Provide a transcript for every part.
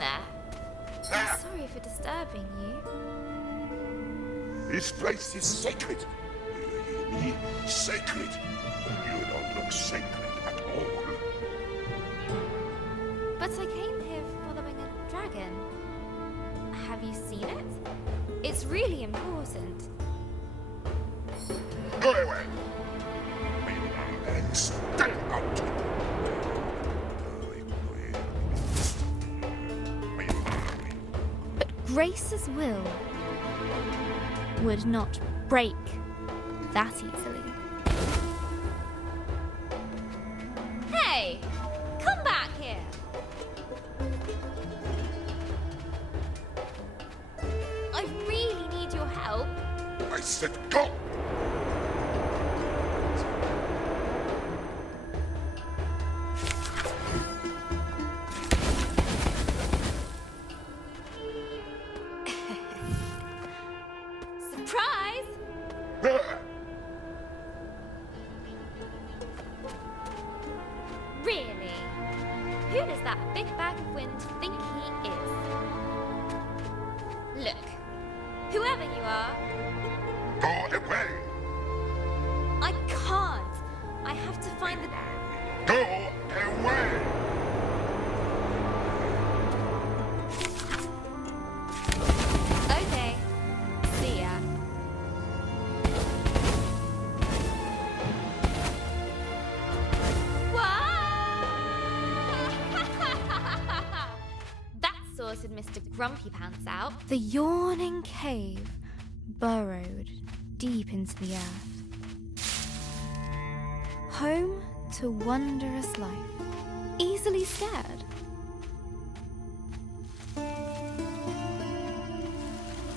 there? I'm sorry for disturbing you. This place is sacred. Do you hear me? Sacred. You don't look sacred at all. But I came here following a dragon. Have you seen it? It's really important. Go away. And stay out. But Grace's will would not break that easily. Hey! Come back here! I really need your help. I said go! Surprise! Really? Who does that big bag of wind think he is? Look, whoever you are, Go away! I can't. I have to find the... Go away! Okay. See ya. That sorted Mr. Grumpy Pants out. The yawning cave burrowed deep into the earth. Home to wondrous life. Easily scared.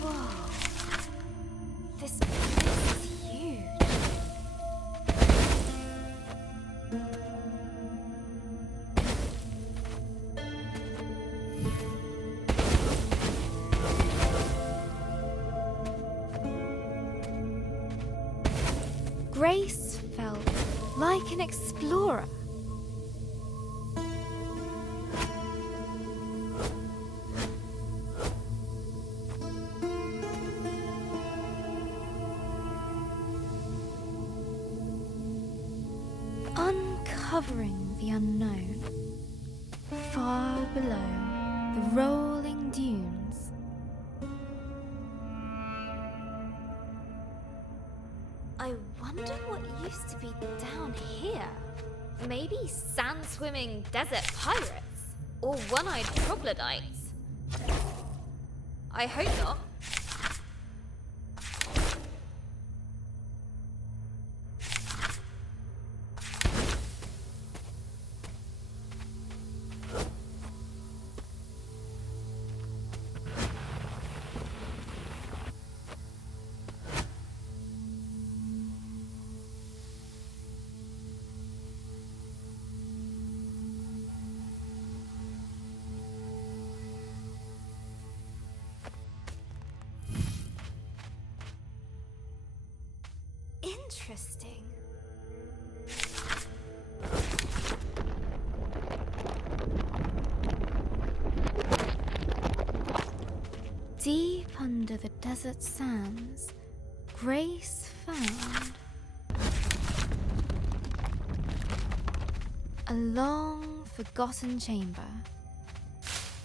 Whoa. This place is huge. Grace felt like an explorer. Uncovering the unknown, far below the rolling dunes. I wonder what used to be down here. Maybe sand-swimming desert pirates? Or one-eyed troglodytes? I hope not. Interesting. Deep under the desert sands, Grace found a long forgotten chamber.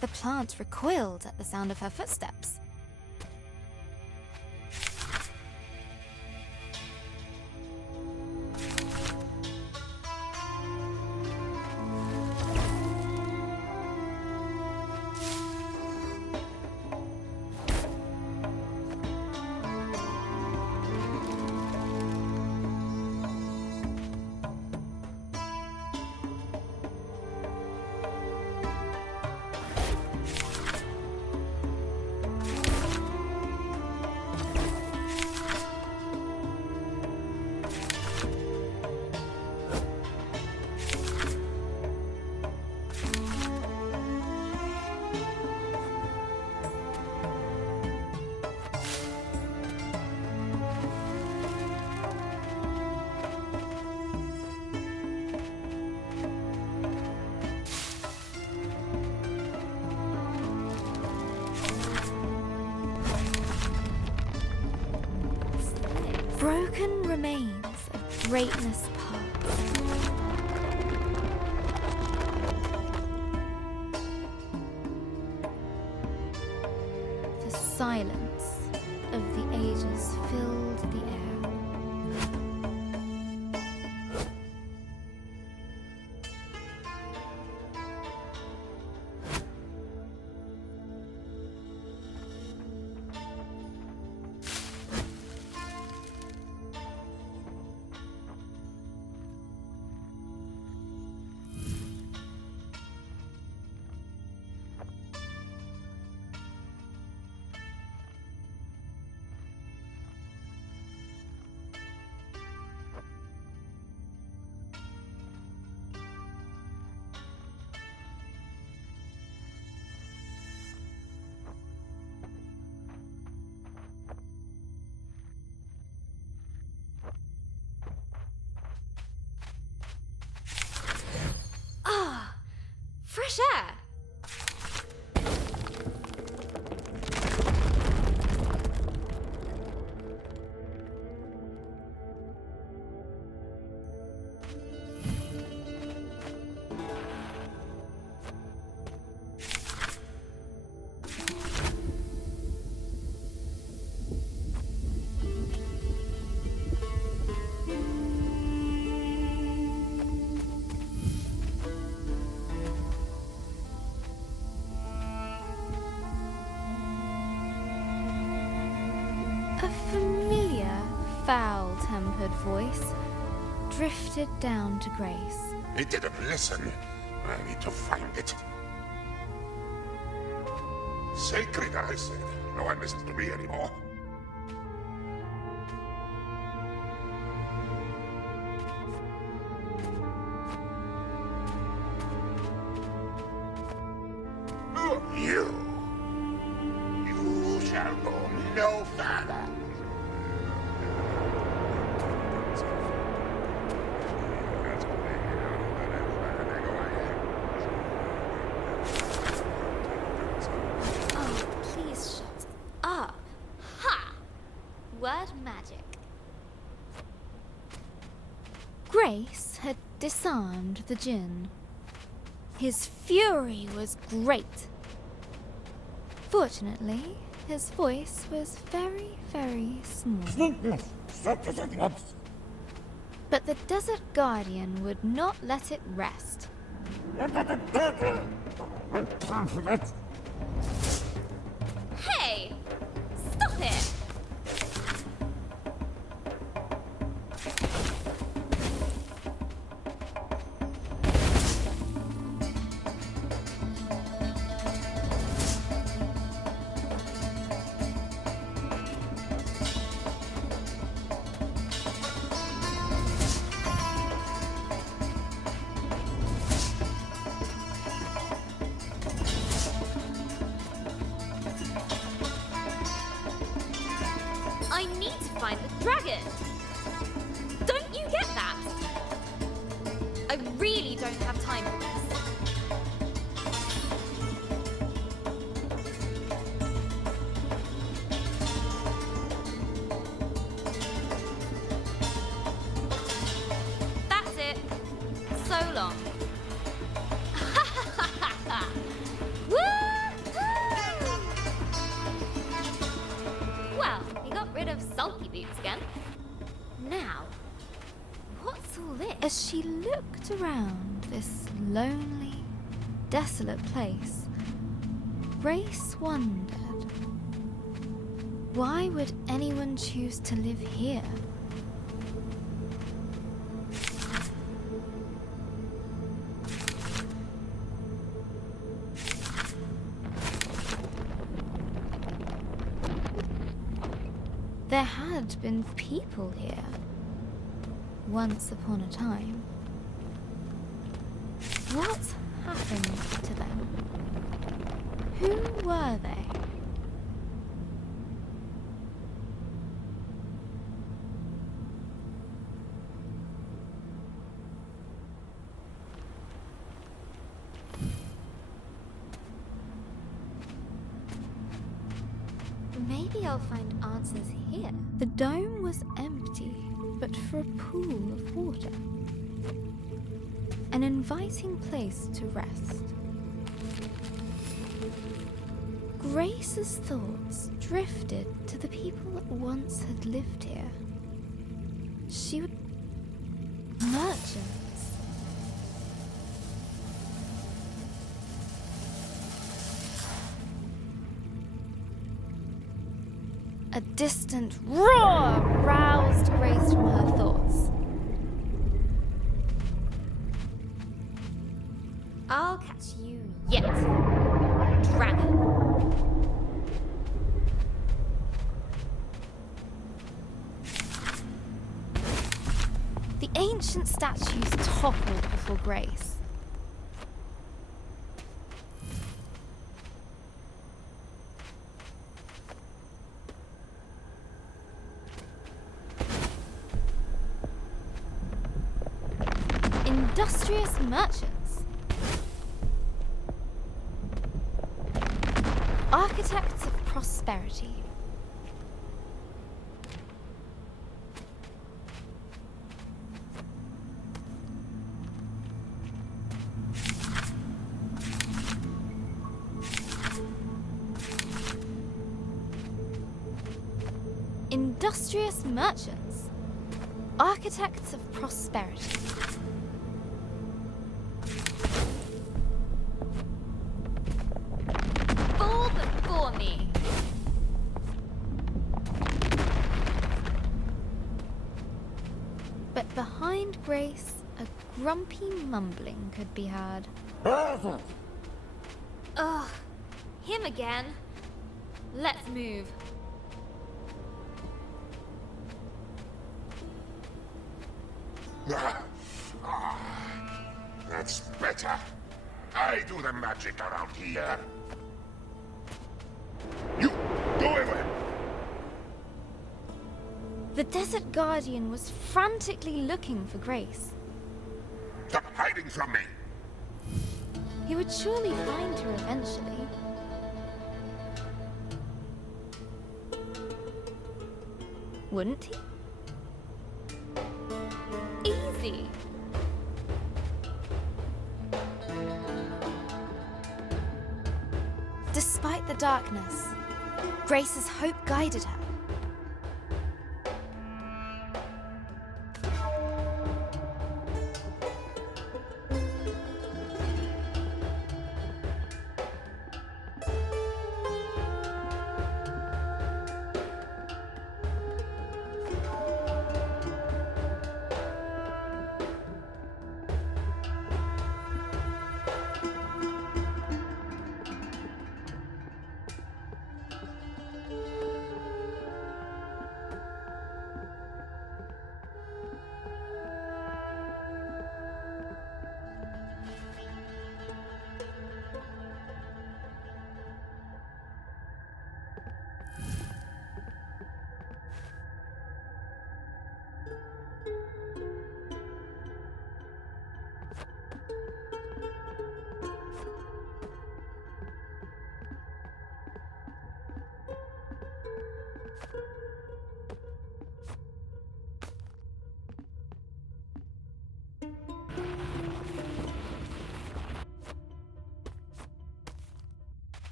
The plant recoiled at the sound of her footsteps. broken remains of greatness past. The silence of the ages filled the air. Fresh air! A familiar, foul-tempered voice drifted down to Grace. He didn't listen. I need to find it. Sacred, I said. No one listens to me anymore. You shall go no further. Oh, please shut up. Ha! Word magic. Grace had disarmed the djinn. His fury was great. Fortunately, his voice was very, very small. But the Desert Guardian would not let it rest. Hey! Stop it! I need to find the dragon! Don't you get that? I really don't have time for this. That's it. So long. Well, we got rid of sulky boots again. Now, what's all this? As she looked around this lonely, desolate place, Grace wondered, why would anyone choose to live here? There had been people here, once upon a time. What happened to them? Who were they? Maybe I'll find answers here. The dome was empty, but for a pool of water. An inviting place to rest. Grace's thoughts drifted to the people that once had lived here. She would... Merchants. A distant roar roused Grace from her thoughts. I'll catch you yet, dragon. The ancient statues toppled before Grace. Industrious merchants. Architects of prosperity. Industrious merchants. Architects of prosperity. Fall before me. But behind Grace, a grumpy mumbling could be heard. Ugh, him again. Let's move. That's better. I do the magic around here. You, go away! The Desert Guardian was frantically looking for Grace. Stop hiding from me! He would surely find her eventually. Wouldn't he? Easy. Despite the darkness, Grace's hope guided her.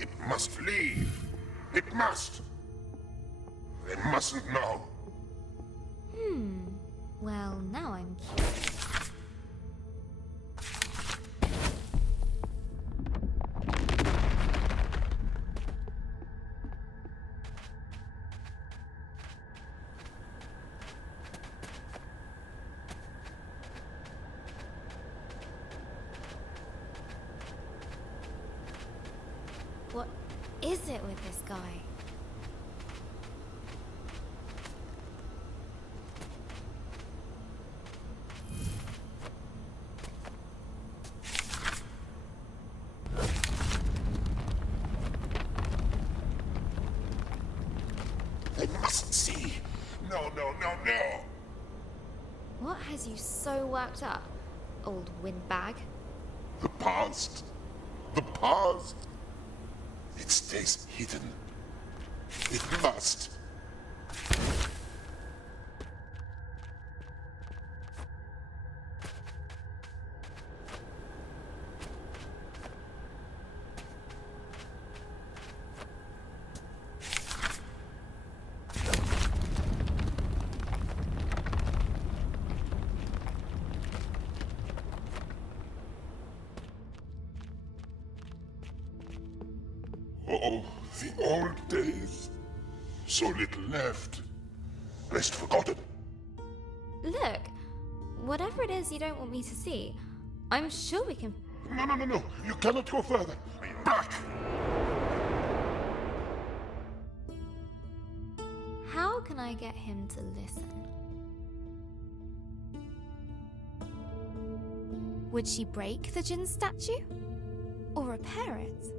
It must leave. It must. They mustn't know. Well, now I'm curious. What is it with this guy? No. What has you so worked up, old windbag? The past. The past. It stays hidden. It must. Oh, the old days. So little left. Best forgotten. Look, whatever it is you don't want me to see, I'm sure we can... No. You cannot go further. Back! How can I get him to listen? Would she break the Jinn statue? Or repair it?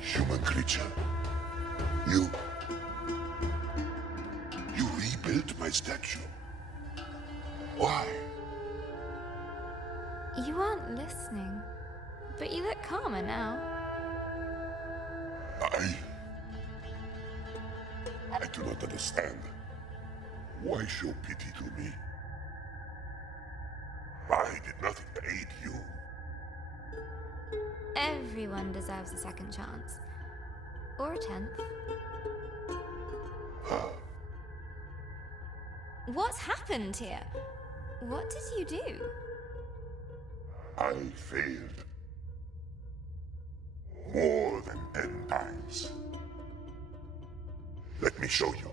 Human creature. You rebuilt my statue. Why? You weren't listening, but you look calmer now. I do not understand. Why show pity to me? I did nothing to aid you. Everyone deserves a second chance. Or a 10th. What's happened here? What did you do? I failed. More than 10 times. Let me show you.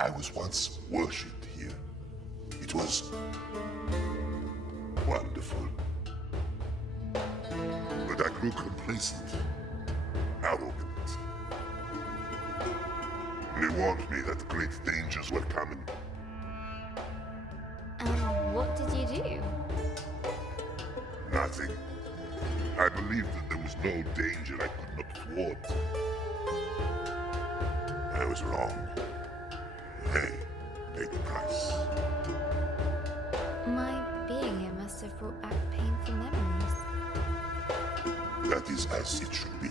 I was once worshipped here. It was wonderful. But I grew complacent, arrogant. They warned me that great dangers were coming. And what did you do? Nothing. I believed that there was no danger I could not thwart. I was wrong. Hey, paid the price. My being here must have brought back painful memories. That is as it should be.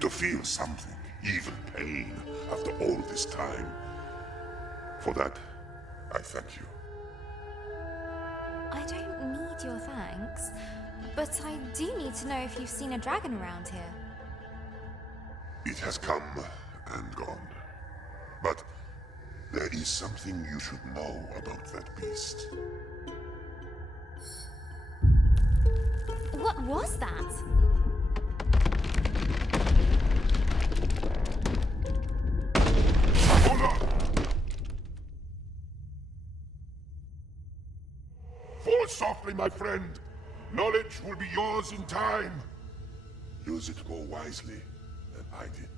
To feel something, even pain, after all this time. For that, I thank you. I don't need your thanks, but I do need to know if you've seen a dragon around here. It has come and gone. But there is something you should know about that beast. What was that? Hold on! Fall softly, my friend. Knowledge will be yours in time. Use it more wisely than I did.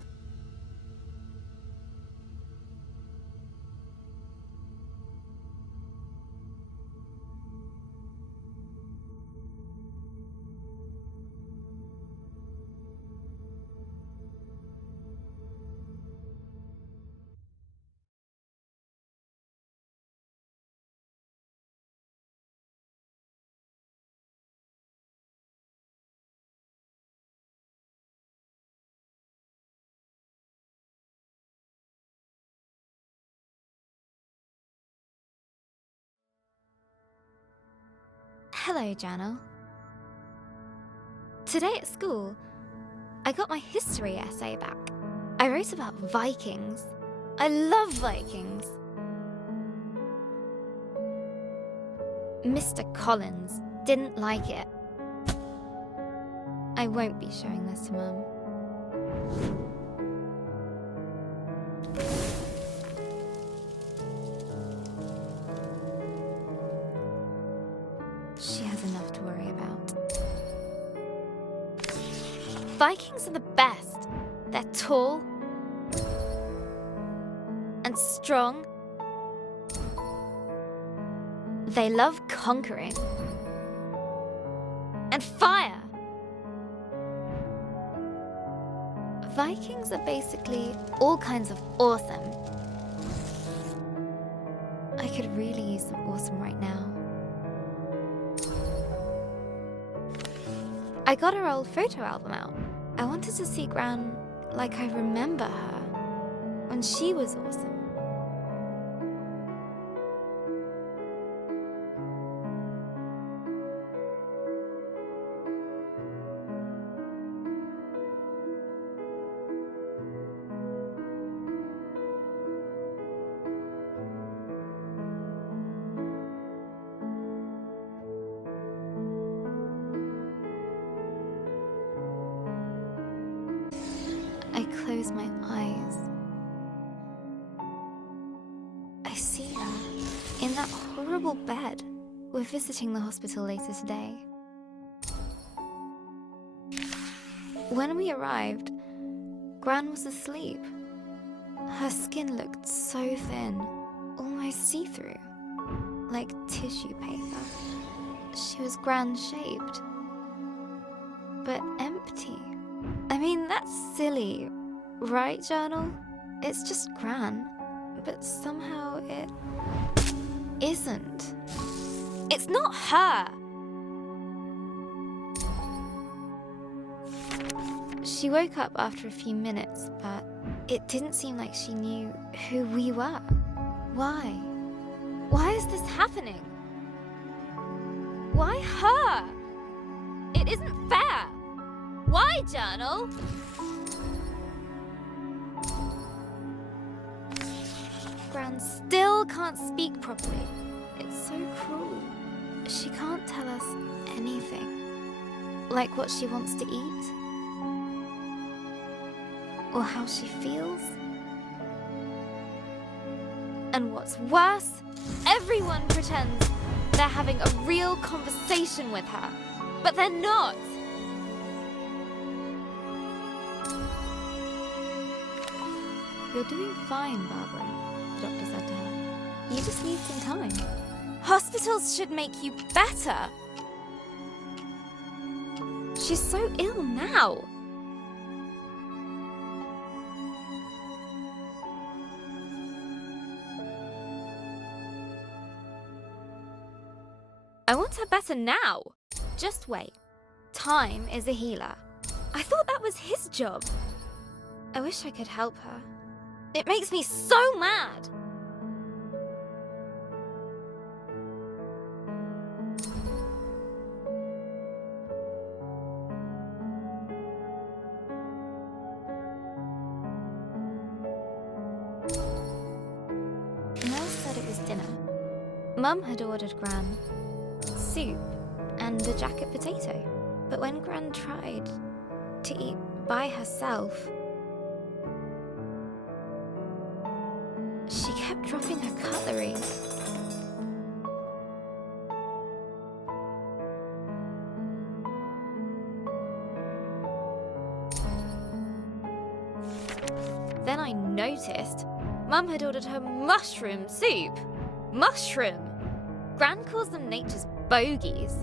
Hello, Journal. Today at school, I got my history essay back. I wrote about Vikings. I love Vikings. Mr. Collins didn't like it. I won't be showing this to Mum. She has enough to worry about. Vikings are the best. They're tall and strong. They love conquering and fire. Vikings are basically all kinds of awesome. I could really use some awesome right now. I got her old photo album out. I wanted to see Gran like I remember her when she was awesome. I close my eyes. I see her in that horrible bed. We're visiting the hospital later today. When we arrived, Gran was asleep. Her skin looked so thin, almost see-through, like tissue paper. She was Gran-shaped, but empty. I mean, that's silly, right, Journal? It's just Gran, but somehow it isn't. It's not her! She woke up after a few minutes, but it didn't seem like she knew who we were. Why? Why is this happening? Why her? It isn't fair! Why, Journal? Gran still can't speak properly. It's so cruel. She can't tell us anything. Like what she wants to eat. Or how she feels. And what's worse, everyone pretends they're having a real conversation with her. But they're not. You're doing fine, Barbara, the doctor said to her. You just need some time. Hospitals should make you better. She's so ill now. I want her better now. Just wait. Time is a healer. I thought that was his job. I wish I could help her. It makes me so mad! Nurse said it was dinner. Mum had ordered Gran soup and a jacket potato. But when Gran tried to eat by herself, she kept dropping her cutlery. Then I noticed Mum had ordered her mushroom soup. Mushroom! Gran calls them nature's bogies.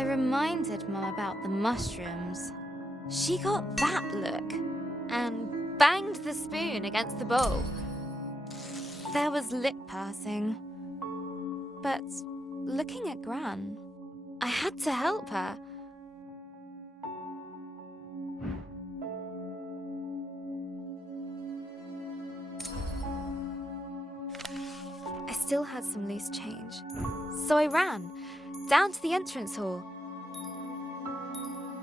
I reminded Mum about the mushrooms. She got that look and banged the spoon against the bowl. There was lip pursing. But looking at Gran, I had to help her. I still had some loose change, so I ran down to the entrance hall,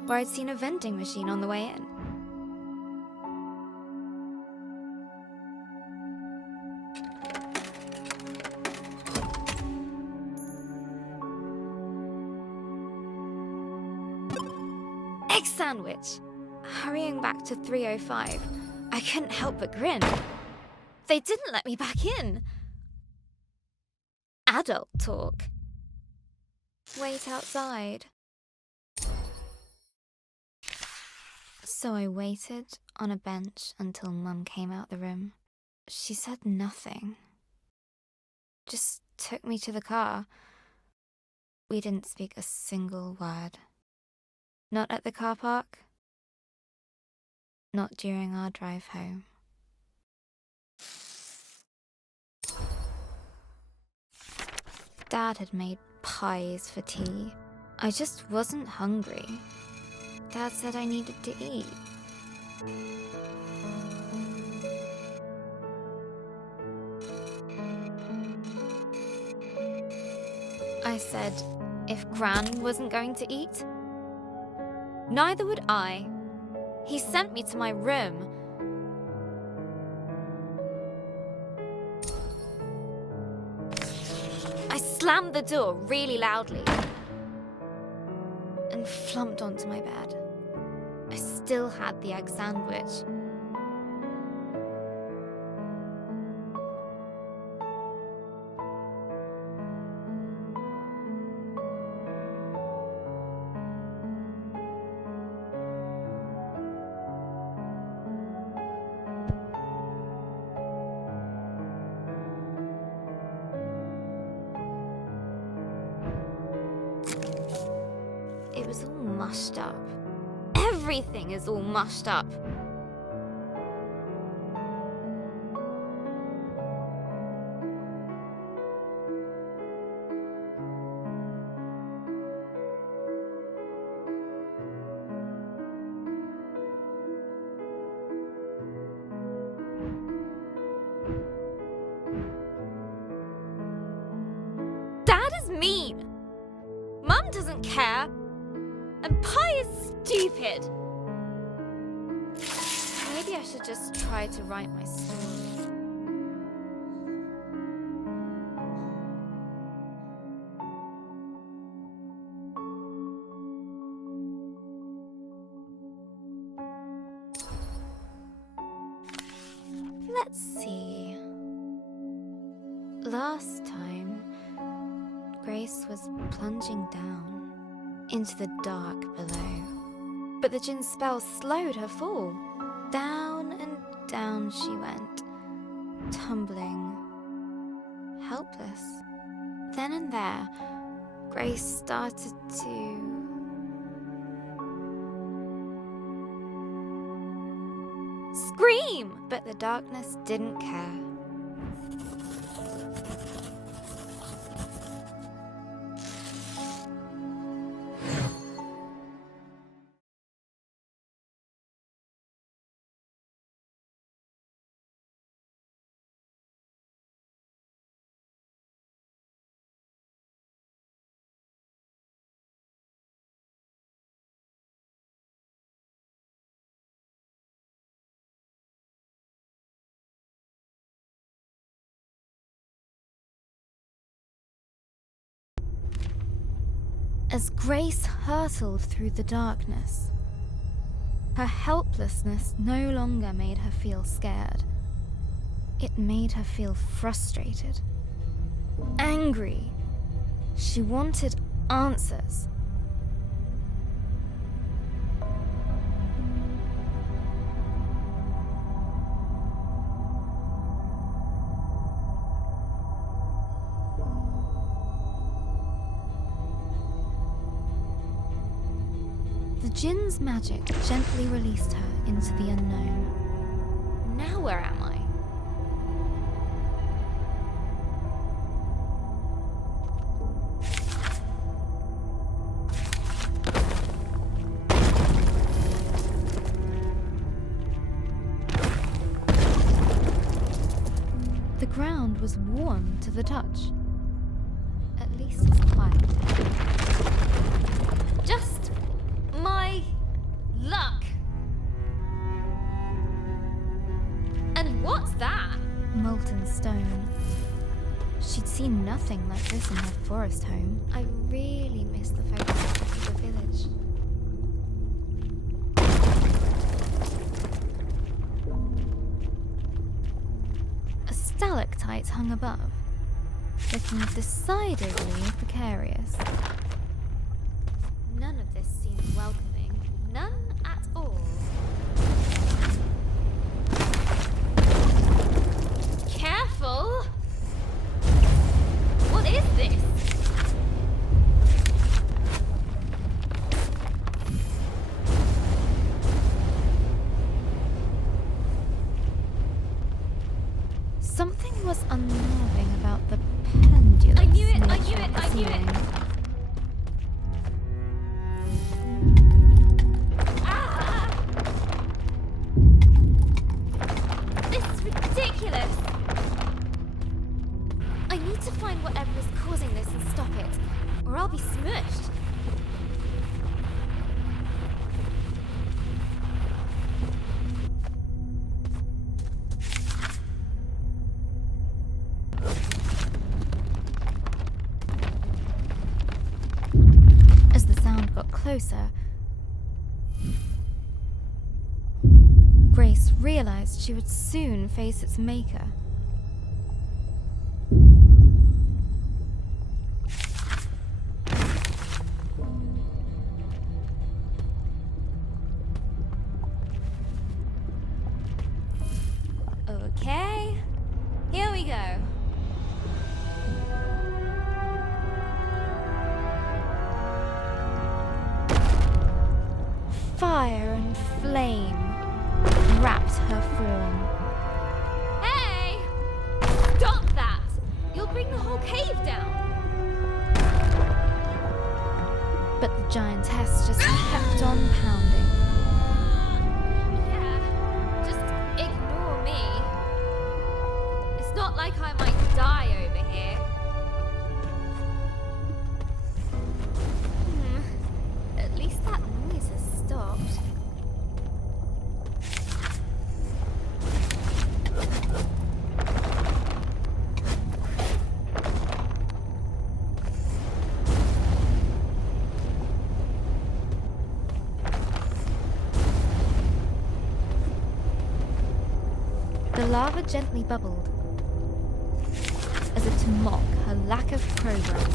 where I'd seen a vending machine on the way in. Egg sandwich! Hurrying back to 305, I couldn't help but grin. They didn't let me back in. Adult talk. Wait outside. So I waited on a bench until Mum came out the room. She said nothing. Just took me to the car. We didn't speak a single word. Not at the car park. Not during our drive home. Dad had made pies for tea. I just wasn't hungry. Dad said I needed to eat. I said if Gran wasn't going to eat, neither would I. He sent me to my room. I slammed the door really loudly and flumped onto my bed. I still had the egg sandwich. It was all mushed up. Everything is all mushed up. Dad is mean. Mum doesn't care. And pie is stupid. Maybe I should just try to write my story. Let's see. Last time, Grace was plunging down into the dark below. But the djinn's spell slowed her fall. Down and down she went, tumbling, helpless. Then and there, Grace started to scream, but the darkness didn't care. As Grace hurtled through the darkness, her helplessness no longer made her feel scared. It made her feel frustrated, angry. She wanted answers. Jin's magic gently released her into the unknown. Now where am I? The ground was warm to the touch. At least it's quiet. Just my luck. And what's that? Molten stone. She'd seen nothing like this in her forest home. I really miss the photos of the village. A stalactite hung above, looking decidedly precarious. None of this seemed welcoming. None at all. Careful! What is this? Something was unnerving about the pendulous I knew it, I nature knew of it, the I knew it. ceiling. Ah! This is ridiculous! I need to find whatever is causing this and stop it, or I'll be smushed. As the sound got closer, Grace realized she would soon face its maker. Okay, here we go. Fire and flame wrapped her form. Hey! Stop that! You'll bring the whole cave down! But the giantess just kept on pounding. Yeah, just ignore me. It's not like I might die over here. At least that noise has stopped. The lava gently bubbled, as if to mock her lack of progress.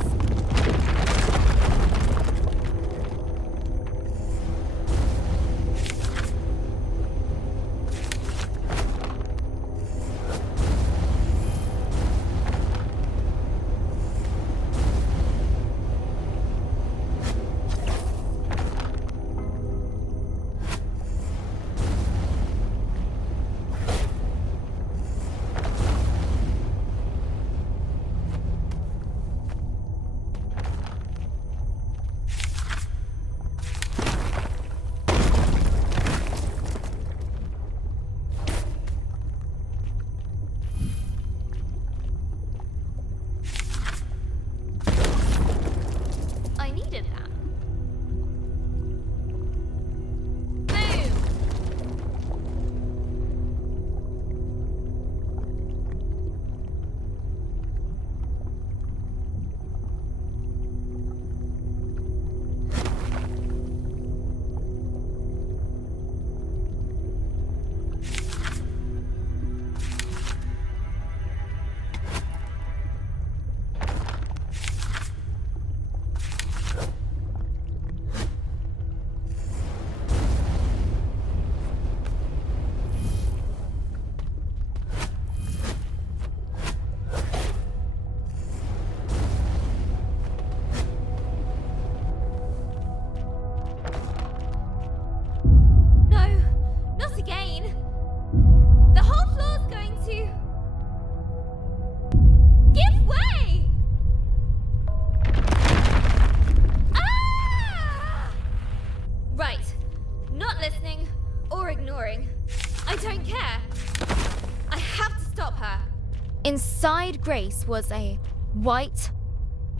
Inside Grace was a white,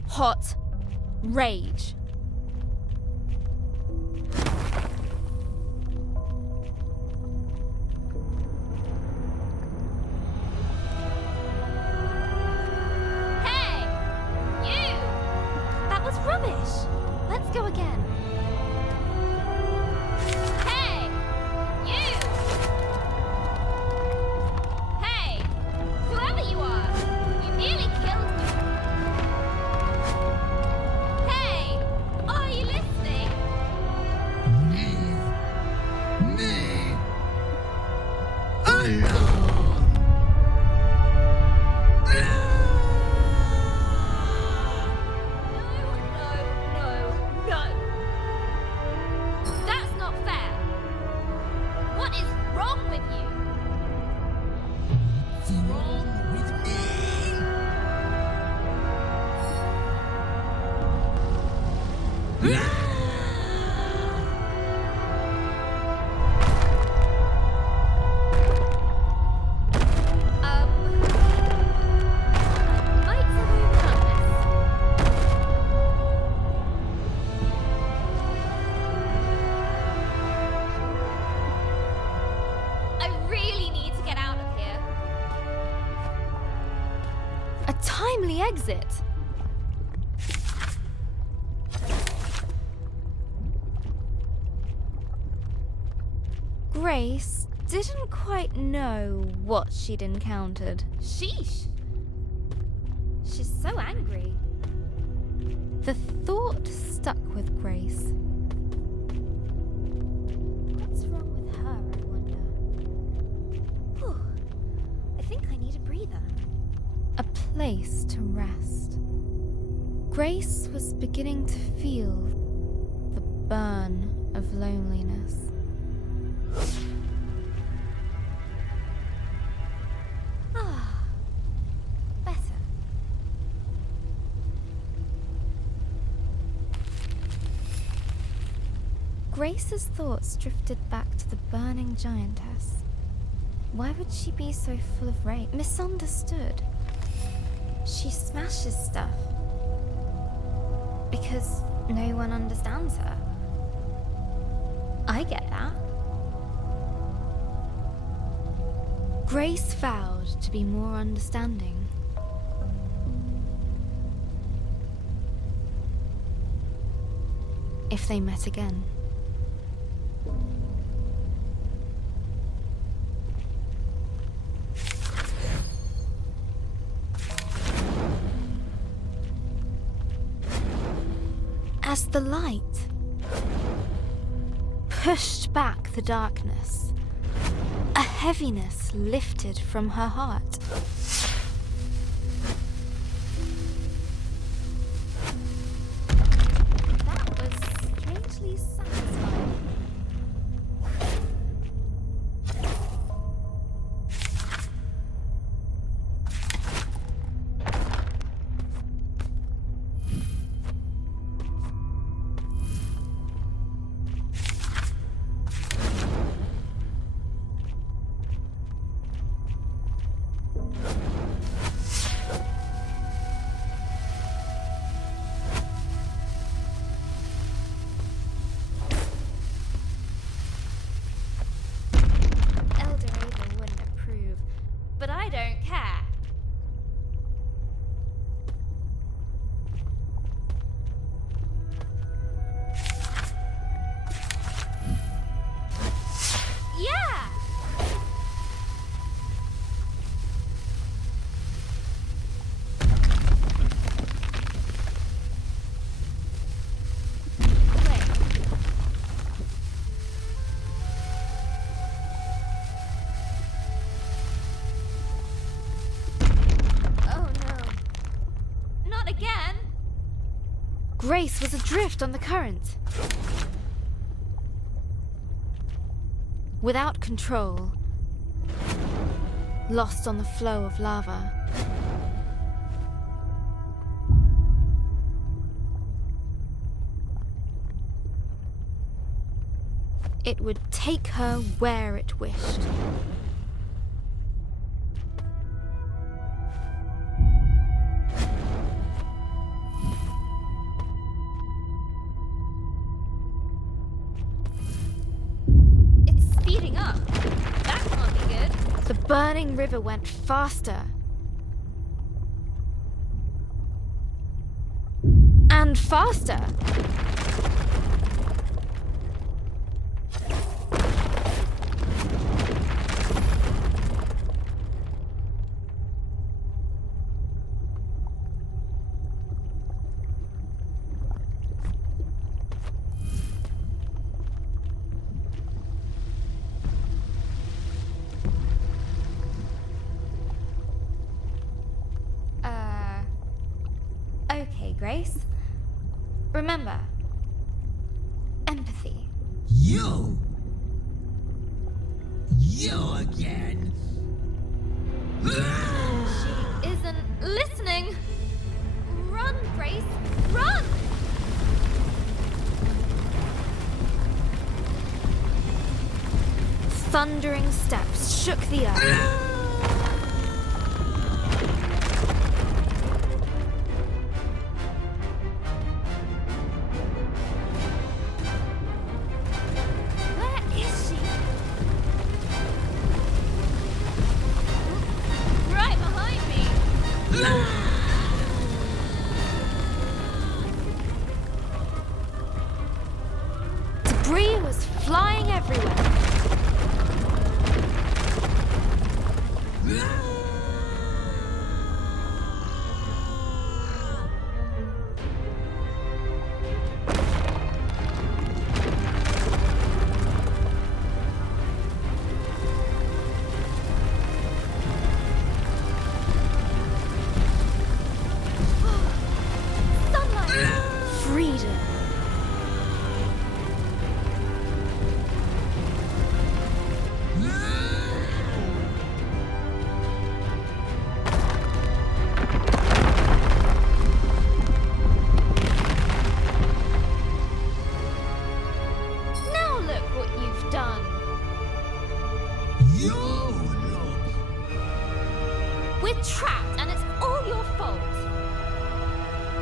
hot rage. Hey! You! That was rubbish. Let's go again. Hey! You! Hey! Whoever you are! You nearly killed me! Hey! Are you listening? Leave me alone. No. That's not fair. What is wrong with you? What's wrong with me? Might have overdone this. I really need to get out of here. A timely exit. Grace didn't quite know what she'd encountered. Sheesh. She's so angry. The thought stuck with Grace. What's wrong with her, I wonder? Whew. I think I need a breather. A place to rest. Grace was beginning to feel the burn of loneliness. Ah, better. Grace's thoughts drifted back to the burning giantess. Why would she be so full of rage? Misunderstood. She smashes stuff because no one understands her. I get that. Grace vowed to be more understanding. If they met again. As the light pushed back the darkness, a heaviness lifted from her heart. That was strangely satisfying. But I don't care. Yeah! Again? Grace was adrift on the current. Without control, lost on the flow of lava. It would take her where it wished. burning river went faster. And faster. Okay, Grace. Remember, empathy. You! You again! She isn't listening. Run, Grace, run! Thundering steps shook the earth. Where is she? Right behind me. Debris was flying everywhere. Sunlight. Freedom. Now look what you've done. You look! We're trapped and it's all your fault.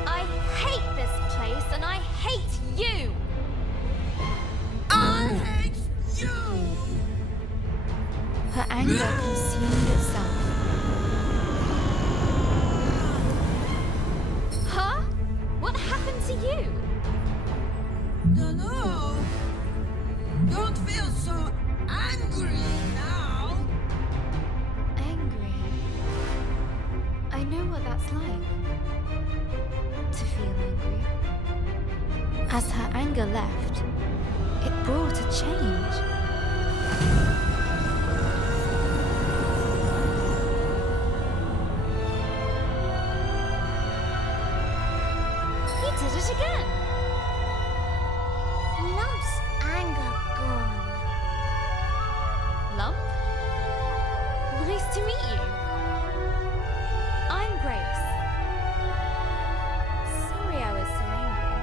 I hate this place and I hate you. I hate you! Her anger consumed itself. Huh? What happened to you? No. Don't feel so angry now. Angry. I know what that's like. To feel angry. As her anger left, it brought a change. He did it again. Lump's anger gone. Lump? Nice to meet you. I'm Grace. Sorry I was so angry.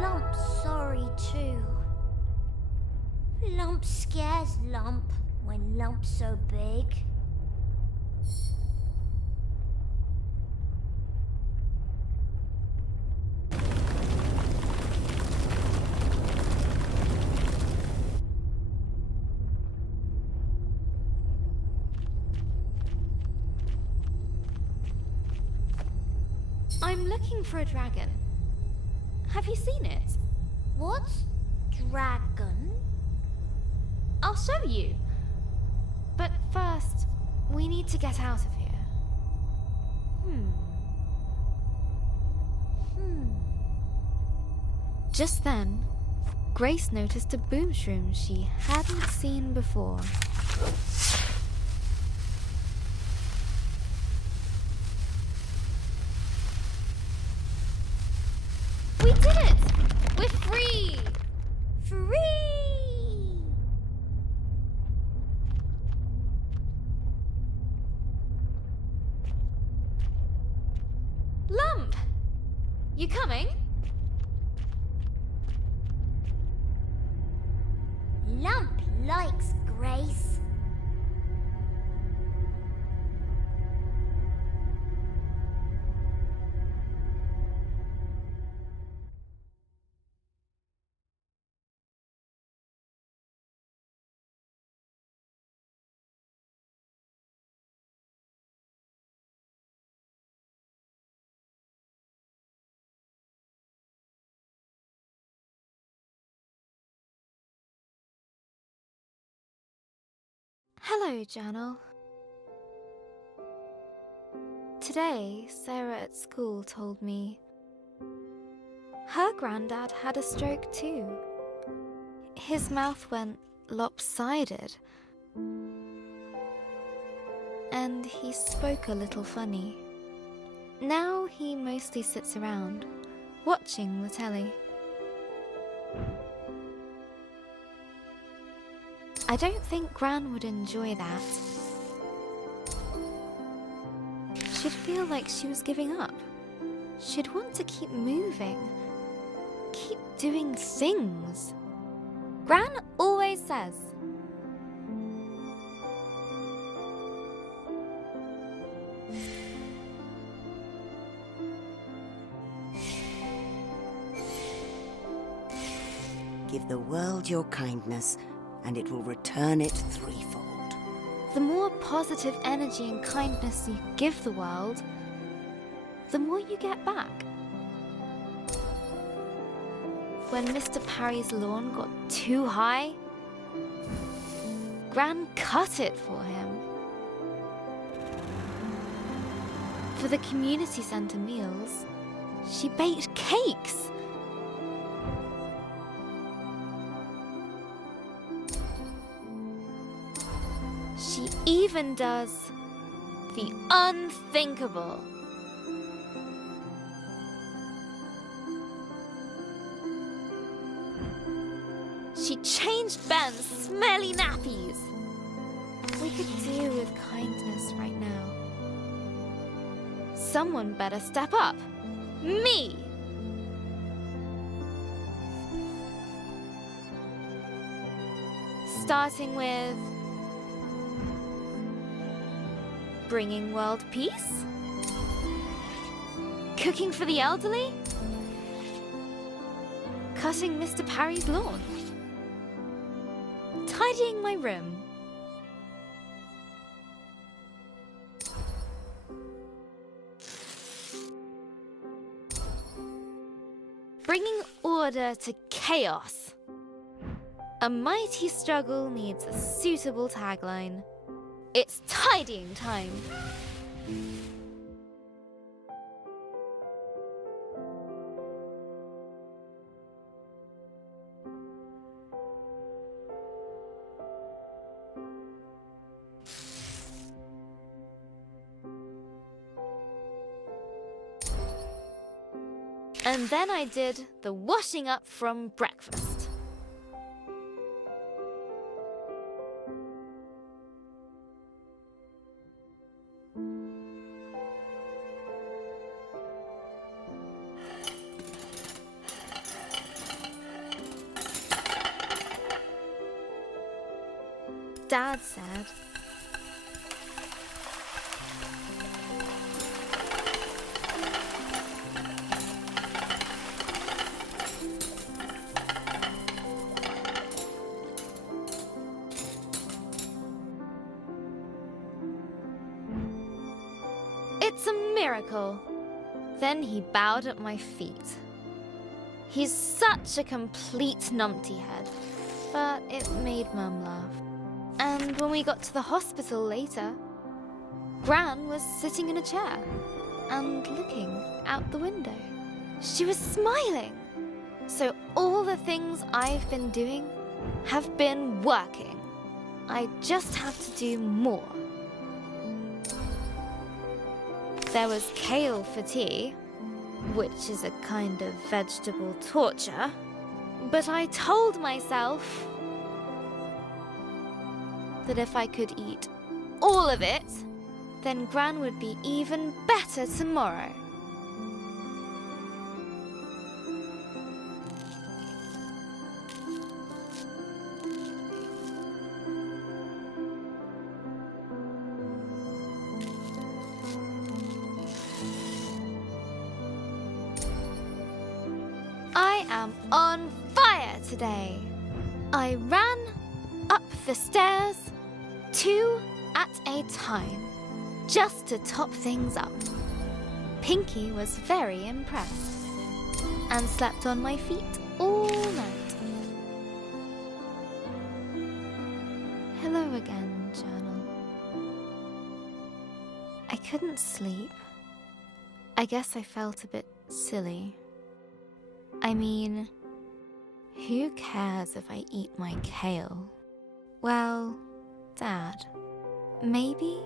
Lump's sorry too. Lump scares Lump when Lump's so big. I'm looking for a dragon. Have you seen it? What? Dragon? I'll show you. But first, we need to get out of here. Just then, Grace noticed a boom shroom she hadn't seen before. We did it! We're free! Free! Lump! You coming? Lump likes Grace. Hello, Journal. Today, Sarah at school told me her granddad had a stroke too. His mouth went lopsided, and he spoke a little funny. Now he mostly sits around, watching the telly. I don't think Gran would enjoy that. She'd feel like she was giving up. She'd want to keep moving, keep doing things. Gran always says, Give the world your kindness, and it will return it threefold. the more positive energy and kindness you give the world, the more you get back. When Mr. Parry's lawn got too high, Gran cut it for him. For the community centre meals, she baked cakes. She even does the unthinkable. She changed Ben's smelly nappies. We could do with kindness right now. Someone better step up. Me! Starting with bringing world peace? Cooking for the elderly? Cutting Mr. Parry's lawn? Tidying my room? Bringing order to chaos. A mighty struggle needs a suitable tagline. It's tidying time. And then I did the washing up from breakfast. Dad said, "It's a miracle." Then he bowed at my feet. He's such a complete numpty head, but it made Mum laugh. And when we got to the hospital later, Gran was sitting in a chair and looking out the window. She was smiling. So all the things I've been doing have been working. I just have to do more. There was kale for tea, which is a kind of vegetable torture. But I told myself that if I could eat all of it, then Gran would be even better tomorrow. I am on fire today. I ran up the stairs 2 at a time, just to top things up. Pinky was very impressed and slept on my feet all night. Hello again, Journal. couldn't sleep. I guess I felt a bit silly. I mean, who cares if I eat my kale? Well, Dad, maybe?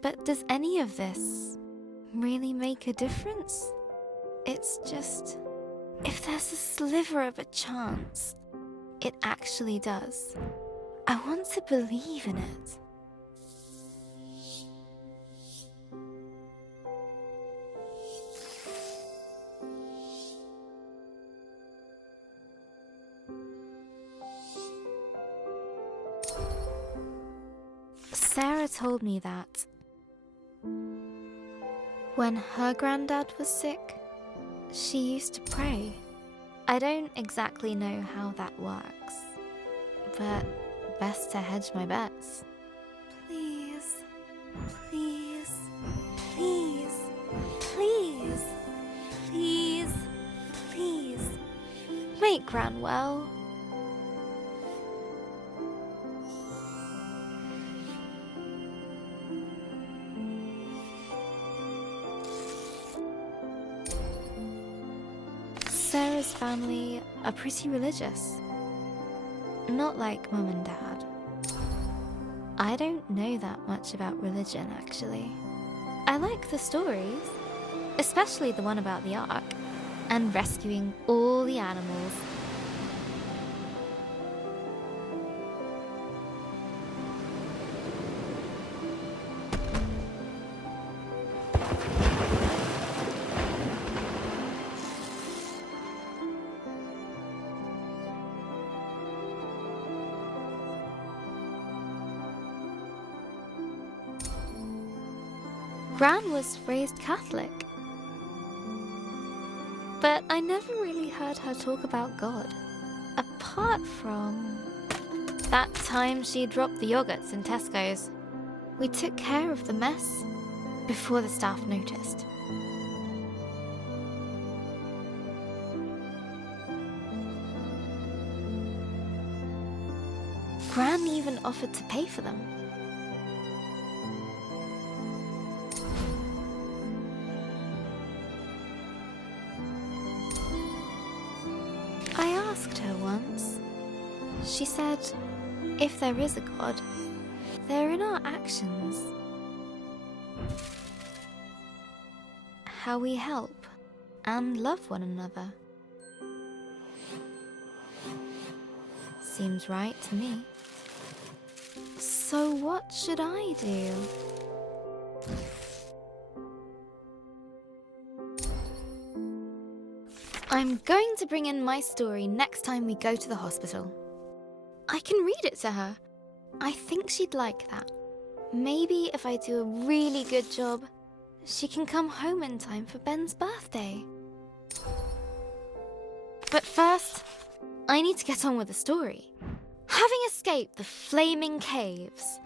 But does any of this really make a difference? It's just, if there's a sliver of a chance, it actually does. I want to believe in it. Sarah told me that when her granddad was sick, she used to pray. I don't exactly know how that works, but best to hedge my bets. Please, please, please, please, please, please, make Gran well. Sarah's family are pretty religious. Not like Mum and Dad. I don't know that much about religion, actually. I like the stories, especially the one about the Ark, and rescuing all the animals. Gran was raised Catholic, but I never really heard her talk about God, apart from that time she dropped the yogurts in Tesco's. We took care of the mess before the staff noticed. Gran even offered to pay for them. I asked her once. She said, if there is a God, they're in our actions. How we help and love one another. Seems right to me. So what should I do? I'm going to bring in my story next time we go to the hospital. I can read it to her. I think she'd like that. Maybe if I do a really good job, she can come home in time for Ben's birthday. But first, I need to get on with the story. Having escaped the flaming caves,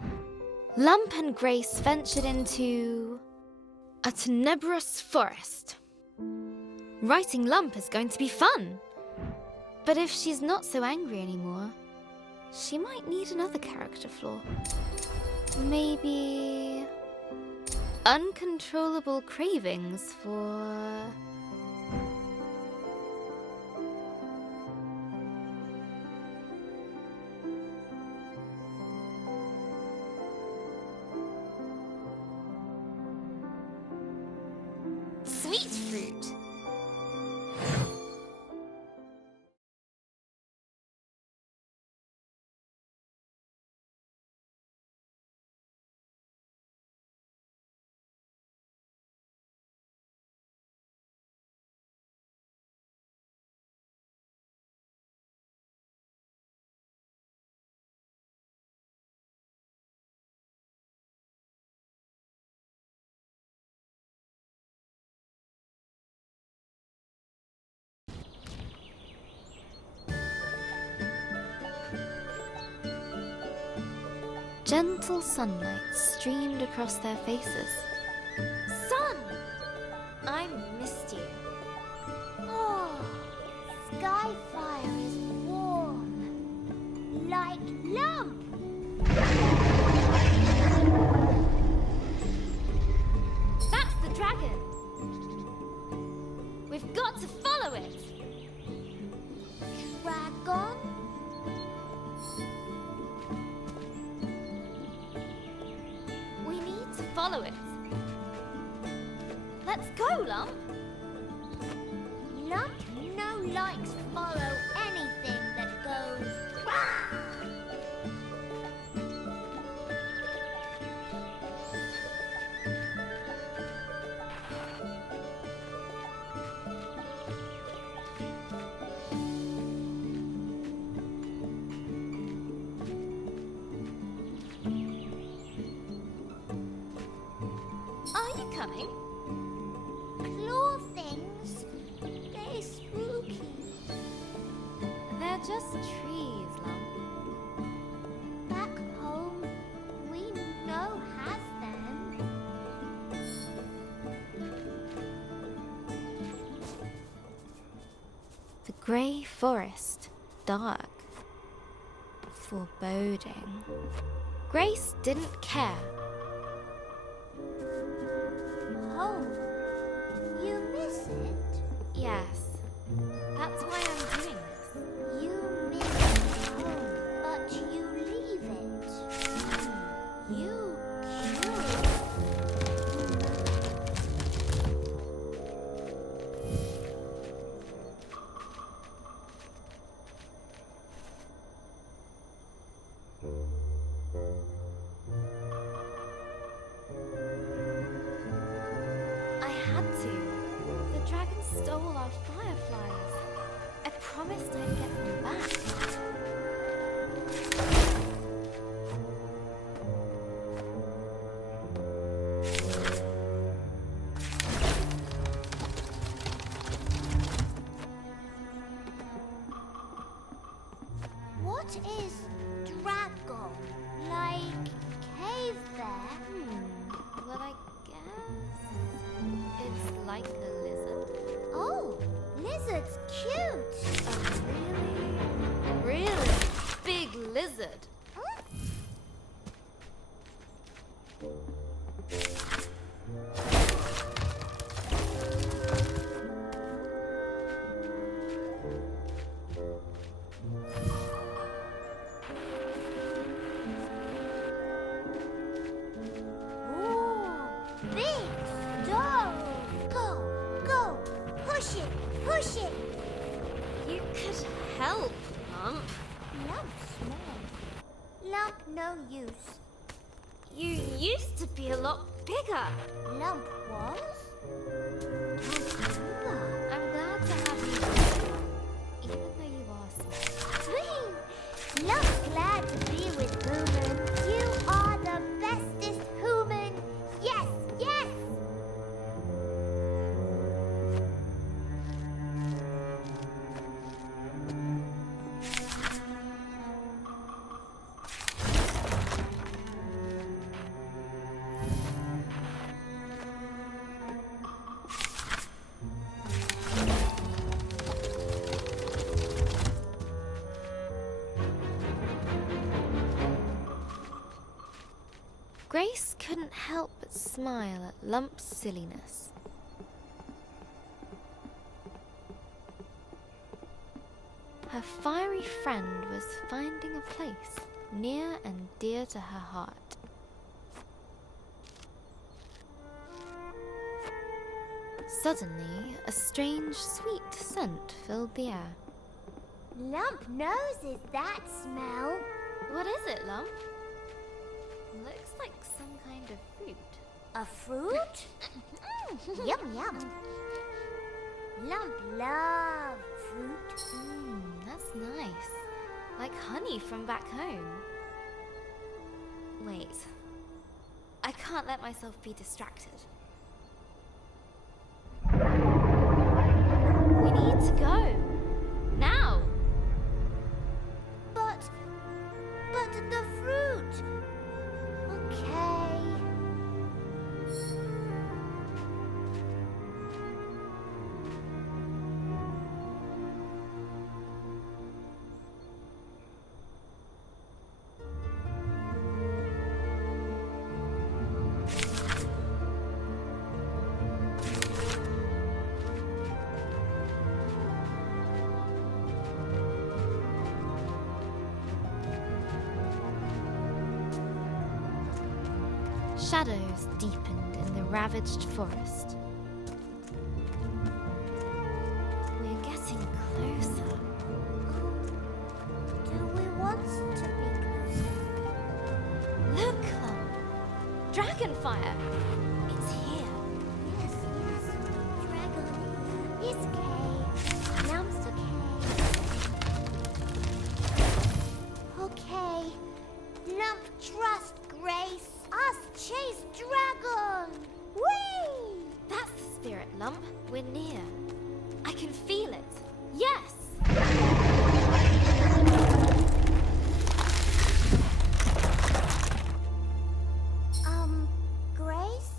Lump and Grace ventured into a tenebrous forest. Writing Lump is going to be fun. But if she's not so angry anymore, she might need another character flaw. Maybe uncontrollable cravings for... sweet fruit. Gentle sunlight streamed across their faces. Sun! I missed you. Oh, Skyfire is warm. Like Lump. follow it. Let's go, Lump. Lump no likes follow anything that goes. Are you coming? Claw things. They spooky. They're just trees, Lump. Back home, we know has them. The grey forest, dark, foreboding. Grace didn't care. Home. You miss it? Yes, that's why I'm doing this. You miss home, but you leave it. You I had to. The dragon stole our fireflies. I promised I'd get them back. What is dragon? Like cave bear? Well, I guess it's like a lizard. Oh, lizard's cute. A really big lizard. Ooh, big stone. Go, push it. You could help, Lump. Lump small. Lump no use. You used to be a lot bigger. Lump was? Remember. I'm glad to have you, even though you are small. Whee! Lump glad to be with human. You are the bestest human. Yes. Grace couldn't help but smile at Lump's silliness. Her fiery friend was finding a place near and dear to her heart. Suddenly, a strange, sweet scent filled the air. Lump knows is that smell. What is it, Lump? Looks like some kind of fruit. A fruit? Yum. Lump love fruit. That's nice. Like honey from back home. Wait. I can't let myself be distracted. We need to go. Now! But the fruit. Okay. shadows deepened in the ravaged forest. We're getting closer. Do we want to be closer? Look, Lump! Dragonfire! It's here. Yes, Dragon. It's okay. Lump's okay. Okay. Lump, trust Grace. Us chase dragon. Whee! That's the spirit, Lump. We're near. I can feel it. Yes! Grace?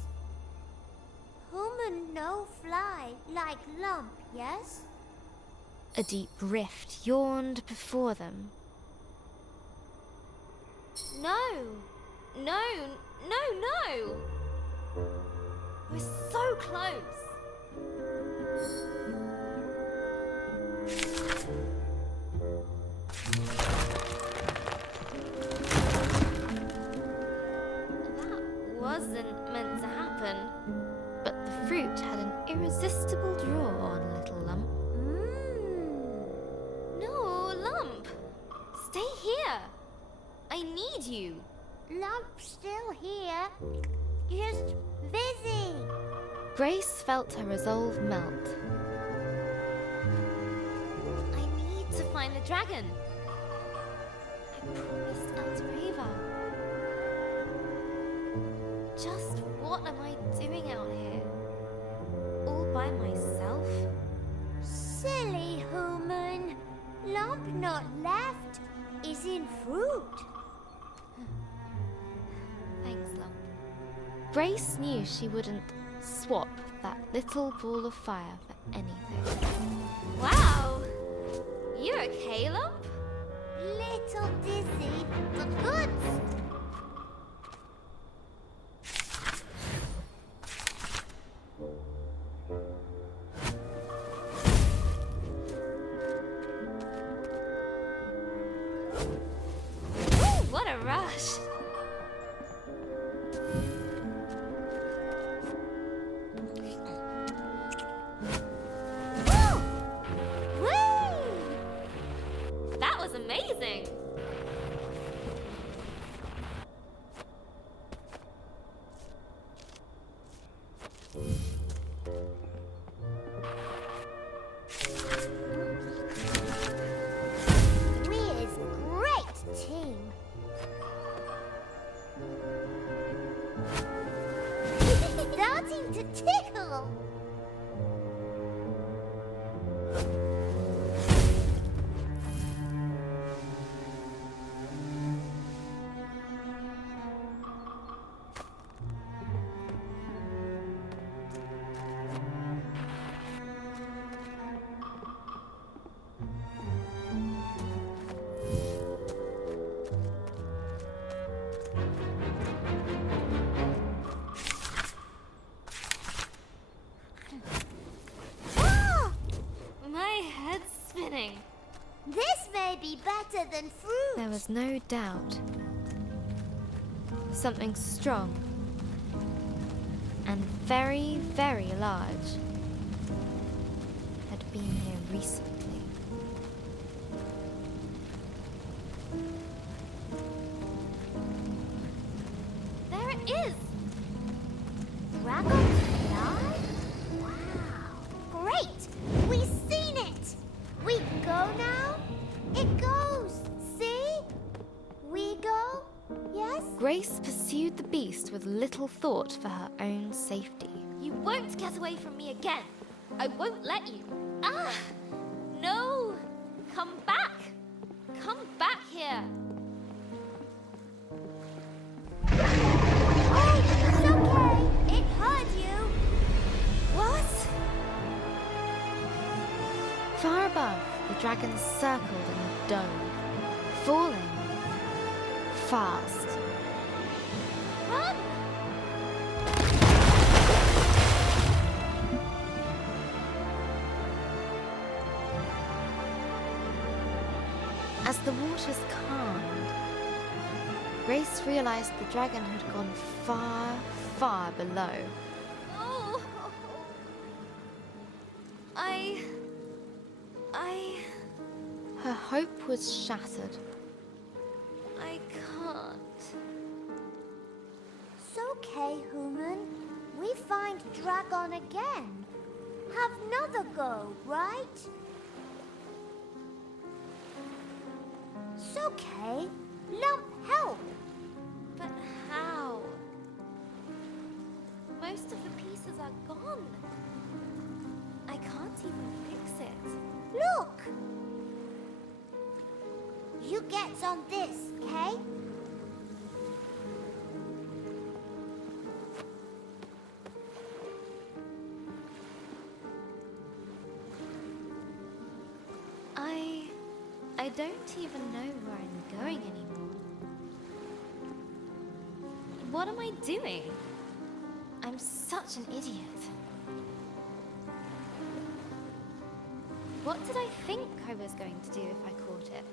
Human no fly like Lump, yes? A deep rift yawned before them. No! No! No! No! We're so close! That wasn't meant to happen. But the fruit had an irresistible draw on Little Lump. No, Lump! Stay here! I need you! Lump's still here. Just busy. Grace felt her resolve melt. I need to find the dragon. I promised Altareva. Just what am I doing out here? All by myself? Silly human. Lump not left is in fruit. Thanks, Lump. Grace knew she wouldn't swap that little ball of fire for anything. Wow! You're okay, Lump? Little dizzy, but good. What a rush! That was amazing! We're great team. Starting to tickle. My head's spinning. This may be better than fruit. There was no doubt. Something strong and very, very large had been here recently. There it is! Dragonfly? Wow. Great! We've seen it! We go now? It goes! See? We go? Yes? Grace pursued the beast with little thought for her own safety. You won't get away from me again. I won't let you. Ah! No! Come back! Come back here! Oh, it's okay! It hurt you! What? Far above, the dragon circled in a dome, falling fast. Run! As the waters calmed, Grace realized the dragon had gone far, far below. Oh, I... Her hope was shattered. I can't. It's okay, human. We find dragon again. Have another go, right? It's okay. Lump help. But how? Most of the pieces are gone. I can't even fix it. Look! You get on this, okay? I don't even know where I'm going anymore. What am I doing? I'm such an idiot. What did I think I was going to do if I caught it?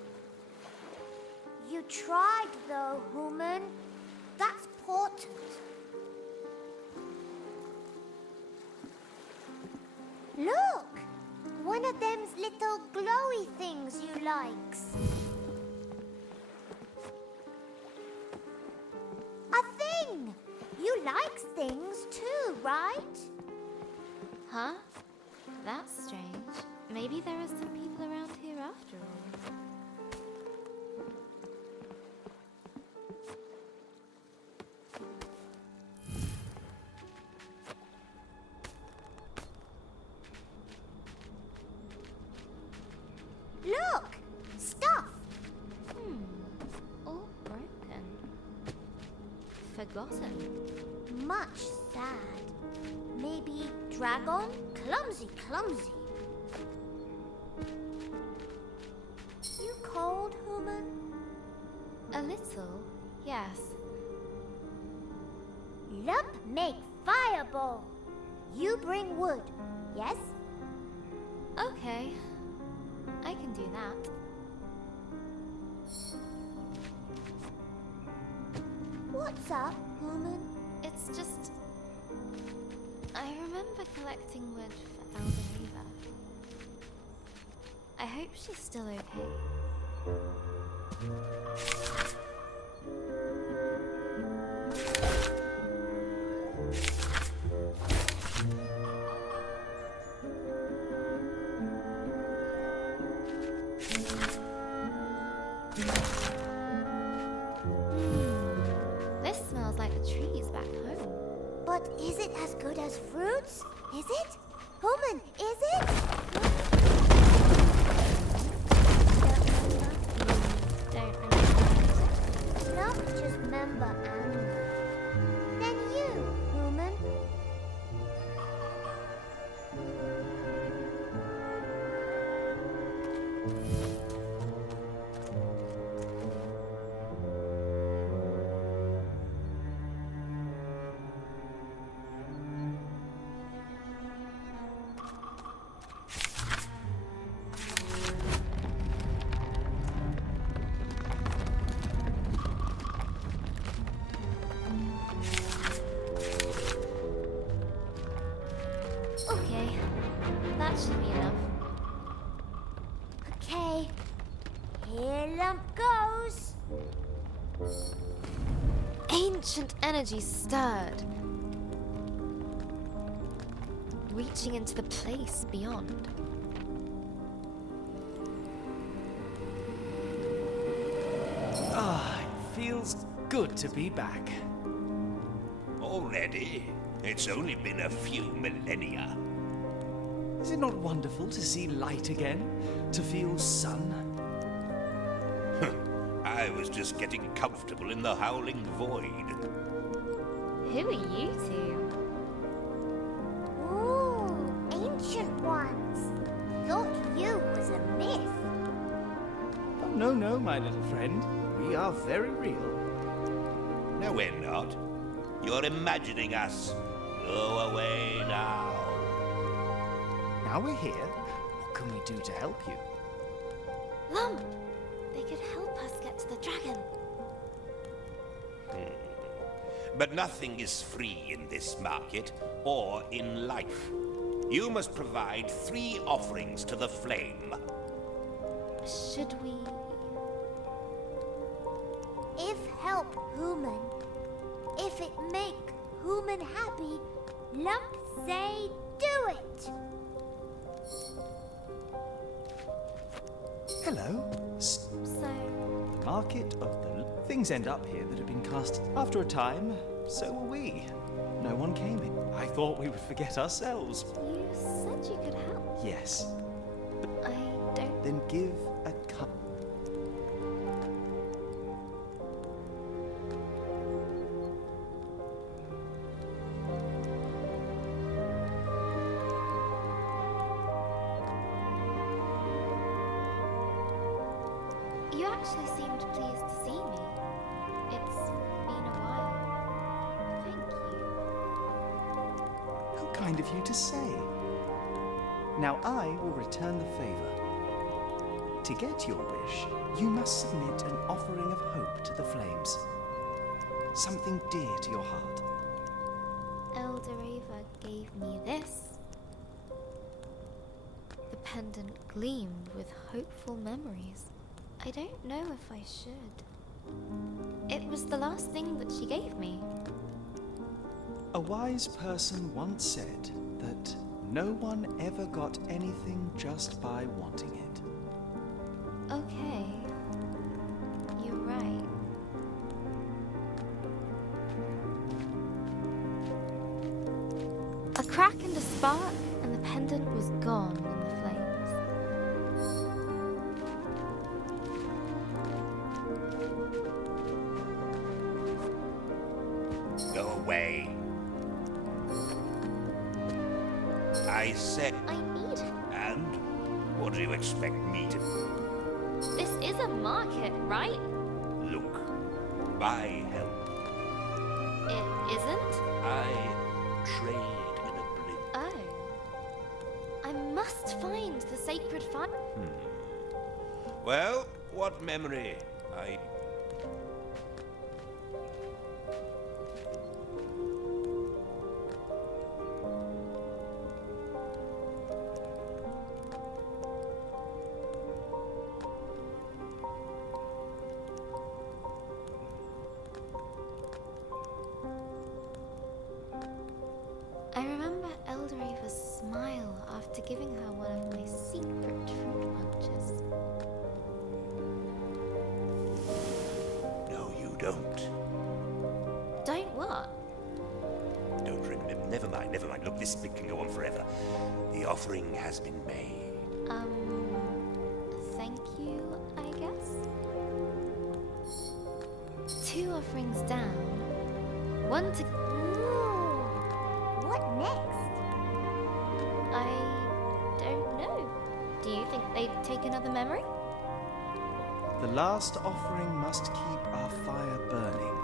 You tried though, human. That's important. Look! One of them's little glowy things you likes. A thing! You likes things too, right? Huh? That's strange. Maybe there are some people around here after all. Look! Stuff! All broken. Forgotten. Much sad. Maybe dragon? Clumsy, clumsy. You cold, human? A little, yes. Lump make fireball. You bring wood, yes? Okay. I can do that. What's up, human? It's just... I remember collecting wood for Elder Eva. I hope she's still okay. This smells like the trees back home. But is it as good as fruits? Is it? Human, is it? Don't remember. Lump just remember anger. Then you, human. Okay, that should be enough. Okay. Here Lump goes. Ancient energy stirred, reaching into the place beyond. Ah, it feels good to be back. Already? It's only been a few millennia. Is it not wonderful to see light again? To feel sun? I was just getting comfortable in the howling void. Who are you two? Ooh, ancient ones. Thought you was a myth. Oh, no, no, my little friend. We are very real. No, we're not. You're imagining us. Go away now. Now we're here. What can we do to help you? Lump! They could help us get to the dragon. But nothing is free in this market or in life. You must provide 3 offerings to the flame. Should we... If help human, if it make human happy, Lump say do it. Hello. So... Market of the... Things end up here that have been cast. After a time, so will we. No one came in. I thought we would forget ourselves. You said you could help. Yes. I don't... Then give a cup. You actually seemed pleased to see me. It's been a while. Thank you. How kind of you to say. Now I will return the favor. To get your wish, you must submit an offering of hope to the flames. Something dear to your heart. Elder Ava gave me this. The pendant gleamed with hopeful memories. I don't know if I should. It was the last thing that she gave me. A wise person once said that no one ever got anything just by wanting it. Okay. You're right. A crack and a spark, and the pendant was gone in the flames. Go away. I said, I need it. and what do you expect me to do? This is a market, right? Look, buy help. It isn't? I trade in a blink. Oh. I must find the sacred fire. Well, what memory? I remember Elder Ava's smile after giving her one of my secret fruit punches. No, you don't. Don't what? Don't remember. Never mind, never mind. Look, this bit can go on forever. The offering has been made. Thank you, I guess? 2 offerings down. 1 to... Ooh, what next? I don't know. Do you think they'd take another memory? The last offering must keep our fire burning.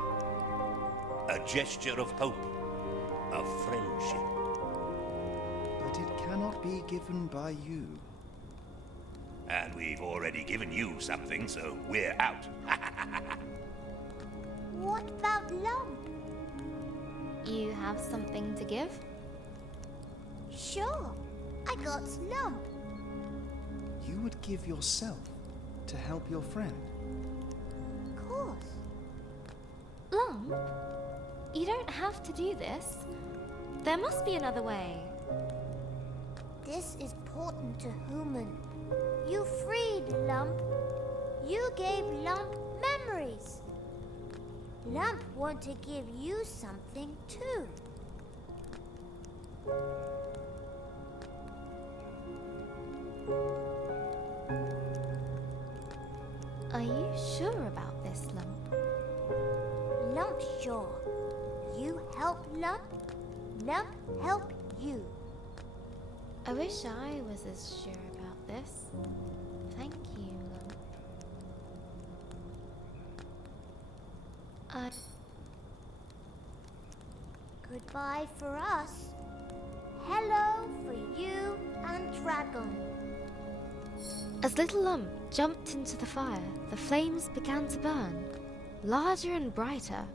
A gesture of hope, of friendship. But it cannot be given by you. And we've already given you something, so we're out. What about Lump? You have something to give? Sure, I got Lump. You would give yourself to help your friend. Of course. Lump, you don't have to do this. There must be another way. This is important to human. You freed Lump. You gave Lump memories. Lump want to give you something too. Are you sure about this, Lump? Lump sure. You help Lump, Lump help you. I wish I was as sure about this. Thank you, Lump. Goodbye for us. Hello for you and Dragon. As little Lump jumped into the fire, the flames began to burn, larger and brighter.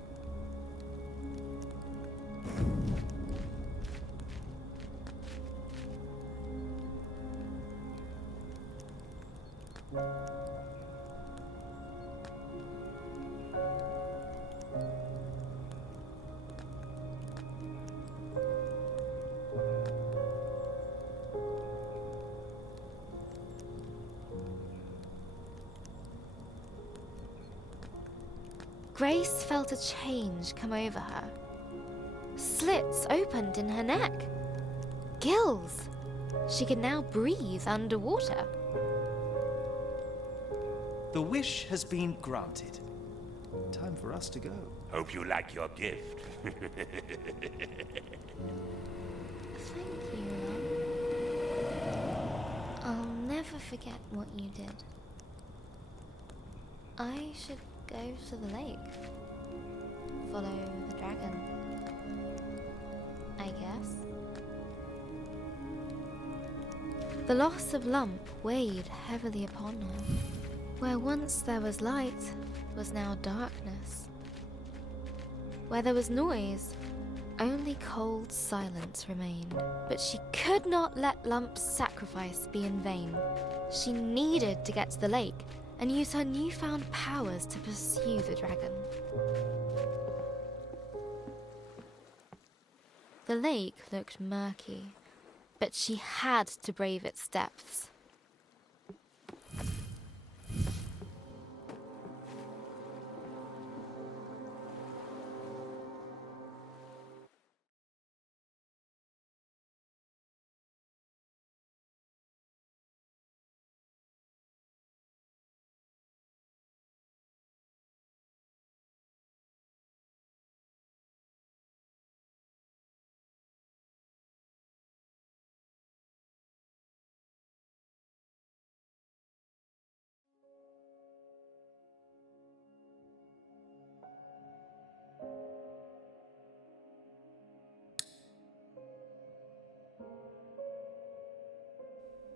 Grace felt a change come over her. Slits opened in her neck. Gills. She could now breathe underwater. The wish has been granted. Time for us to go. Hope you like your gift. Thank you, Lum. I'll never forget what you did. I should go to the lake. Follow the dragon. I guess. The loss of Lump weighed heavily upon her. Where once there was light, was now darkness. Where there was noise, only cold silence remained. But she could not let Lump's sacrifice be in vain. She needed to get to the lake and use her newfound powers to pursue the dragon. The lake looked murky, but she had to brave its depths.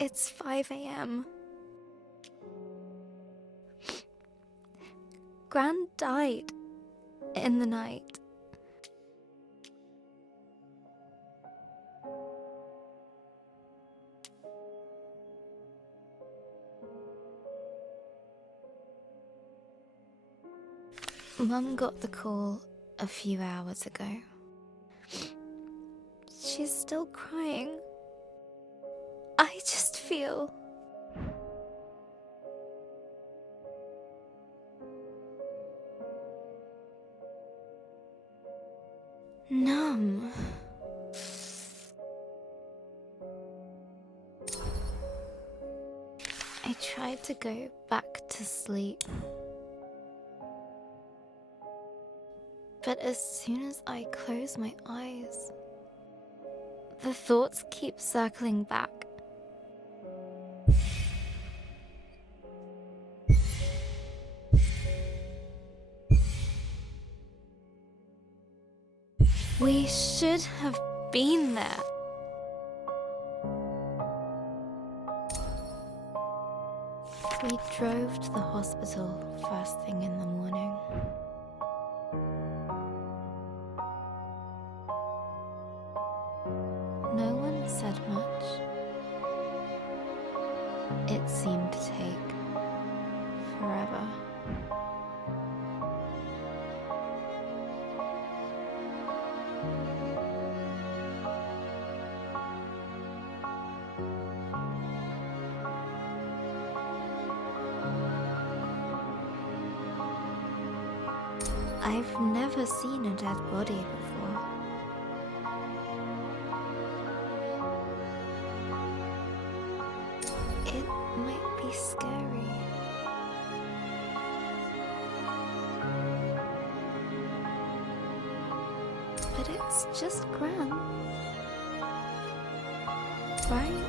It's 5 a.m. Gran died in the night. Mum got the call a few hours ago. She's still crying. I just feel numb. I tried to go back to sleep, but as soon as I close my eyes, the thoughts keep circling back. We should have been there. We drove to the hospital first thing in the morning. No one said much. It seemed to take forever. I've never seen a dead body before. It might be scary. But it's just Gran. Right?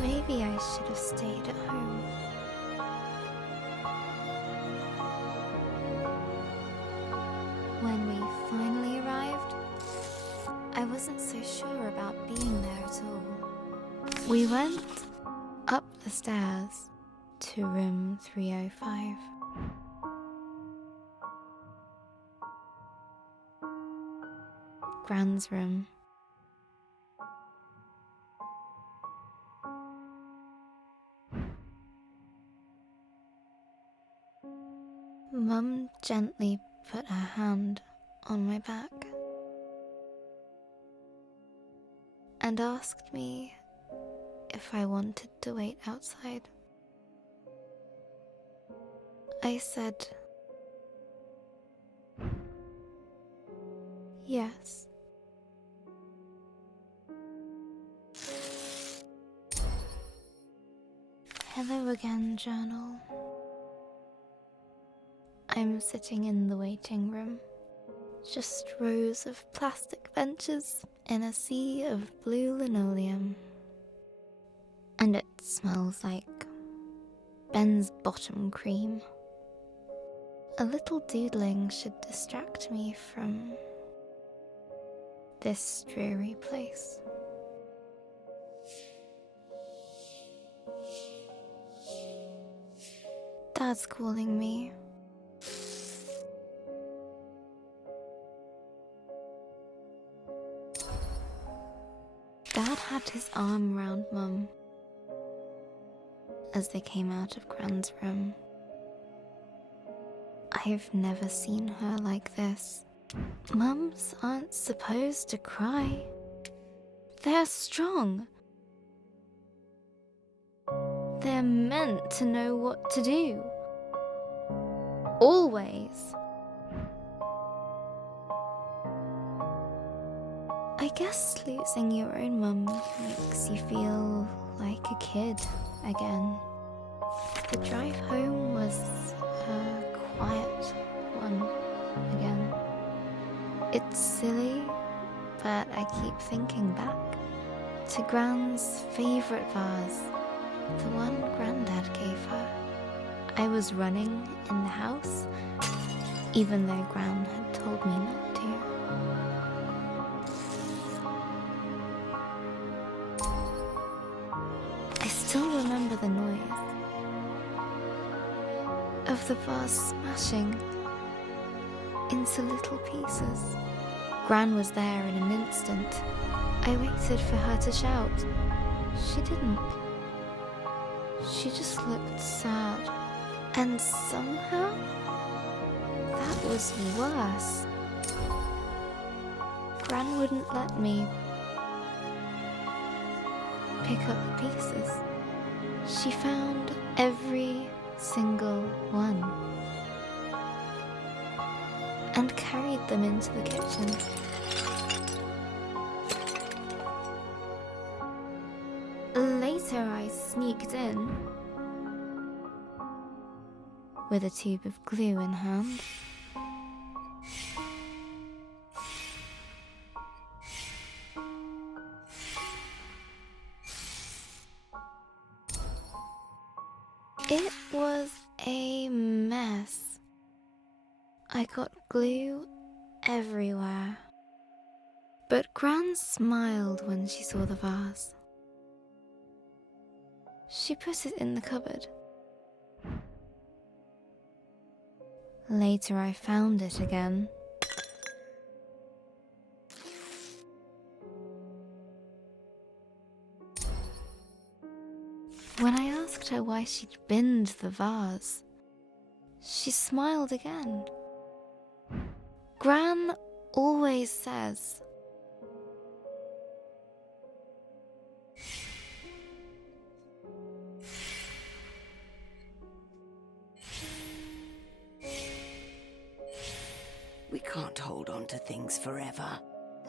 Maybe I should have stayed at home. When we finally arrived, I wasn't so sure about being there at all. We went up the stairs to room 305. Gran's room. Mum gently put her hand on my back and asked me if I wanted to wait outside. I said yes. Hello again, journal. I'm sitting in the waiting room. Just rows of plastic benches in a sea of blue linoleum. And it smells like Ben's bottom cream. A little doodling should distract me from this dreary place. Dad's calling me. Dad had his arm round Mum as they came out of Gran's room. I've never seen her like this. Mums aren't supposed to cry. They're strong. They're meant to know what to do. Always. I guess losing your own mum makes you feel like a kid again. The drive home was a quiet one again. It's silly, but I keep thinking back to Gran's favourite vase, the one Grandad gave her. I was running in the house, even though Gran had told me not to. I still remember the noise of the vase smashing into little pieces. Gran was there in an instant. I waited for her to shout. She didn't. She just looked sad. And somehow, that was worse. Gran wouldn't let me pick up the pieces. She found every single one and carried them into the kitchen. Later, I sneaked in with a tube of glue in hand. It was a mess. I got glue everywhere. But Gran smiled when she saw the vase. She put it in the cupboard. Later I found it again. When I asked her why she'd binned the vase, she smiled again. Gran always says, We can't hold on to things forever.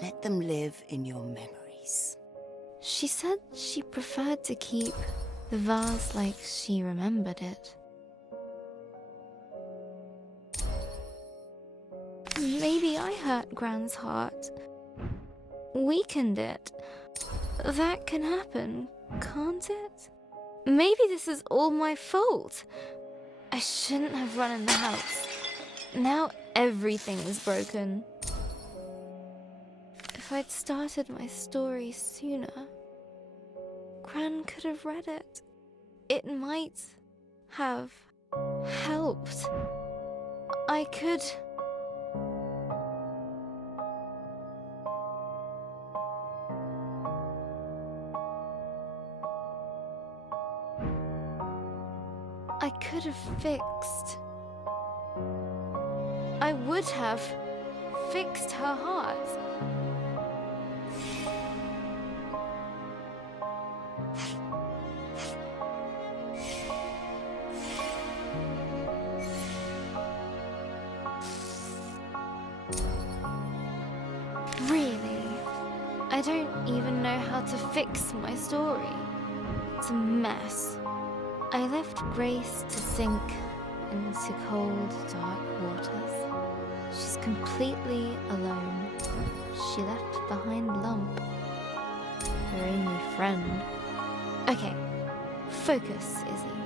Let them live in your memories. she said she preferred to keep the vase like she remembered it. Maybe I hurt Gran's heart. Weakened it. That can happen, can't it? Maybe this is all my fault. I shouldn't have run in the house. Now everything is broken. If I'd started my story sooner, Gran could have read it. It might have helped. I could... I could have fixed. I would have fixed her heart. Really? I don't even know how to fix my story. It's a mess. I left Grace to sink into cold, dark waters. She's completely alone. She left behind Lump, her only friend. Okay, focus, Izzy.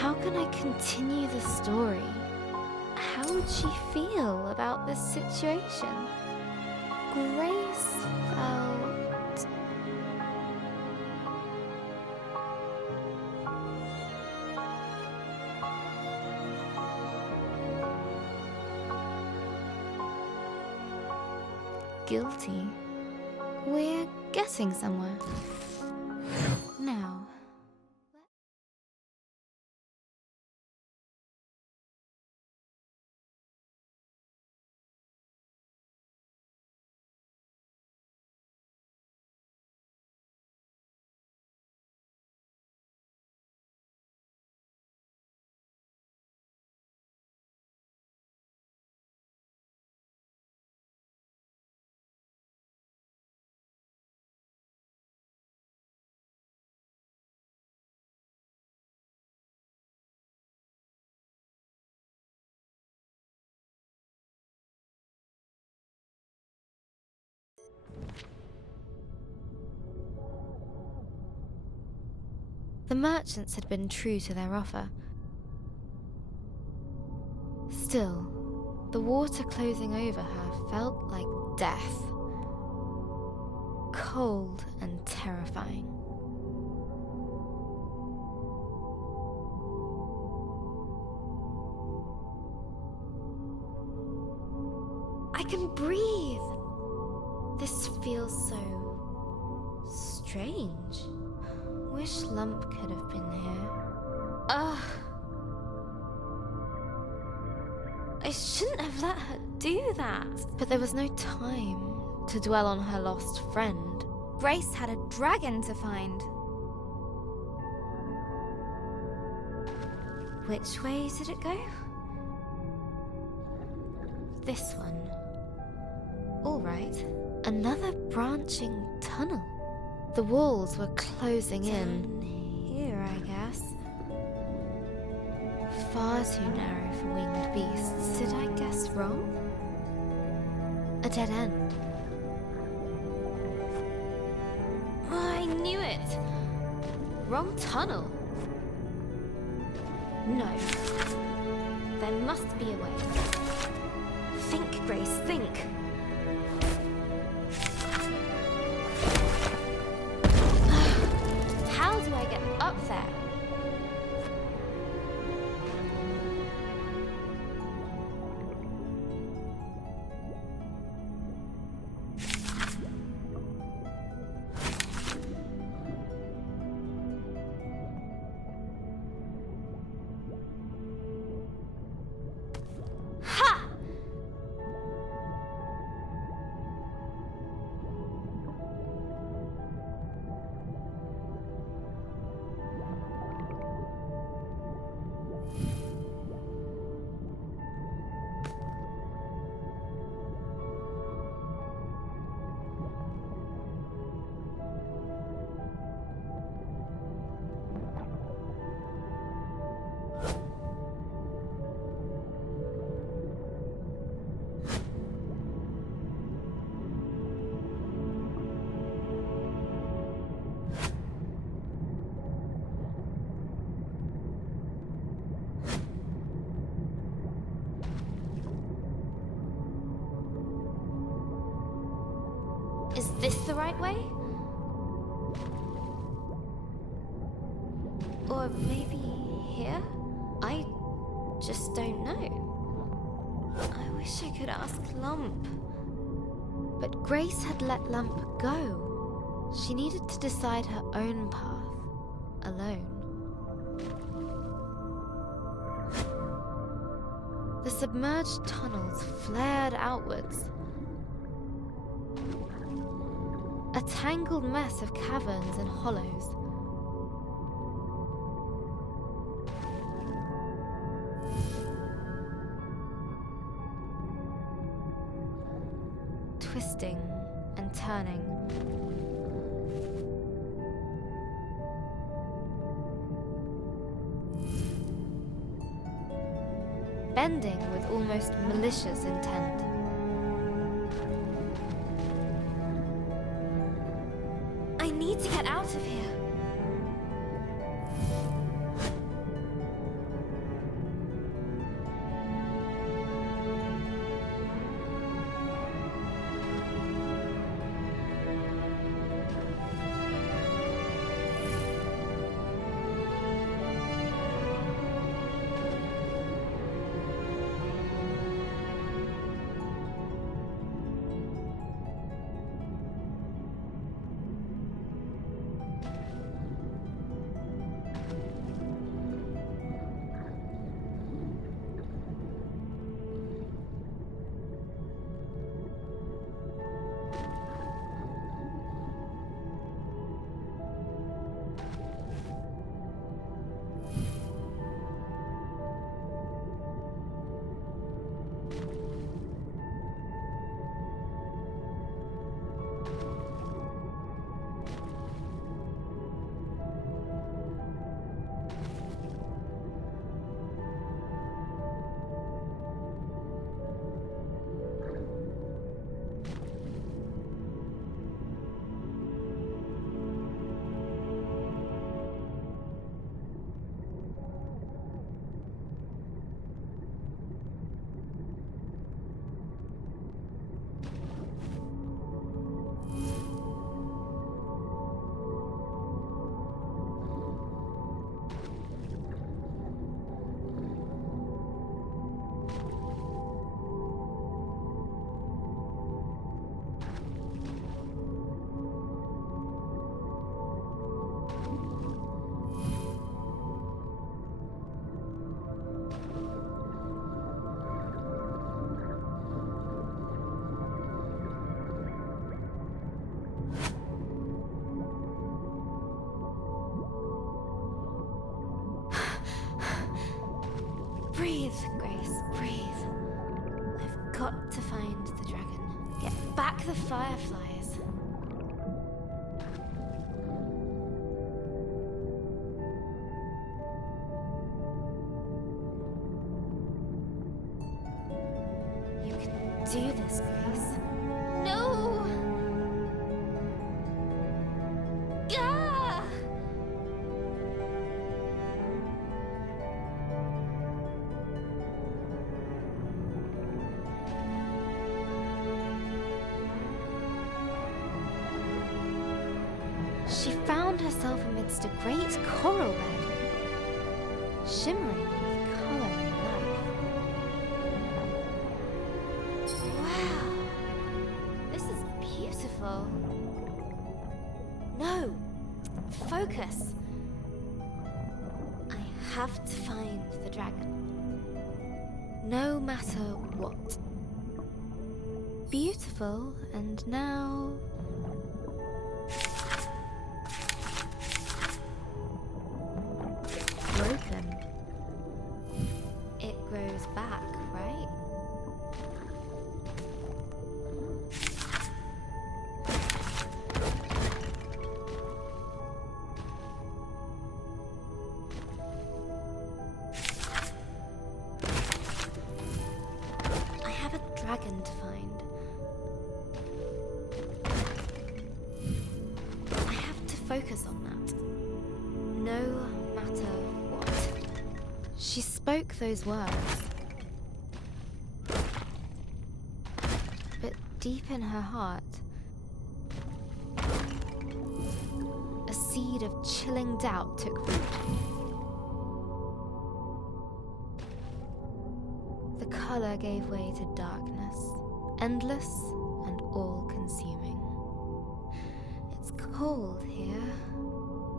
How can I continue the story? How would she feel about this situation? Grace felt... guilty. We're getting somewhere. Now... The merchants had been true to their offer. Still, the water closing over her felt like death. Cold and terrifying. I can breathe! This feels so... strange. Wish Lump could have been here. Ugh. I shouldn't have let her do that. But there was no time to dwell on her lost friend. Grace had a dragon to find. Which way did it go? This one. All right. Another branching tunnel. The walls were closing in. Here, I guess. Far too narrow for winged beasts. Did I guess wrong? A dead end. Oh, I knew it! Wrong tunnel. No. There must be a way. Think, Grace, think. How do I get up there? Is this the right way? Or maybe here? I just don't know. I wish I could ask Lump. But Grace had let Lump go. She needed to decide her own path, alone. The submerged tunnels flared outwards. A tangled mess of caverns and hollows. Twisting and turning. Bending with almost malicious intent. I need to get out of here. Breathe, Grace, breathe. I've got to find the dragon. Get back the Fireflies. You can do this, Grace. No! Gah! She found herself amidst a great coral bed, shimmering with color and life. Wow, this is beautiful. No, focus. I have to find the dragon, no matter what. Beautiful, and now... broken. It grows back, right? I have a dragon to find. I have to focus on that. No matter what. She spoke those words. But deep in her heart, a seed of chilling doubt took root. The color gave way to darkness, endless and all-consuming. It's cold here,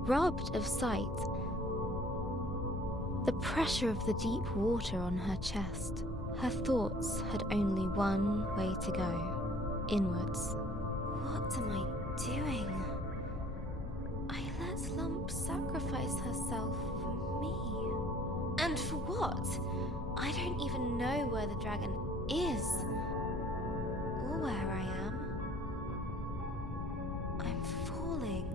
robbed of sight. The pressure of the deep water on her chest. Her thoughts had only one way to go, inwards. What am I doing? I let Lump sacrifice herself for me. And for what? I don't even know where the dragon is, or where I am. I'm falling.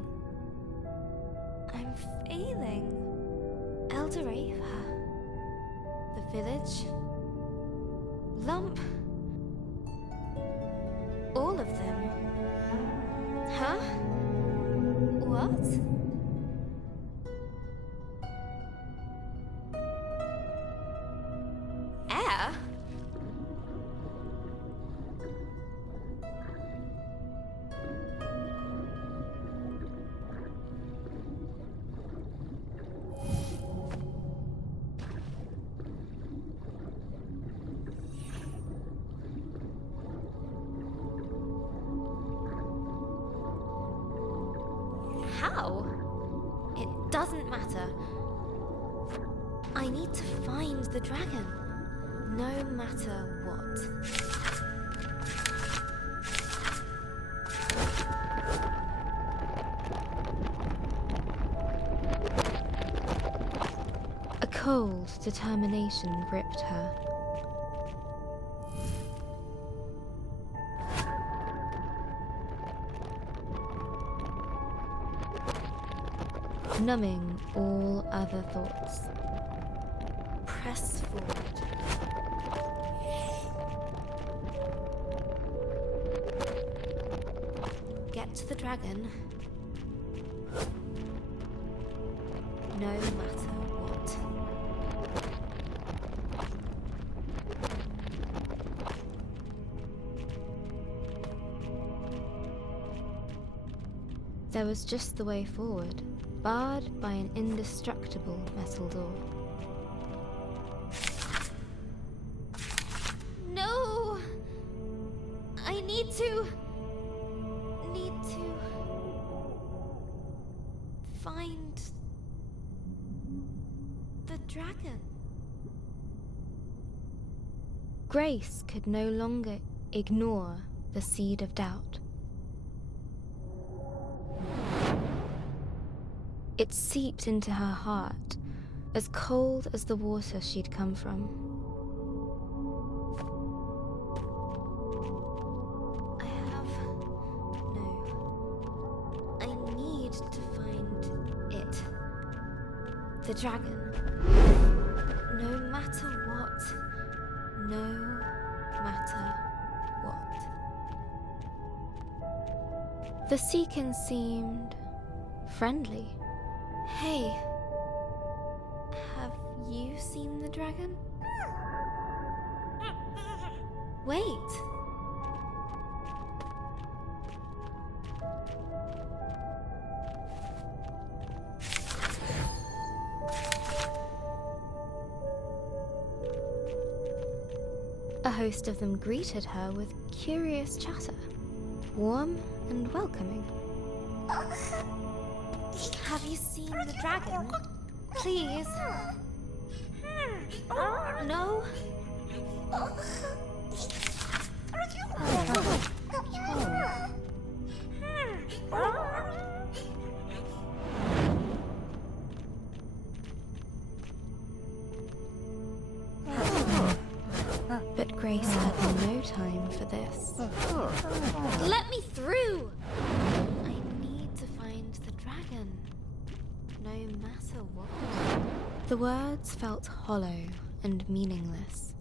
I'm failing. Elderava. The village. Lump. All of them. Huh? What? Air? How? It doesn't matter. I need to find the dragon, no matter what. A cold determination gripped her. Numbing all other thoughts. Press forward. Get to the dragon, no matter what. There was just the way forward, barred by an indestructible metal door. No! I need to find the dragon. Grace could no longer ignore the seed of doubt. It seeped into her heart, as cold as the water she'd come from. I need to find it. The dragon. No matter what. No matter what. The Seekin seemed friendly. Hey, have you seen the dragon? Wait. A host of them greeted her with curious chatter, warm and welcoming. Have you seen the dragon? Please? No? But Grace had no time for this. Let me through! I need to find the dragon, no matter what. The words felt hollow and meaningless.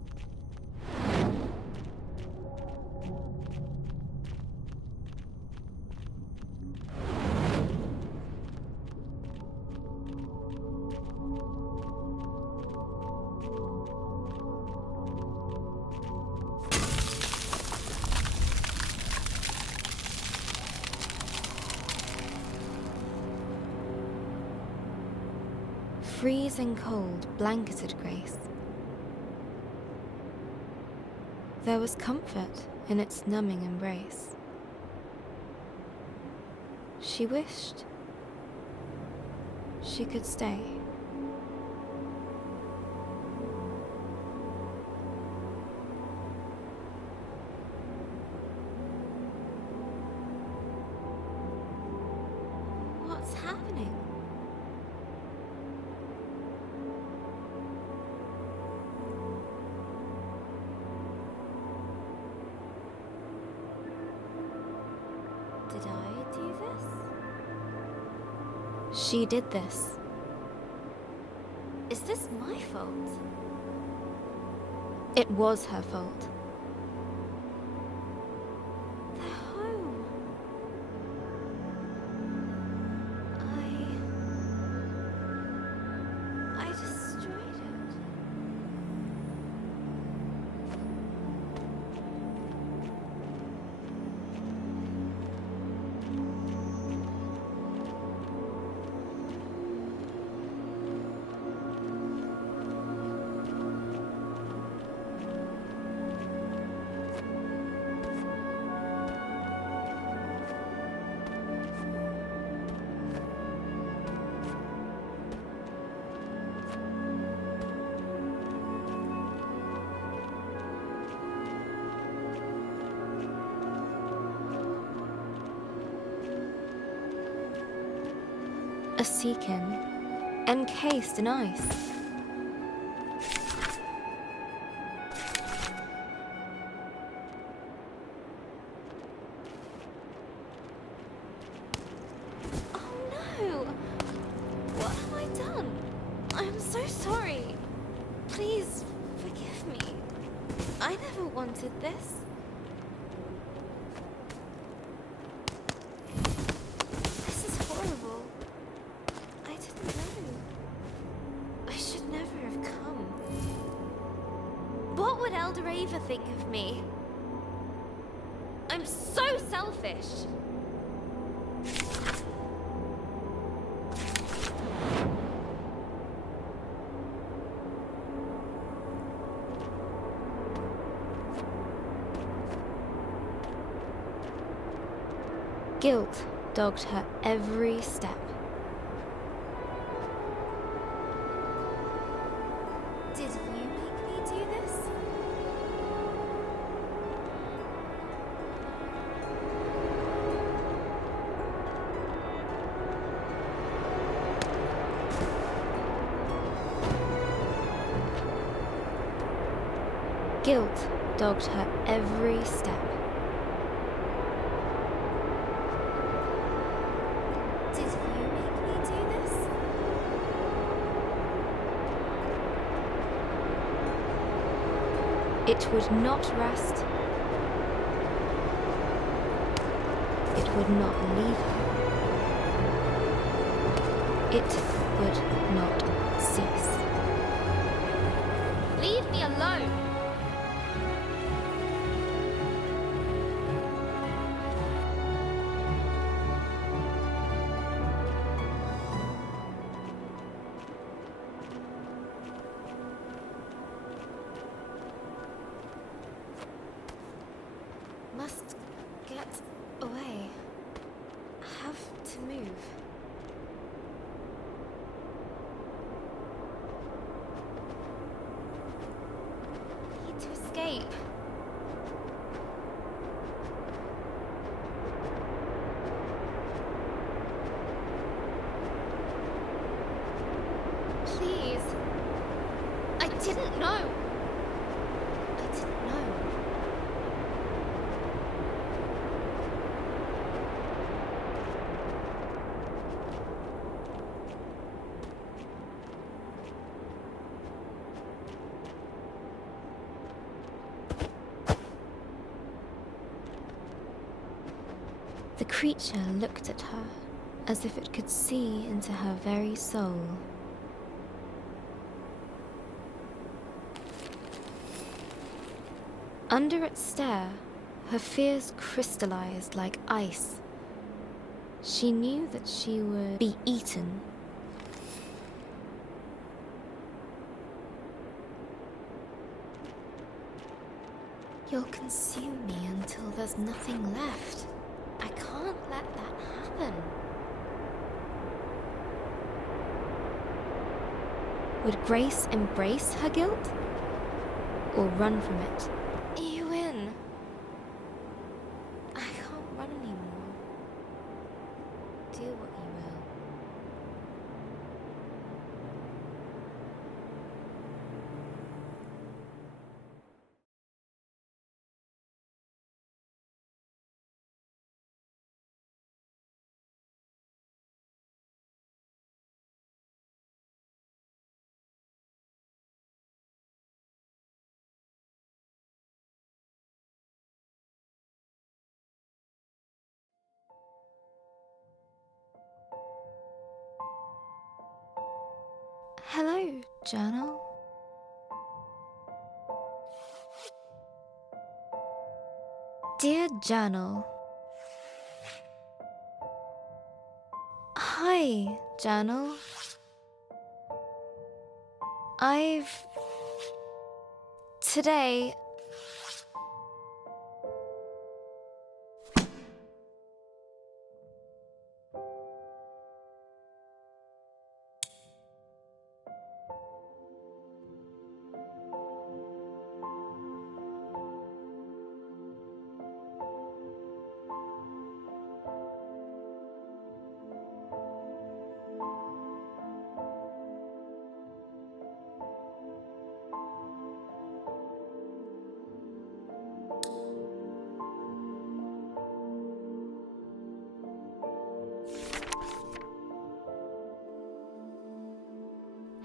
Freezing cold blanketed Grace. There was comfort in its numbing embrace. She wished she could stay. What's happening? Did I do this? She did this. Is this my fault? It was her fault. They're home. I destroyed it. A seakin, encased in ice. Oh no! What have I done? I'm so sorry. Please forgive me. I never wanted this. This is horrible. I didn't know. I should never have come. What would Elder Ava think of me? I'm so selfish. Guilt dogged her every step. Did you make me do this? Guilt dogged her every step. Did you make me do this? It would not rest. It would not leave her. It would not cease. Leave me alone! Must get away. Have to move. Need to escape. Please. I didn't know. I didn't know. The creature looked at her as if it could see into her very soul. Under its stare, her fears crystallized like ice. She knew that she would be eaten. You'll consume me until there's nothing left. I can't let that happen. happen? Would Grace embrace her guilt? Or run from it? You win. I can't run anymore. Do what you will. Hello, journal. Dear journal. Hi, journal. Today...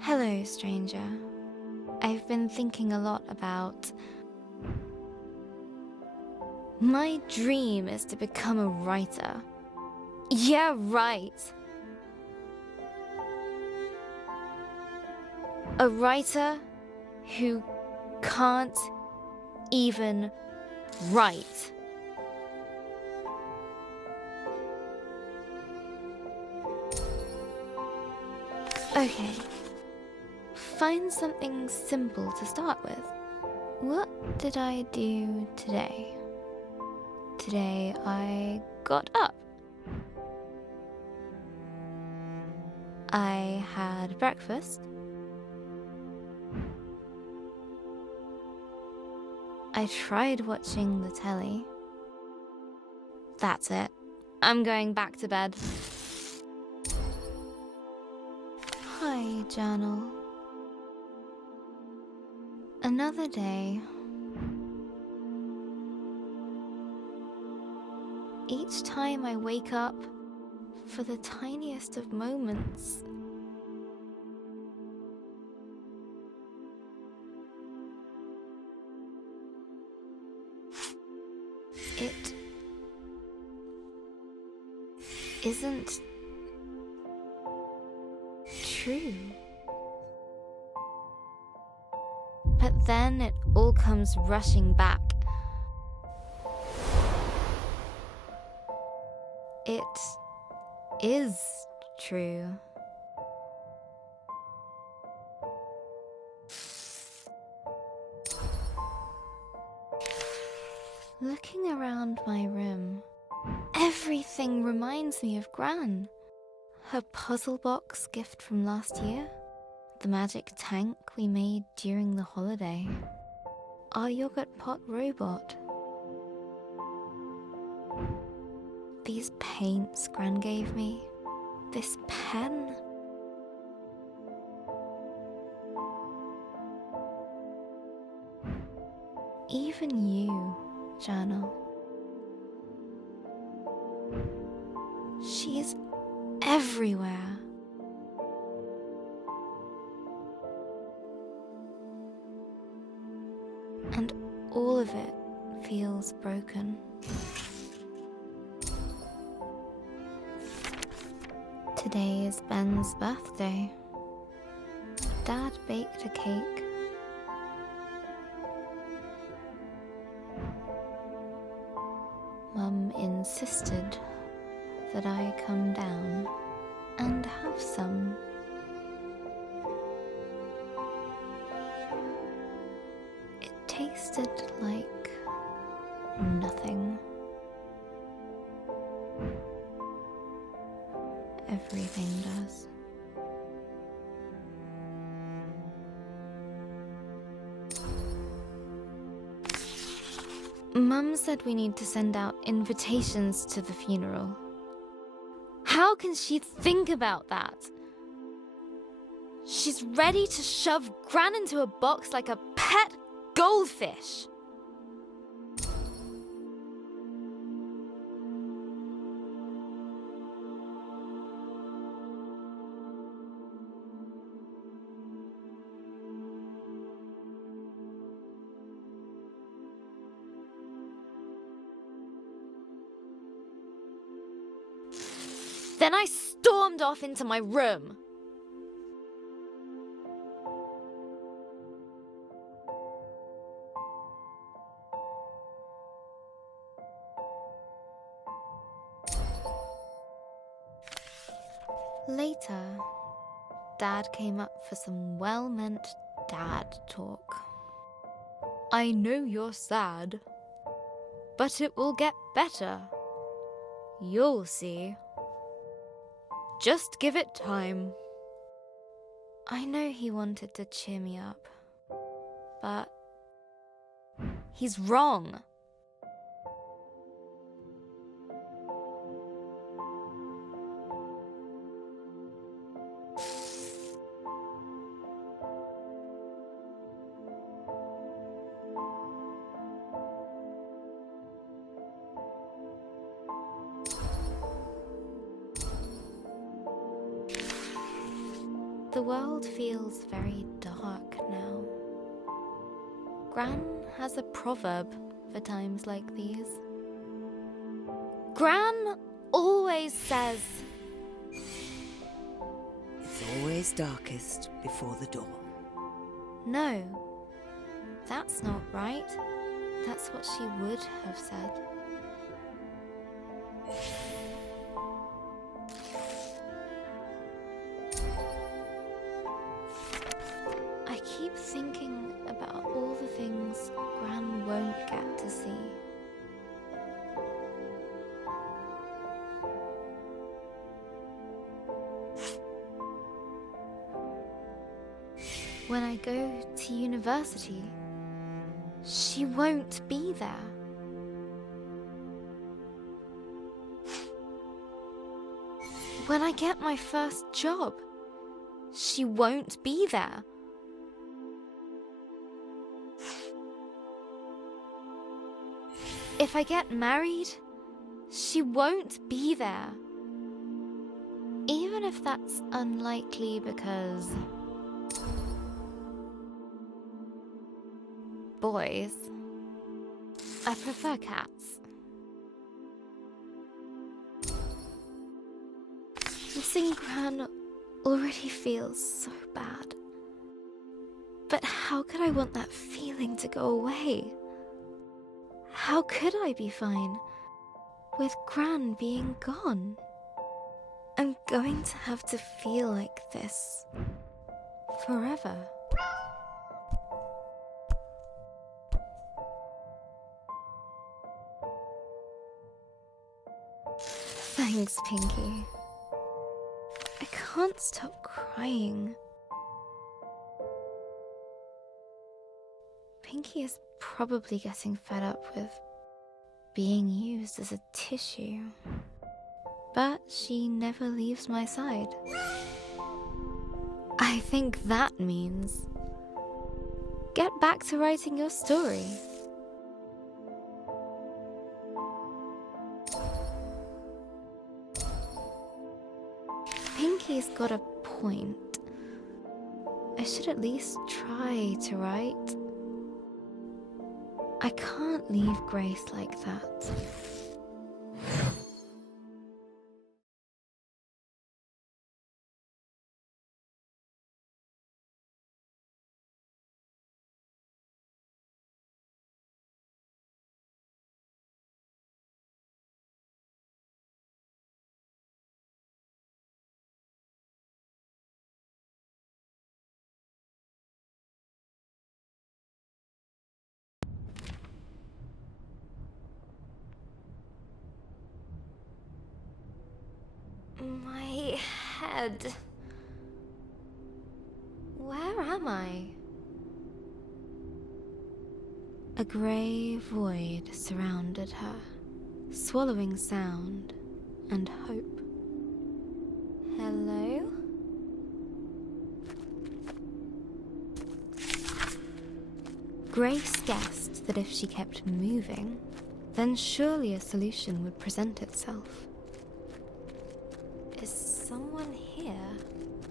Hello, stranger. I've been thinking a lot about... My dream is to become a writer. Yeah, right. A writer who can't even write. Okay. Find something simple to start with. What did I do today? Today I got up. I had breakfast. I tried watching the telly. That's it. I'm going back to bed. Hi, journal. Another day. Each time I wake up, for the tiniest of moments, it isn't true. But then it all comes rushing back. It is true. Looking around my room, everything reminds me of Gran. Her puzzle box gift from last year, the magic tank we made during the holiday, our yogurt pot robot. These paints Gran gave me, this pen. Even you, journal. She is everywhere. And all of it feels broken. Today is Ben's birthday. Dad baked a cake. Mum insisted that I come down and have some. It tasted like everything does. Mum said we need to send out invitations to the funeral. How can she think about that? She's ready to shove Gran into a box like a pet goldfish. Then I stormed off into my room. Later, Dad came up for some well-meant dad talk. I know you're sad, but it will get better. You'll see. Just give it time. I know he wanted to cheer me up, but he's wrong. The world feels very dark now. Gran has a proverb for times like these. Gran always says, It's always darkest before the dawn. no, that's not right. That's what she would have said. I keep thinking about all the things Gran won't get to see. When I go to university, she won't be there. When I get my first job, she won't be there. If I get married, she won't be there. Even if that's unlikely because boys. I prefer cats. Missing Gran already feels so bad. But how could I want that feeling to go away? How could I be fine with Gran being gone? I'm going to have to feel like this forever. Thanks, Pinky. I can't stop crying. Pinky is probably getting fed up with being used as a tissue. But she never leaves my side. I think that means get back to writing your story. Pinky's got a point. I should at least try to write. I can't leave Grace like that. My head. Where am I? A grey void surrounded her, swallowing sound and hope. Hello? Grace guessed that if she kept moving, then surely a solution would present itself. Is someone here?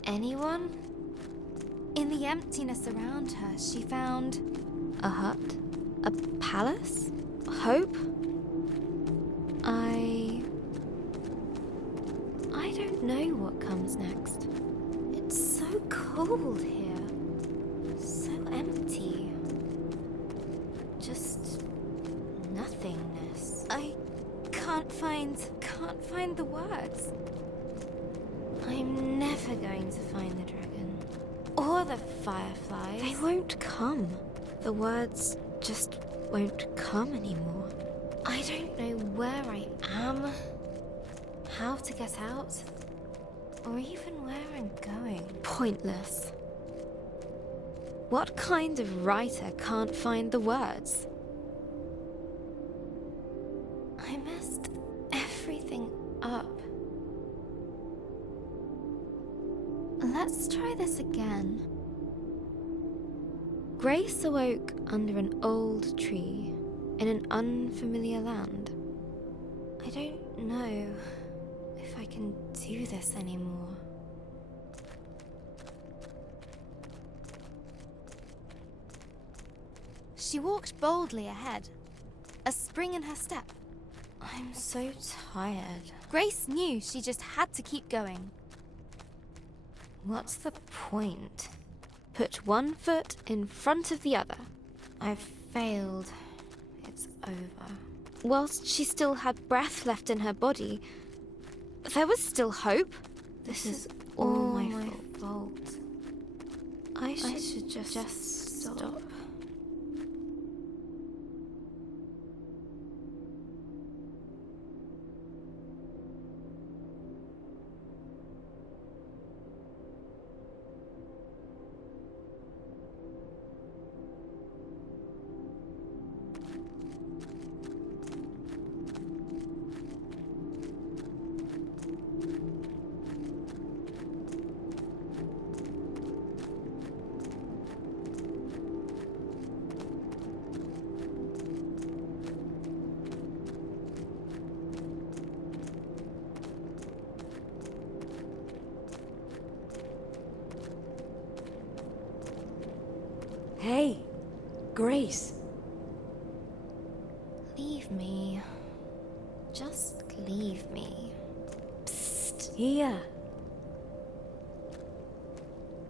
Anyone? In the emptiness around her, she found a hut, a palace, hope. I don't know what comes next. It's so cold here. So empty. Just nothingness. I can't find the words. I'm never going to find the dragon. Or the fireflies. They won't come. The words just won't come anymore. I don't know where I am, how to get out, or even where I'm going. Pointless. What kind of writer can't find the words? I messed everything up. Let's try this again. Grace awoke under an old tree in an unfamiliar land. I don't know if I can do this anymore. She walked boldly ahead, a spring in her step. I'm so tired. Grace knew she just had to keep going. What's the point? Put one foot in front of the other. I've failed. It's over. Whilst she still had breath left in her body, there was still hope. This is all my fault. I should just stop. Hey, Grace. Leave me. Just leave me. Psst, here.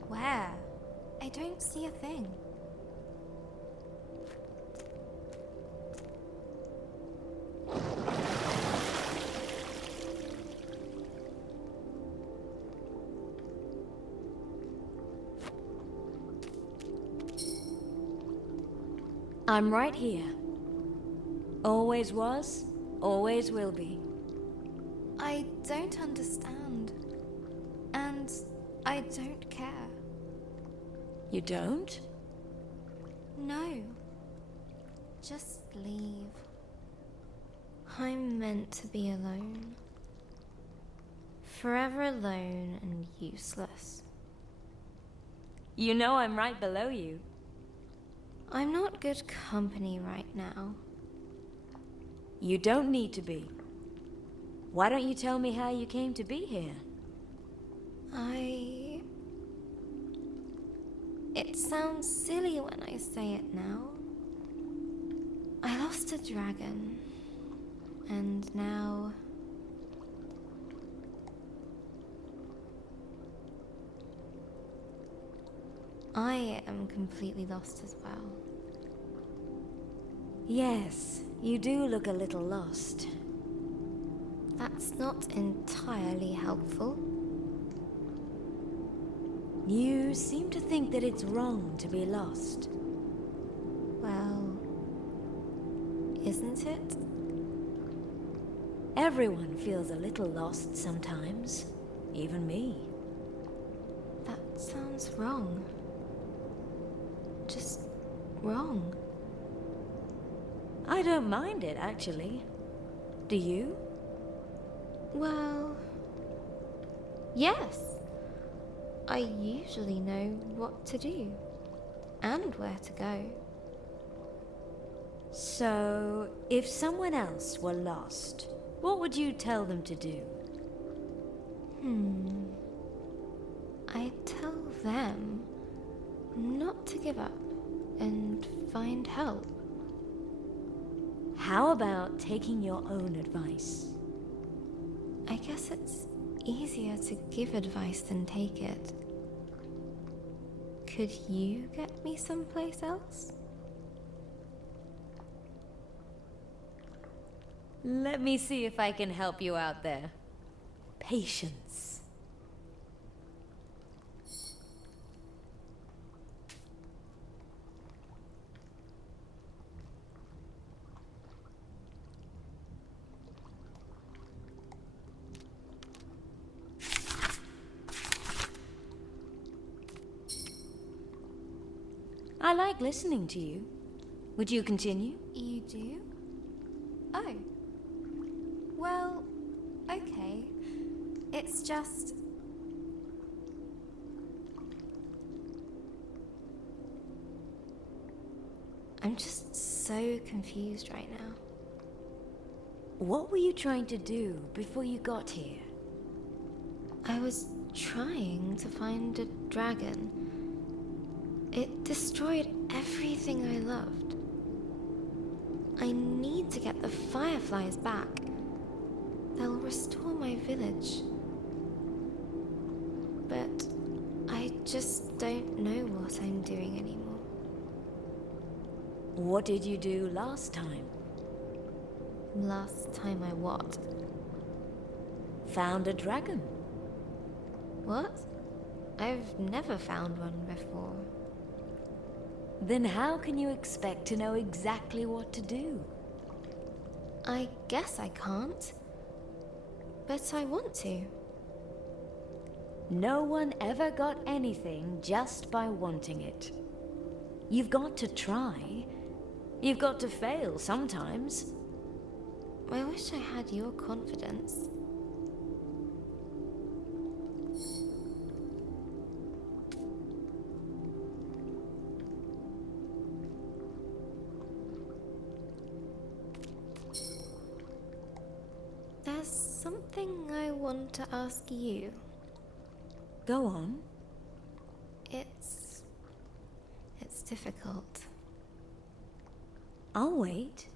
Where? I don't see a thing. I'm right here. Always was, always will be. I don't understand. And I don't care. You don't? No. Just leave. I'm meant to be alone. Forever alone and useless. You know I'm right below you. I'm not good company right now. You don't need to be. Why don't you tell me how you came to be here? It sounds silly when I say it now. I lost a dragon. And now... I am completely lost as well. Yes, you do look a little lost. That's not entirely helpful. You seem to think that it's wrong to be lost. Well, isn't it? Everyone feels a little lost sometimes. Even me. That sounds wrong. Just wrong. I don't mind it, actually. Do you? Well, yes. I usually know what to do and where to go. So, if someone else were lost, what would you tell them to do? I'd tell them not to give up and find help. How about taking your own advice? I guess it's easier to give advice than take it. Could you get me someplace else? Let me see if I can help you out there. Patience. I like listening to you. Would you continue? You do? Oh. Well, okay. It's just... I'm just so confused right now. What were you trying to do before you got here? I was trying to find a dragon. It destroyed everything I loved. I need to get the Fireflies back. They'll restore my village. But I just don't know what I'm doing anymore. What did you do last time? Last time I what? Found a dragon. What? I've never found one before. Then how can you expect to know exactly what to do? I guess I can't. But I want to. No one ever got anything just by wanting it. You've got to try. You've got to fail sometimes. I wish I had your confidence. There's something I want to ask you. Go on. It's difficult. I'll wait.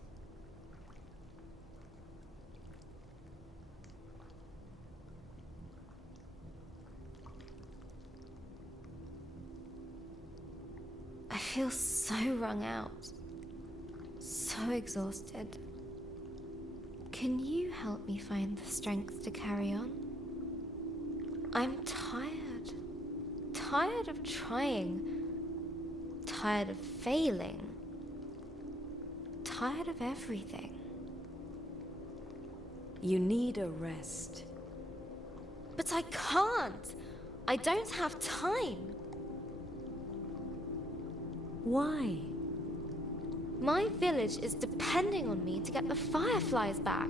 I feel so wrung out. So exhausted. Can you help me find the strength to carry on? I'm tired. Tired of trying. Tired of failing. Tired of everything. You need a rest. But I can't. I don't have time. Why? My village is depending on me to get the Fireflies back.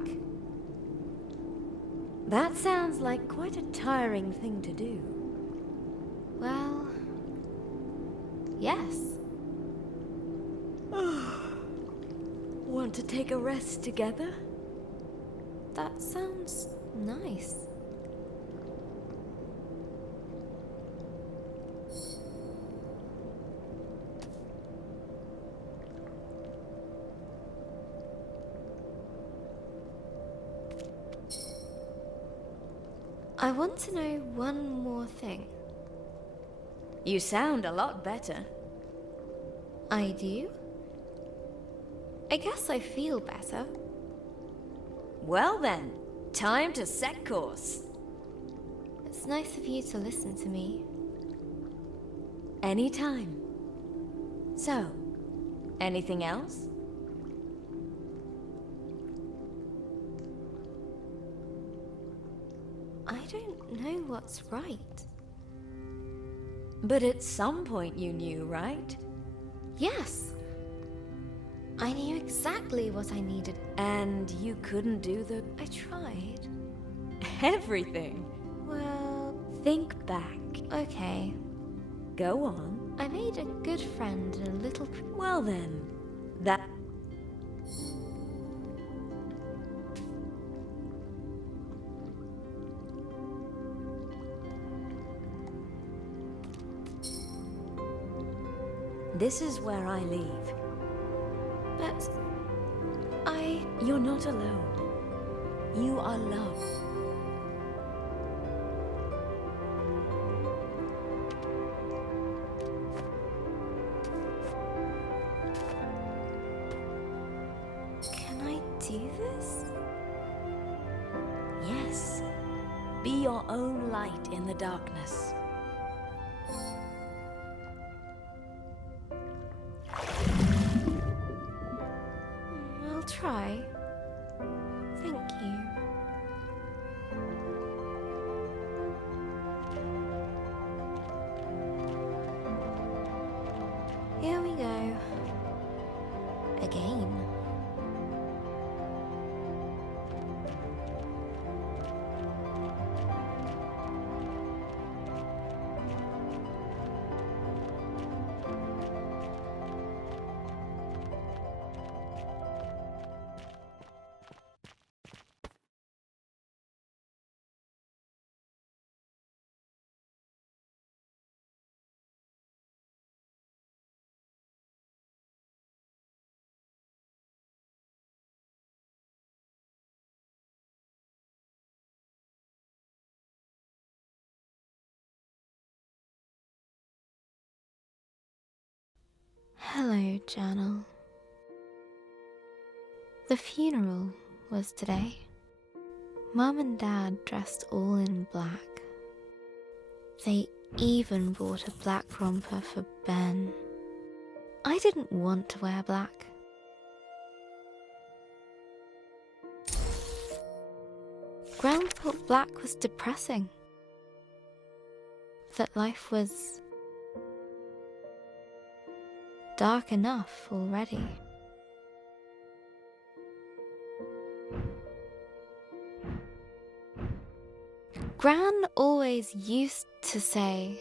That sounds like quite a tiring thing to do. Well, yes. Want to take a rest together? That sounds nice. I want to know one more thing. You sound a lot better. I do? I guess I feel better. Well then, time to set course. It's nice of you to listen to me. Anytime. So, anything else? I don't know what's right. But at some point you knew, right? Yes. I knew exactly what I needed. And you couldn't do the I tried. everything. Well, Think back. okay. Go on. I made a good friend and a little... Well then, that... This is where I leave. But... You're not alone. You are loved. Can I do this? Yes. Be your own light in the darkness. I'll try. Thank you. Here we go. Again. Hello, journal. The funeral was today. Mum and Dad dressed all in black. They even bought a black romper for Ben. I didn't want to wear black. Gran thought black was depressing. That life was dark enough already. Gran always used to say,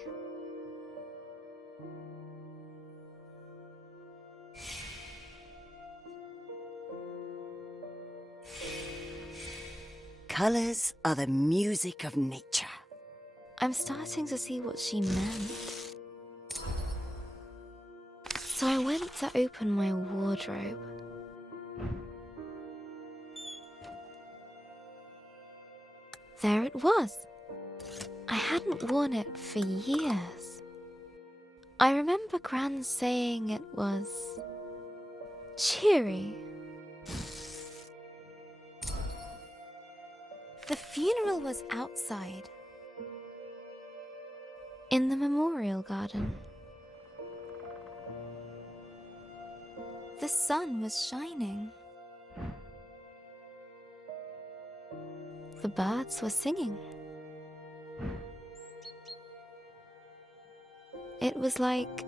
Colors are the music of nature. I'm starting to see what she meant. So I went to open my wardrobe. There it was. I hadn't worn it for years. I remember Gran saying it was cheery. The funeral was outside, in the memorial garden. The sun was shining. The birds were singing. It was like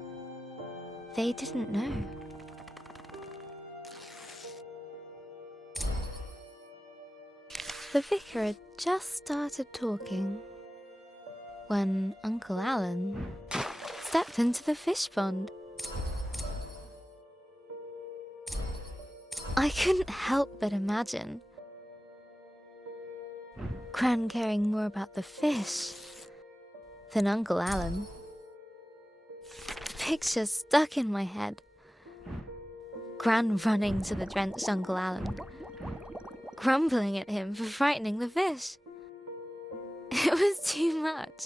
they didn't know. The vicar had just started talking when Uncle Alan stepped into the fish pond. I couldn't help but imagine Gran caring more about the fish than Uncle Alan. The picture stuck in my head. Gran running to the drenched Uncle Alan, grumbling at him for frightening the fish. It was too much.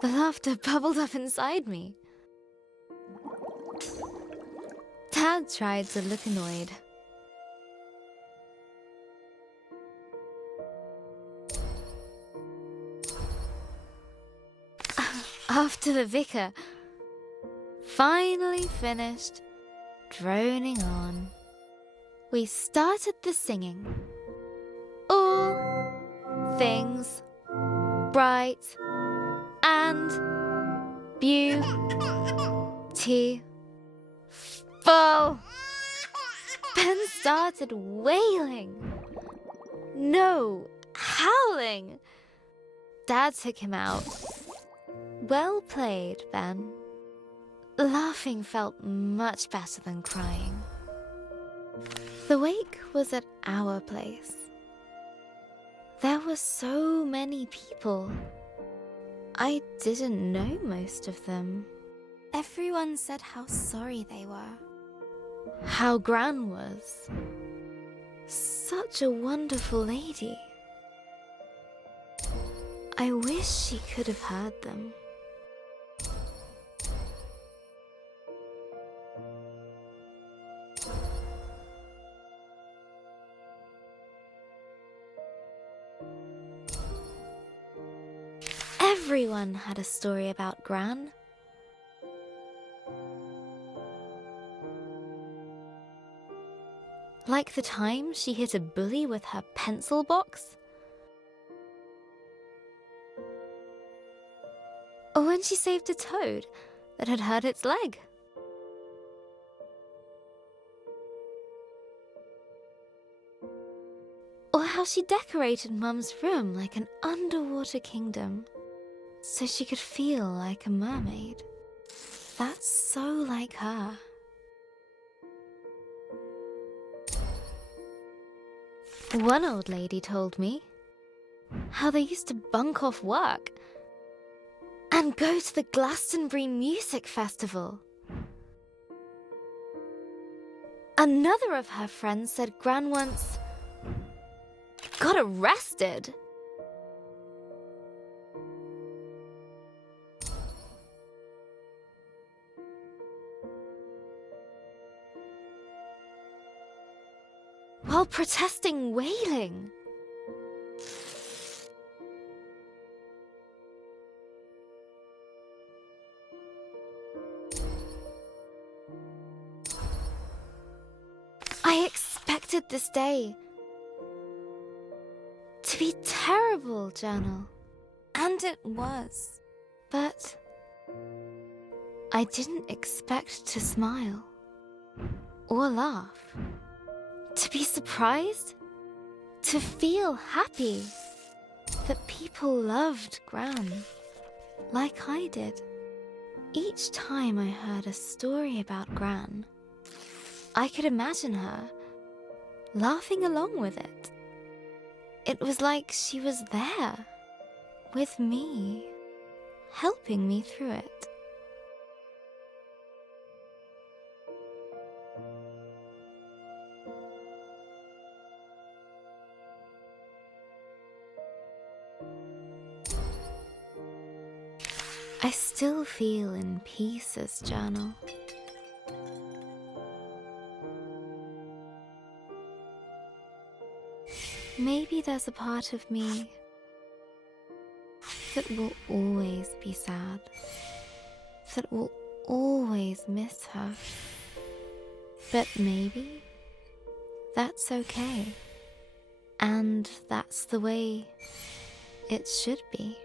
The laughter bubbled up inside me. Dad tried to look annoyed. After the vicar finally finished droning on, we started the singing. All things bright and beautiful. Ben started wailing. No, howling. Dad took him out. Well played, Ben. Laughing felt much better than crying. The wake was at our place. There were so many people. I didn't know most of them. Everyone said how sorry they were. How Gran was. Such a wonderful lady. I wish she could have heard them. Everyone had a story about Gran. Like the time she hit a bully with her pencil box. Or when she saved a toad that had hurt its leg. Or how she decorated Mum's room like an underwater kingdom, so she could feel like a mermaid. That's so like her. One old lady told me how they used to bunk off work and go to the Glastonbury Music Festival. Another of her friends said Gran once got arrested. While protesting whaling. I expected this day to be terrible, Journal. And it was. But I didn't expect to smile or laugh. To be surprised, to feel happy that people loved Gran like I did. Each time I heard a story about Gran, I could imagine her laughing along with it. It was like she was there with me, helping me through it. I still feel in pieces, Journal. Maybe there's a part of me that will always be sad, that will always miss her. But maybe that's okay, and that's the way it should be.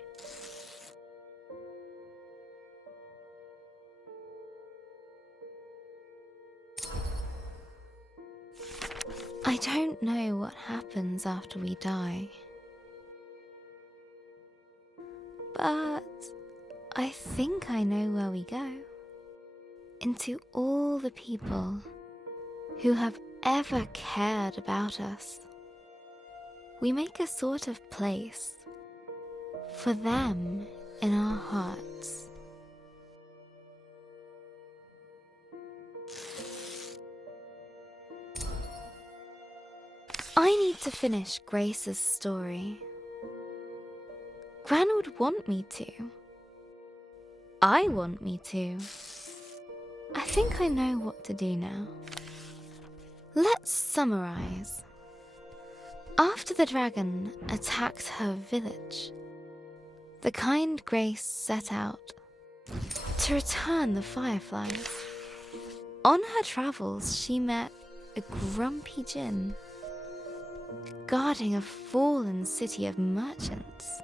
I don't know what happens after we die, but I think I know where we go. Into all the people who have ever cared about us. We make a sort of place for them in our hearts. I need to finish Grace's story. Gran would want me to. I want me to. I think I know what to do now. Let's summarize. After the dragon attacked her village, the kind Grace set out to return the Fireflies. On her travels, she met a grumpy djinn guarding a fallen city of merchants.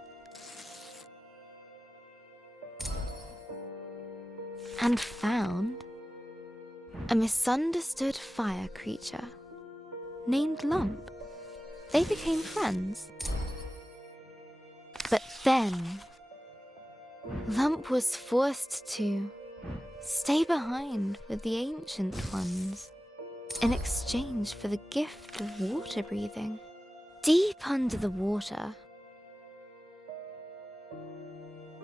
and found a misunderstood fire creature named Lump. They became friends. But then, Lump was forced to stay behind with the Ancient Ones in exchange for the gift of water breathing. Deep under the water,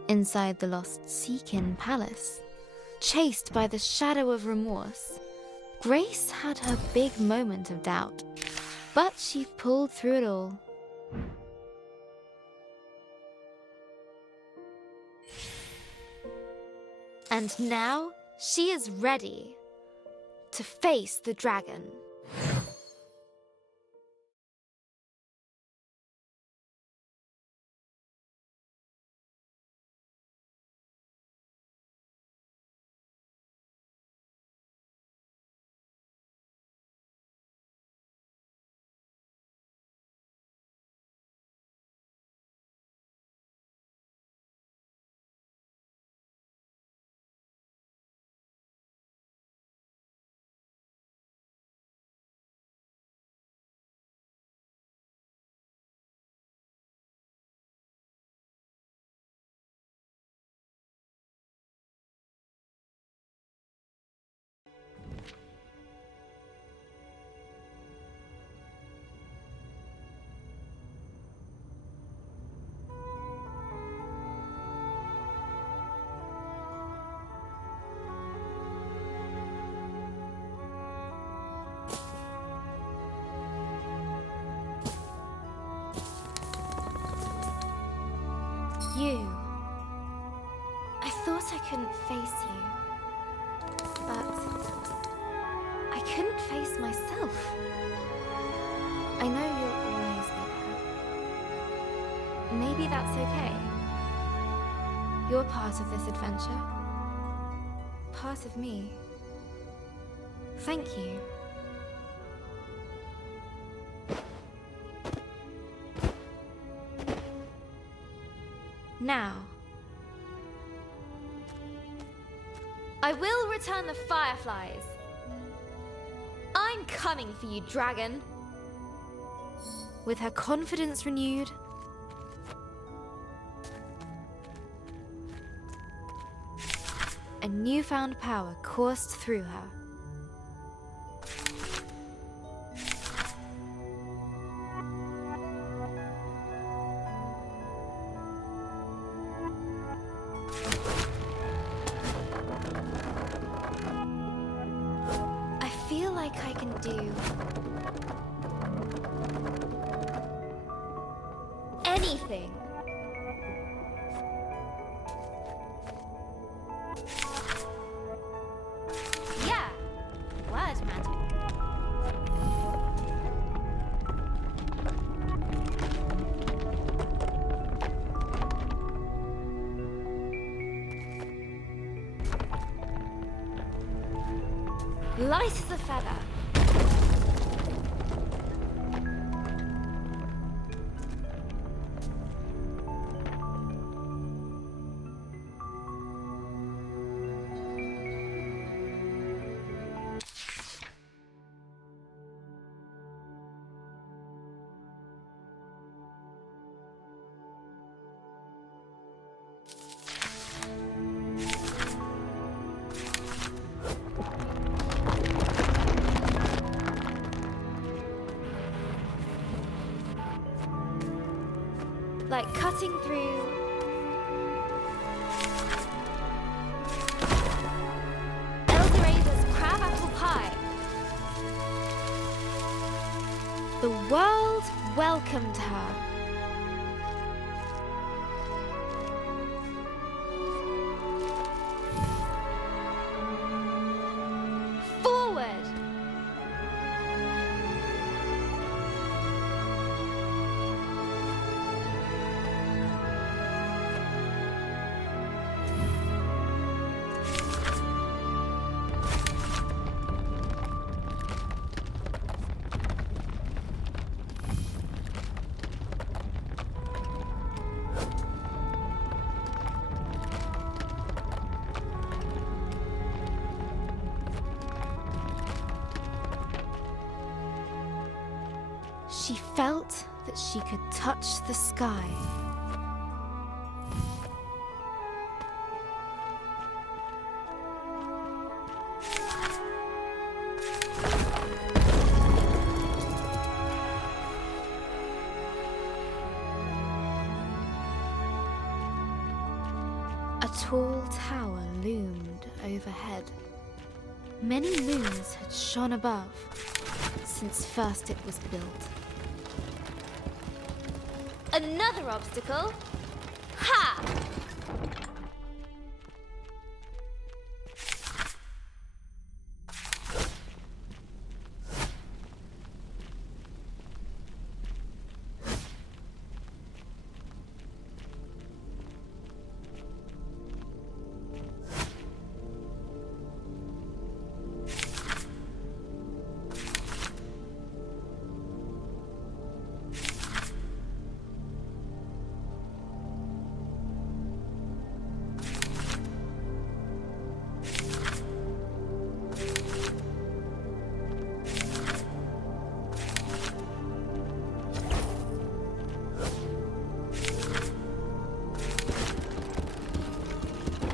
inside the lost Seekin Palace, chased by the shadow of remorse, Grace had her big moment of doubt, but she pulled through it all. And now she is ready to face the dragon. You. I thought I couldn't face you, but I couldn't face myself. I know you'll always be there. Maybe that's okay. You're part of this adventure. Part of me. Thank you. Now, I will return the Fireflies. I'm coming for you, dragon. With her confidence renewed, a newfound power coursed through her. I feel like I can do anything. Yeah, word magic. Light as a feather. Like cutting through Eldoraza's crab apple pie. The world welcomed her. Forward! She felt that she could touch the sky. A tall tower loomed overhead. Many moons had shone above since first it was built. Another obstacle? Ha!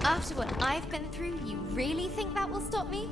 After what I've been through, you really think that will stop me?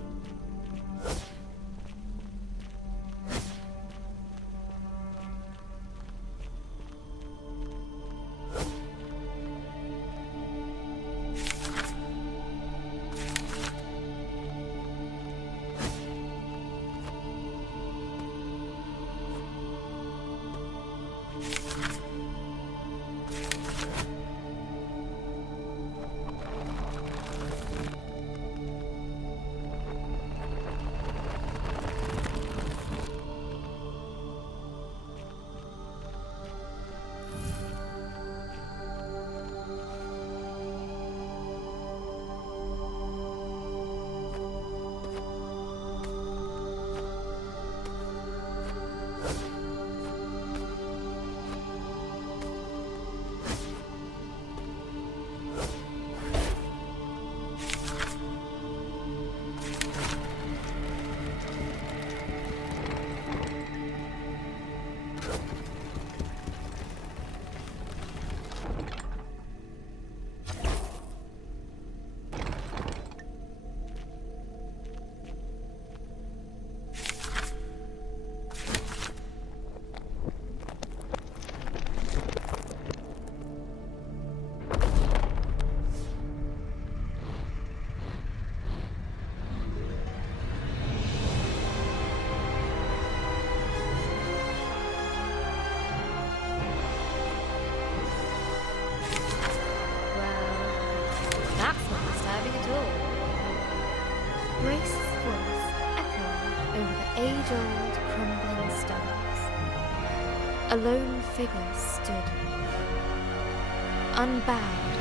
Grace's voice echoed over the age-old crumbling stones. A lone figure stood, unbowed,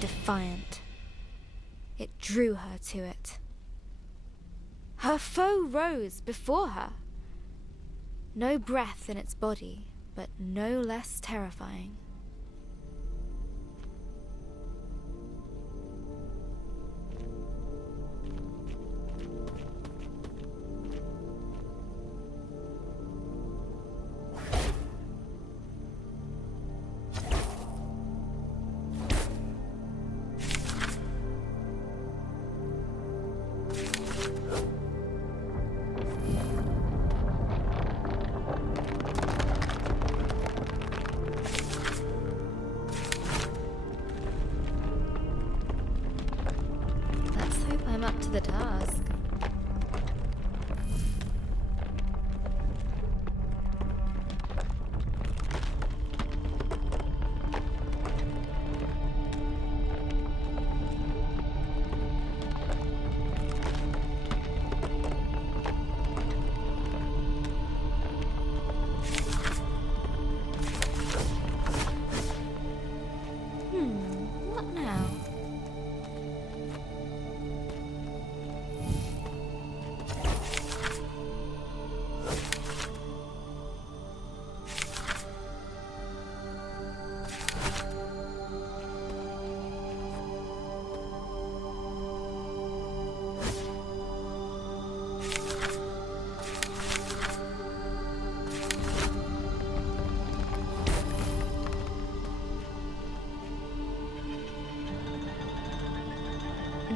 defiant. It drew her to it. Her foe rose before her. No breath in its body, but no less terrifying. I'm up to the task. What now?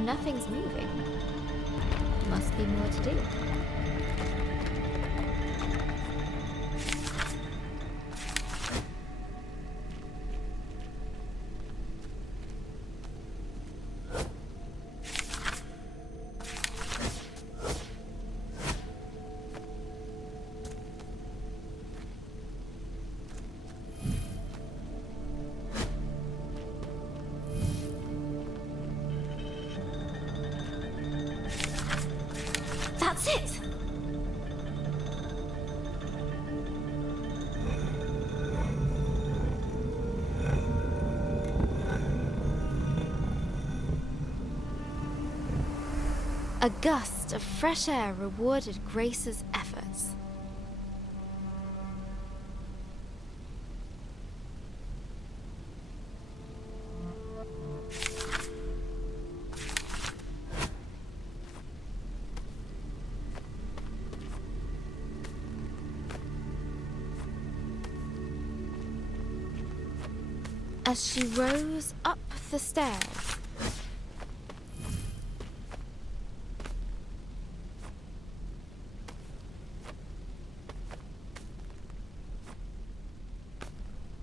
nothing's moving. Must be more to do. That's it! A gust of fresh air rewarded Grace's efforts. As she rose up the stairs,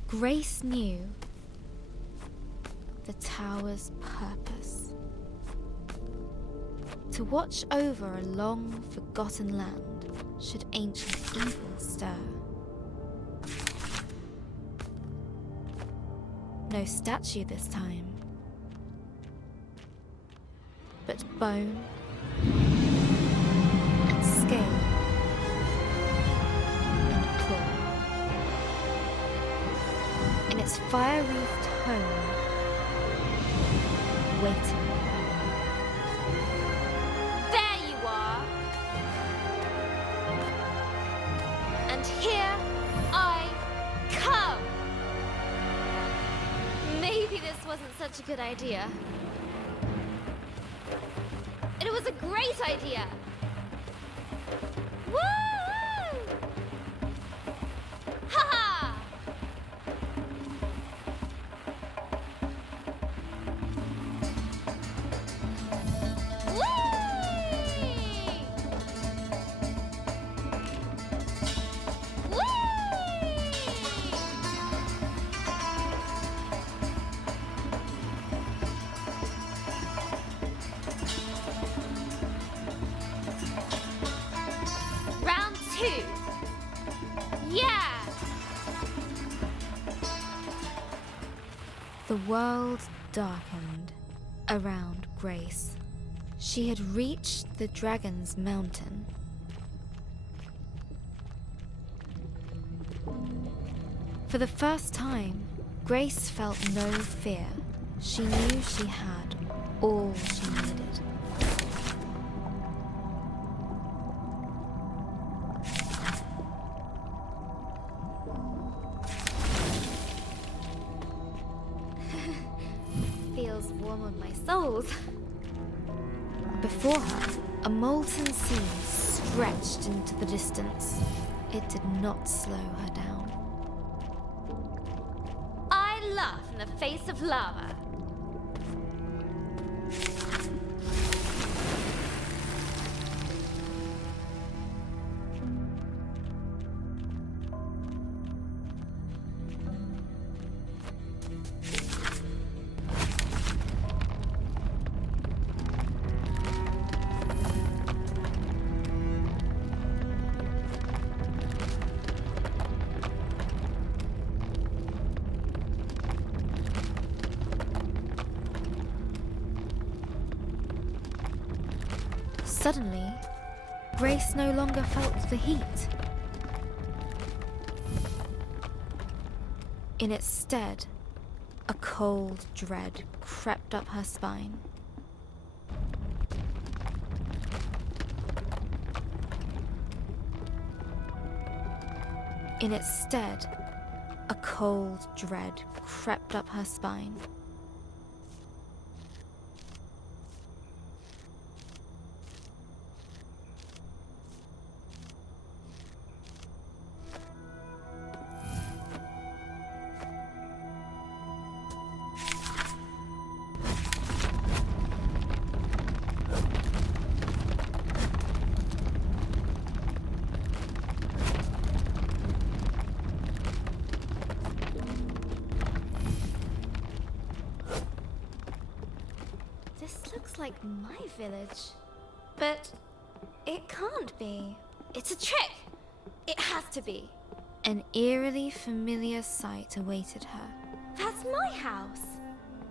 Grace knew the tower's purpose: to watch over a long forgotten land should ancient evil stir. No statue this time, but bone and scale and claw. In its fire-wreathed home, waiting. There you are! And here I come! Maybe this wasn't such a good idea. It was a great idea! Woo! Ha-ha! Round 2. Yeah! The world darkened around Grace. She had reached the Dragon's Mountain. For the first time, Grace felt no fear. She knew she had all she needed. Feels warm on my soles. Before her, a molten sea stretched into the distance. It did not slow her down. I laugh in the face of lava. Suddenly, Grace no longer felt the heat. In its stead, a cold dread crept up her spine. In its stead, a cold dread crept up her spine. This looks like my village. But it can't be. It's a trick! It has to be. An eerily familiar sight awaited her. That's my house!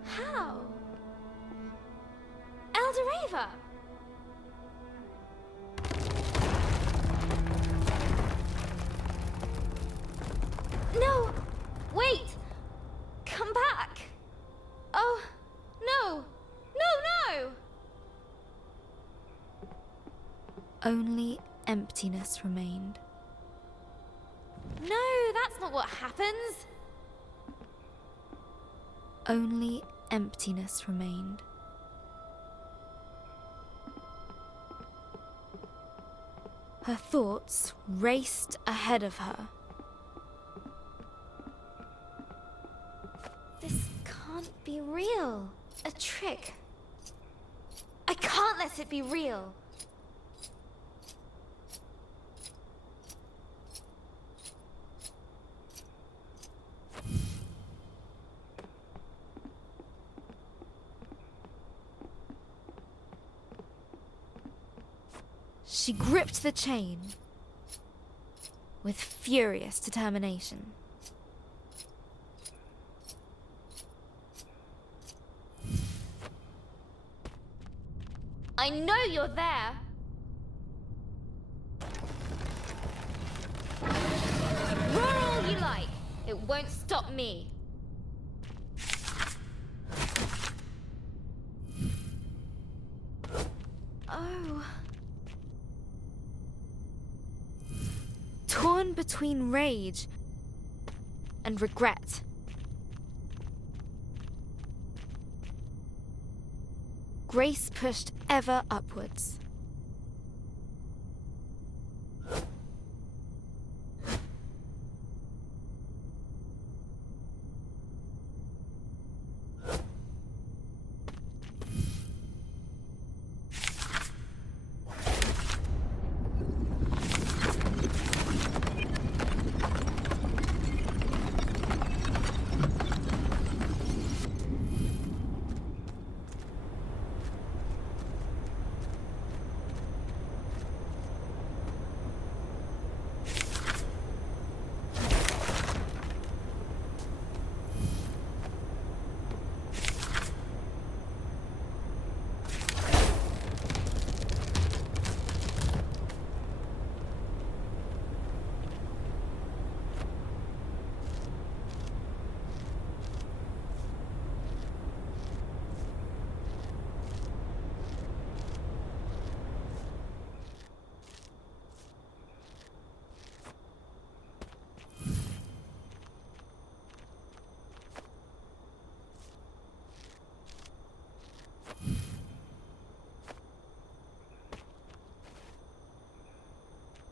How? Eldoreva! No! Wait! Come back! Oh, no! No, no! Only emptiness remained. No, that's not what happens! Only emptiness remained. Her thoughts raced ahead of her. This can't be real. A trick. I can't let it be real. She gripped the chain with furious determination. I know you're there! Roar all you like! It won't stop me! Oh. Torn between rage and regret. Grace pushed ever upwards.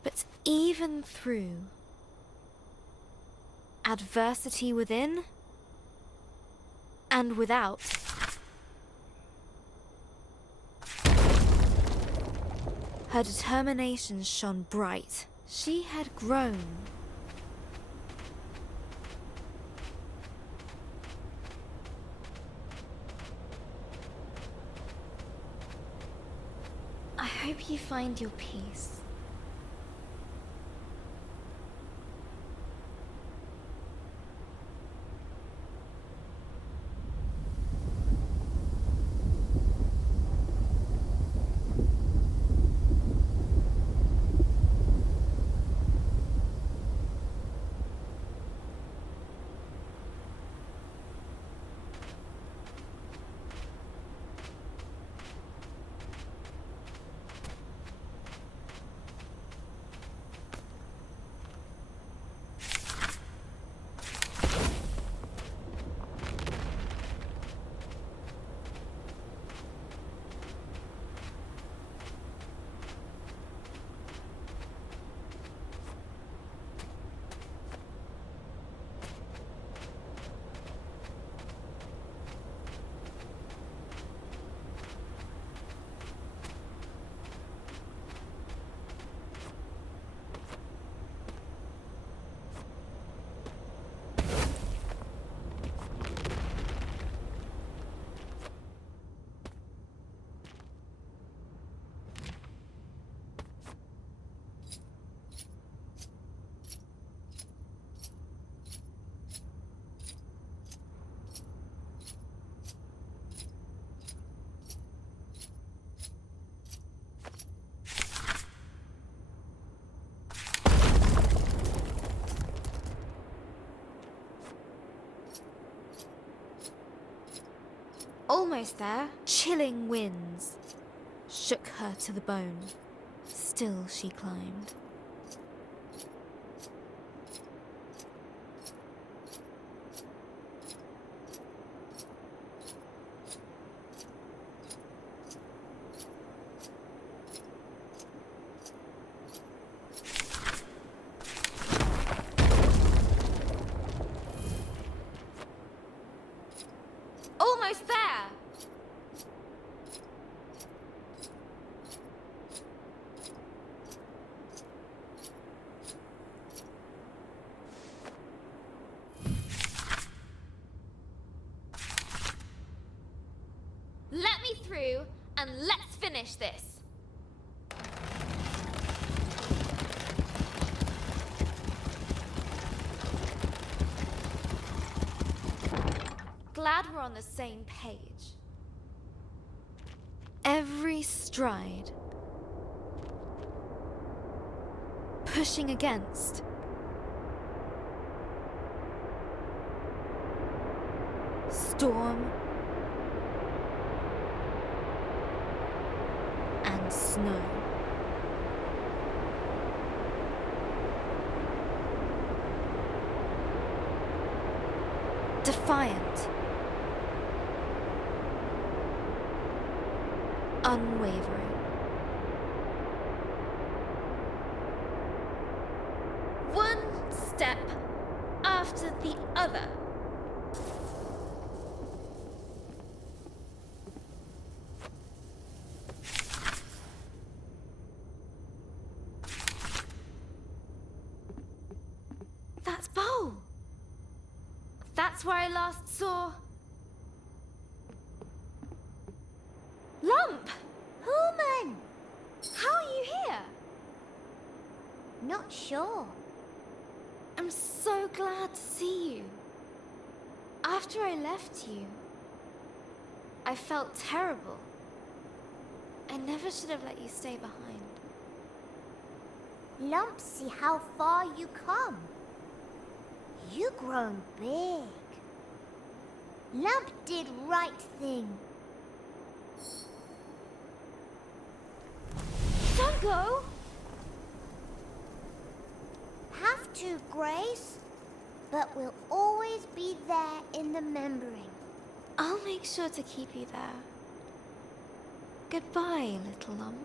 But even through adversity within and without, her determination shone bright. She had grown. I hope you find your peace. Almost there. Chilling winds shook her to the bone. Still she climbed. Almost there! Let me through, and let's finish this. Glad we're on the same page. Every stride, pushing against, storm and snow. Defiant, unwavering. One step after the other. That's Bo. That's where I last saw Lump. Human! How are you here? Not sure. I'm so glad to see you. After I left you, I felt terrible. I never should have let you stay behind. Lump, see how far you come. You grown big. Lump did right thing. Don't go! Have to, Grace. But we'll always be there in the remembering. I'll make sure to keep you there. Goodbye, little lump.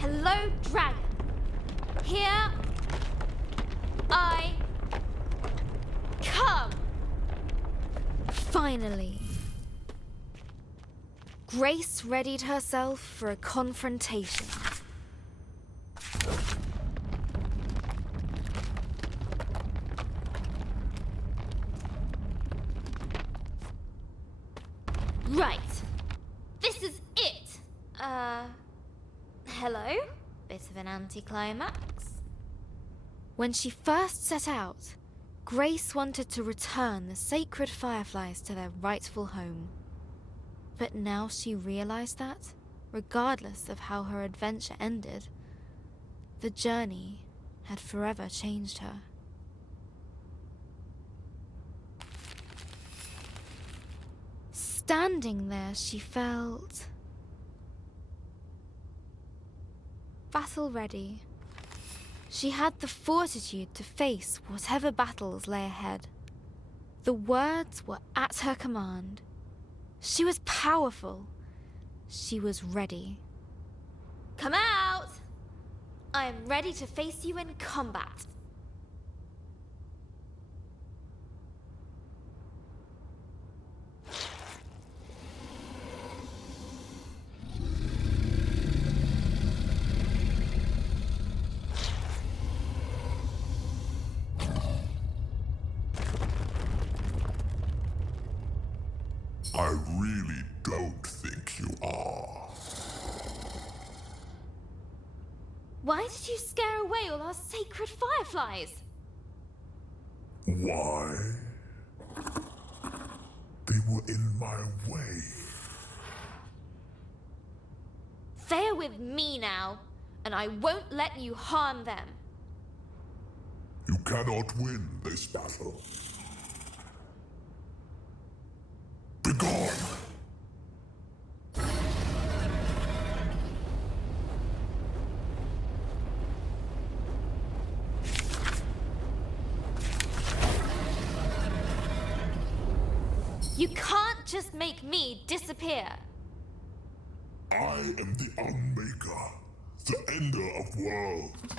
Hello, dragon. Here I come. Finally, Grace readied herself for a confrontation. Right. This is it. Hello? Bit of an anticlimax. When she first set out, Grace wanted to return the sacred Fireflies to their rightful home. But now she realized that, regardless of how her adventure ended, the journey had forever changed her. Standing there, she felt battle ready. She had the fortitude to face whatever battles lay ahead. The words were at her command. She was powerful. She was ready. Come out! I am ready to face you in combat. I really don't think you are. Why did you scare away all our sacred fireflies? Why? They were in my way. They're with me now, and I won't let you harm them. You cannot win this battle. Begone! You can't just make me disappear. I am the Unmaker, the Ender of worlds.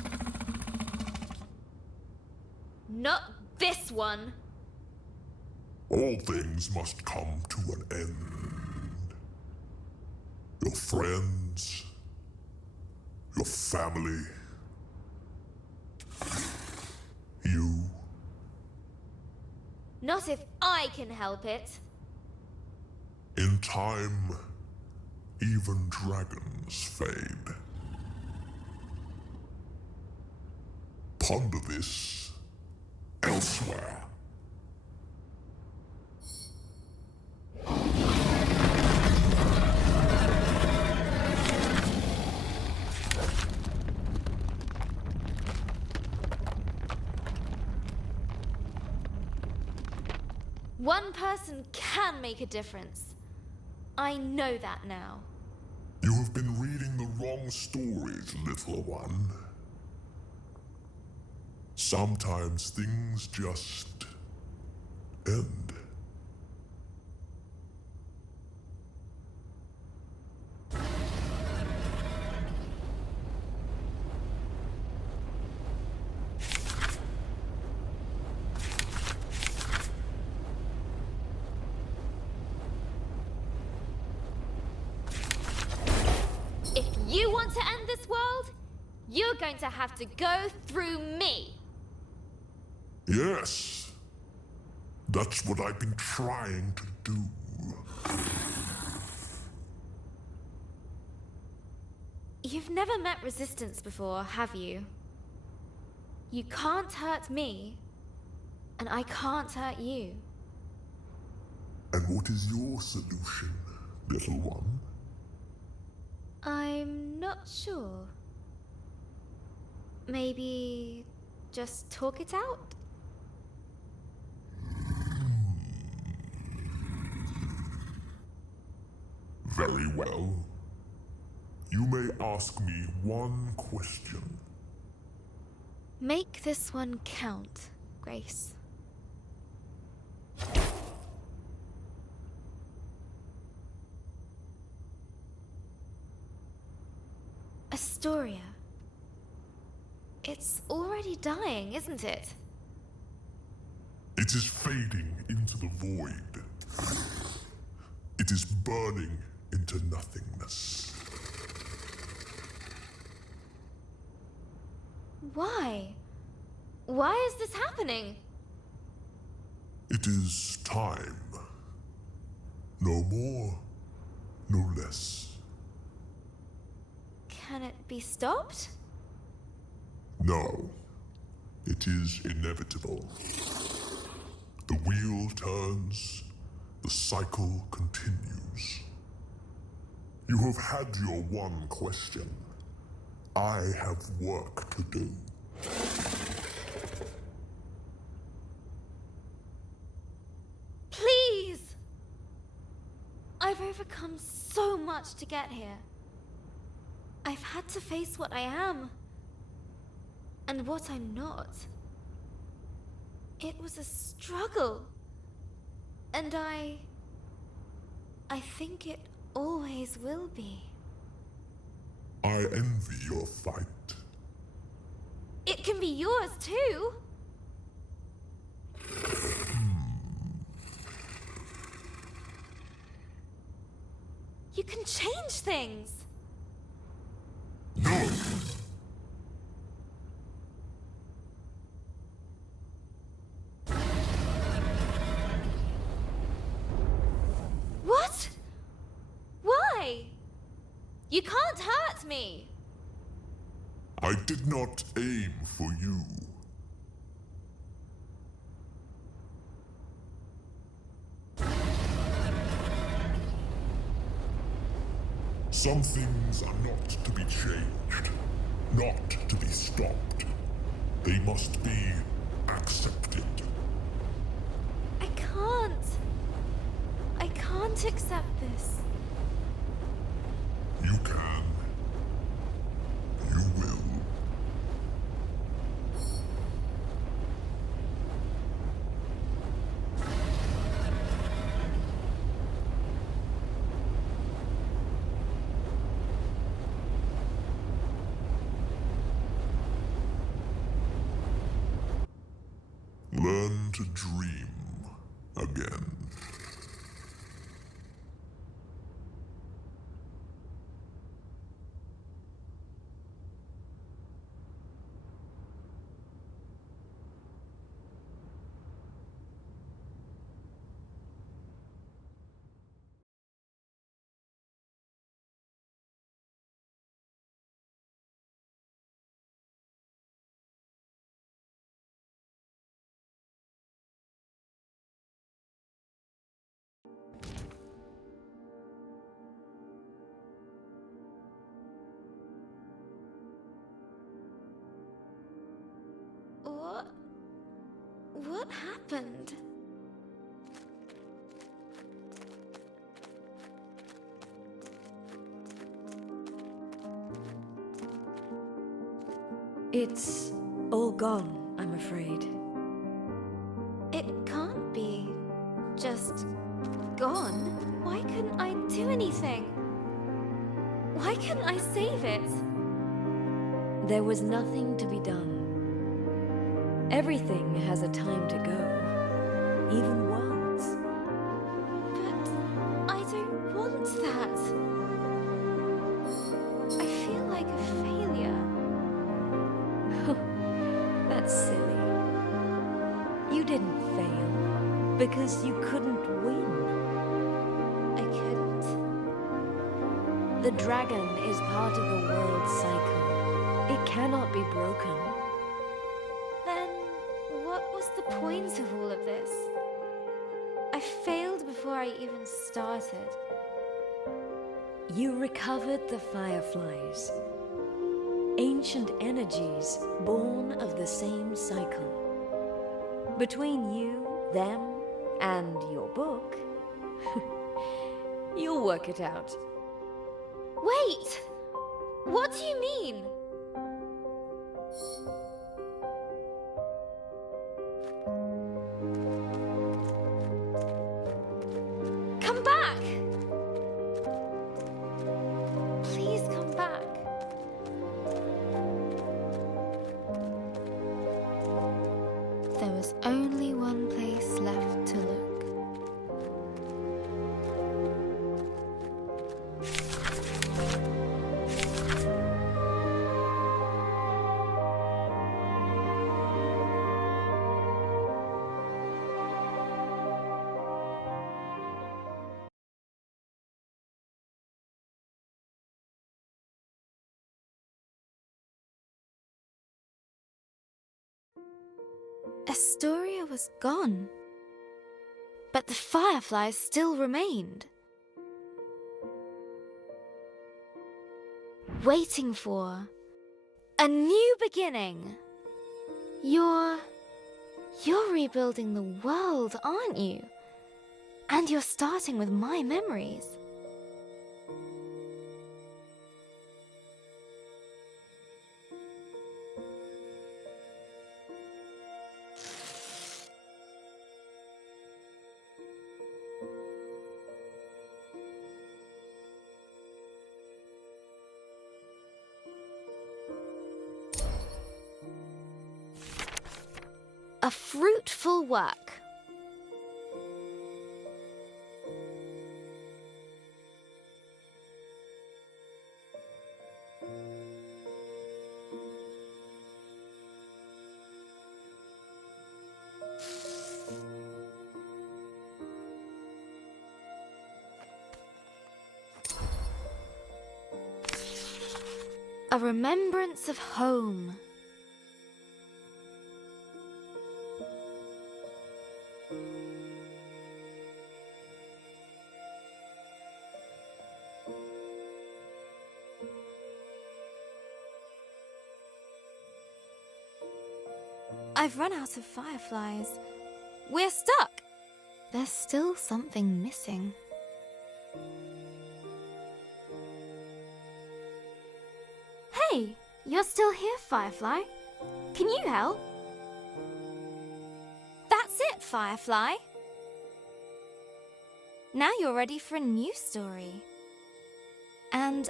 Not this one. All things must come to an end. Your friends, your family, you. Not if I can help it. In time, even dragons fade. Ponder this elsewhere. One person can make a difference. I know that now. You have been reading the wrong stories, little one. Sometimes things just end. If you want to end this world, you're going to have to go through me. Yes, that's what I've been trying to do. You've never met resistance before, have you? You can't hurt me, and I can't hurt you. And what is your solution, little one? I'm not sure. Maybe just talk it out? Very well. You may ask me one question. Make this one count, Grace. Astoria. It's already dying, isn't it? It is fading into the void. It is burning into nothingness. Why? Why is this happening? It is time. No more, no less. Can it be stopped? No, it is inevitable. The wheel turns, the cycle continues. You have had your one question. I have work to do. Please! I've overcome so much to get here. I've had to face what I am and what I'm not. It was a struggle. And I think it always will be. I envy your fight. It can be yours too. You can change things. No! You can't hurt me! I did not aim for you. Some things are not to be changed, not to be stopped. They must be accepted. I can't. I can't accept this. You can. You will. Learn to dream again. What happened? It's all gone, I'm afraid. It can't be just gone. Why couldn't I do anything? Why couldn't I save it? There was nothing to be done. Everything has a time to go, even worlds. But I don't want that. I feel like a failure. That's silly. You didn't fail because you couldn't win. I couldn't. The dragon is part of the world's cycle. It cannot be broken. Then what was the point of all of this? I failed before I even started. You recovered the Fireflies. Ancient energies born of the same cycle. Between you, them, and your book, you'll work it out. Wait! What do you mean? Come back! Please come back. There was only one place left to look. Astoria was gone, but the Fireflies still remained, waiting for a new beginning. You're rebuilding the world, aren't you? And you're starting with my memories. A fruitful work. A remembrance of home. I've run out of fireflies. We're stuck. There's still something missing. Hey, you're still here, Firefly. Can you help? That's it, Firefly. Now you're ready for a new story. And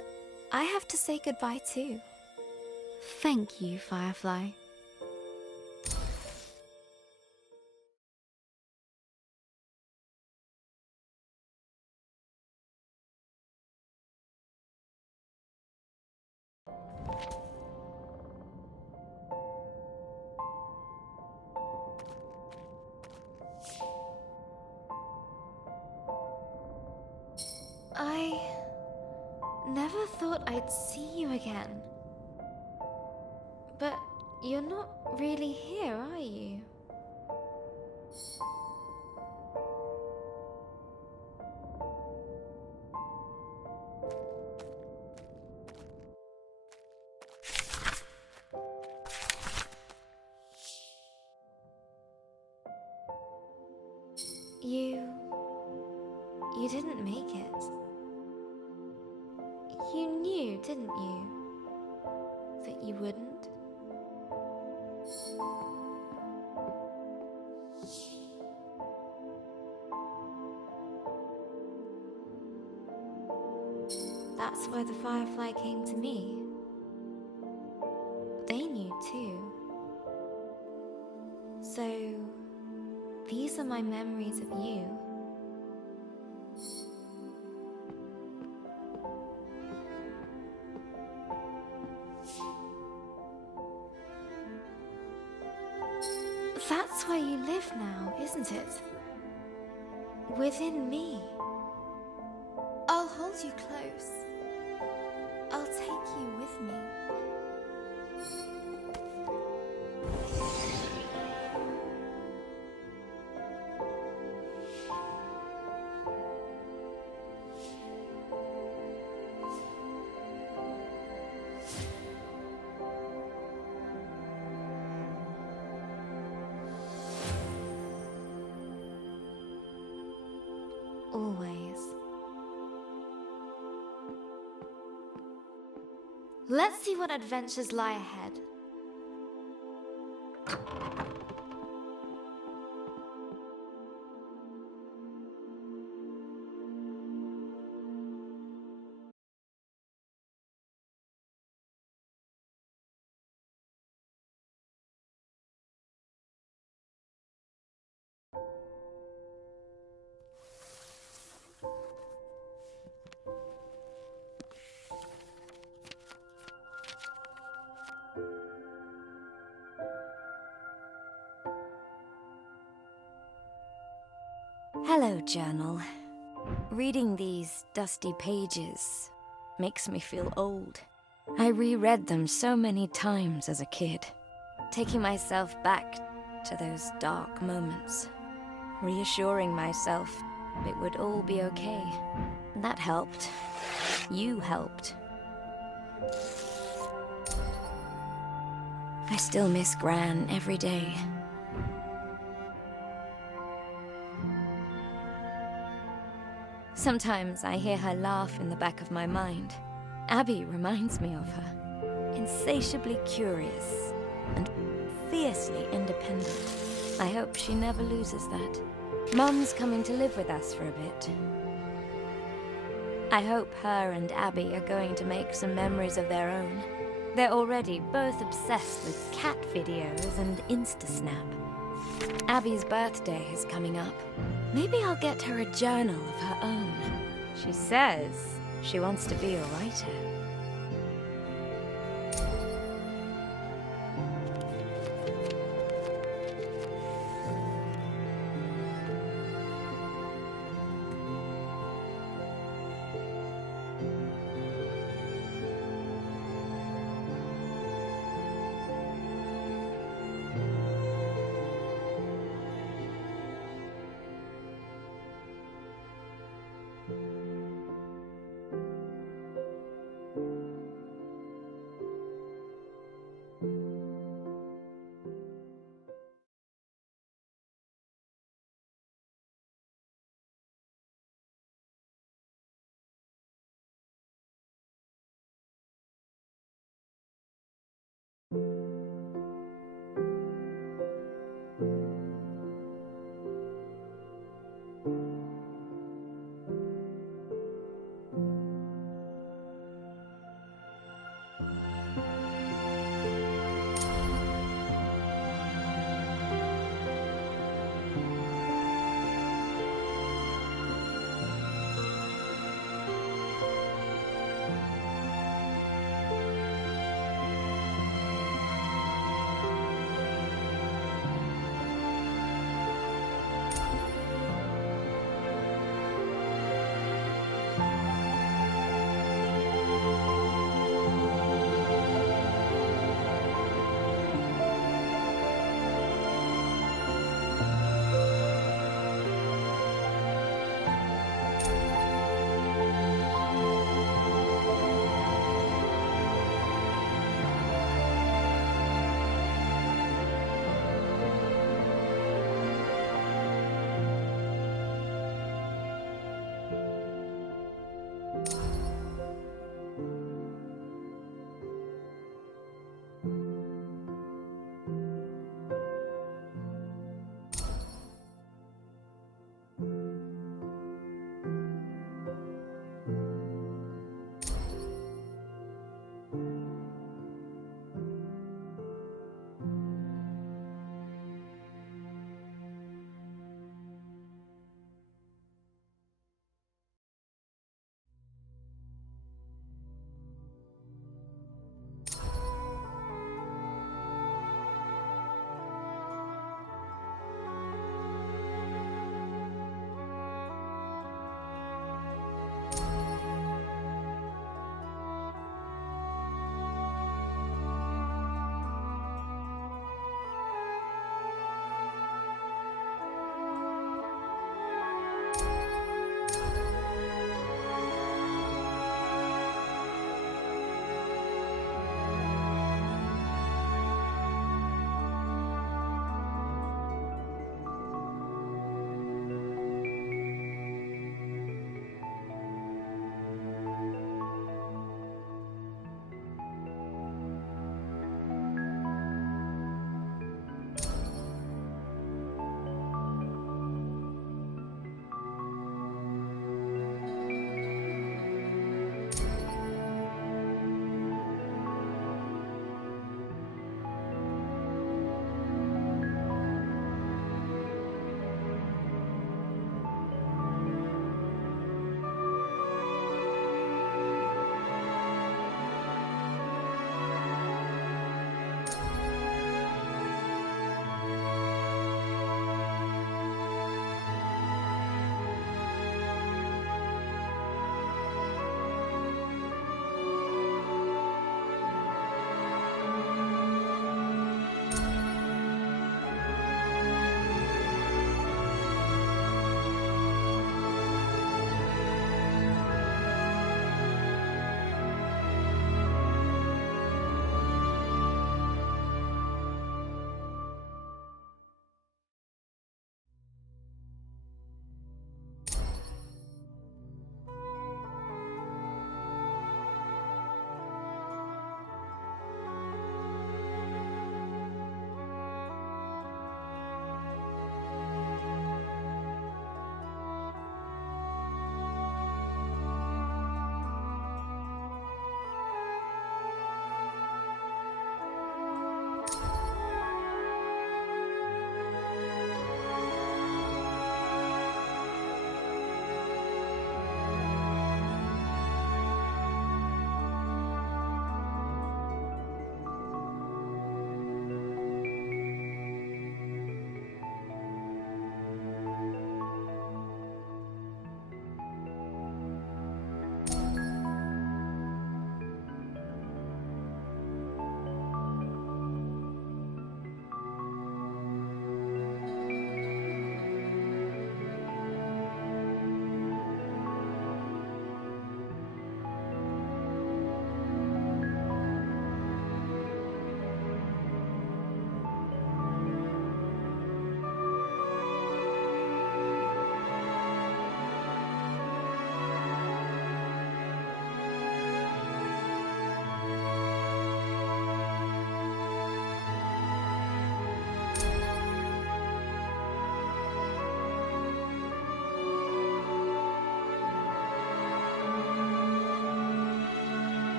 I have to say goodbye too. Thank you, Firefly. I never thought I'd see you again. But you're not really here, are you? You didn't make it. You knew, didn't you, that you wouldn't? That's why the Firefly came to me. They knew too. So, these are my memories of you. That's where you live now, isn't it? Within me. I'll hold you close. I'll take you with me. Always. Let's see what adventures lie ahead. Hello, journal. Reading these dusty pages makes me feel old. I reread them so many times as a kid, taking myself back to those dark moments, reassuring myself it would all be okay. That helped. You helped. I still miss Gran every day. Sometimes I hear her laugh in the back of my mind. Abby reminds me of her. Insatiably curious and fiercely independent. I hope she never loses that. Mum's coming to live with us for a bit. I hope her and Abby are going to make some memories of their own. They're already both obsessed with cat videos and Instasnap. Abby's birthday is coming up. Maybe I'll get her a journal of her own. She says she wants to be a writer.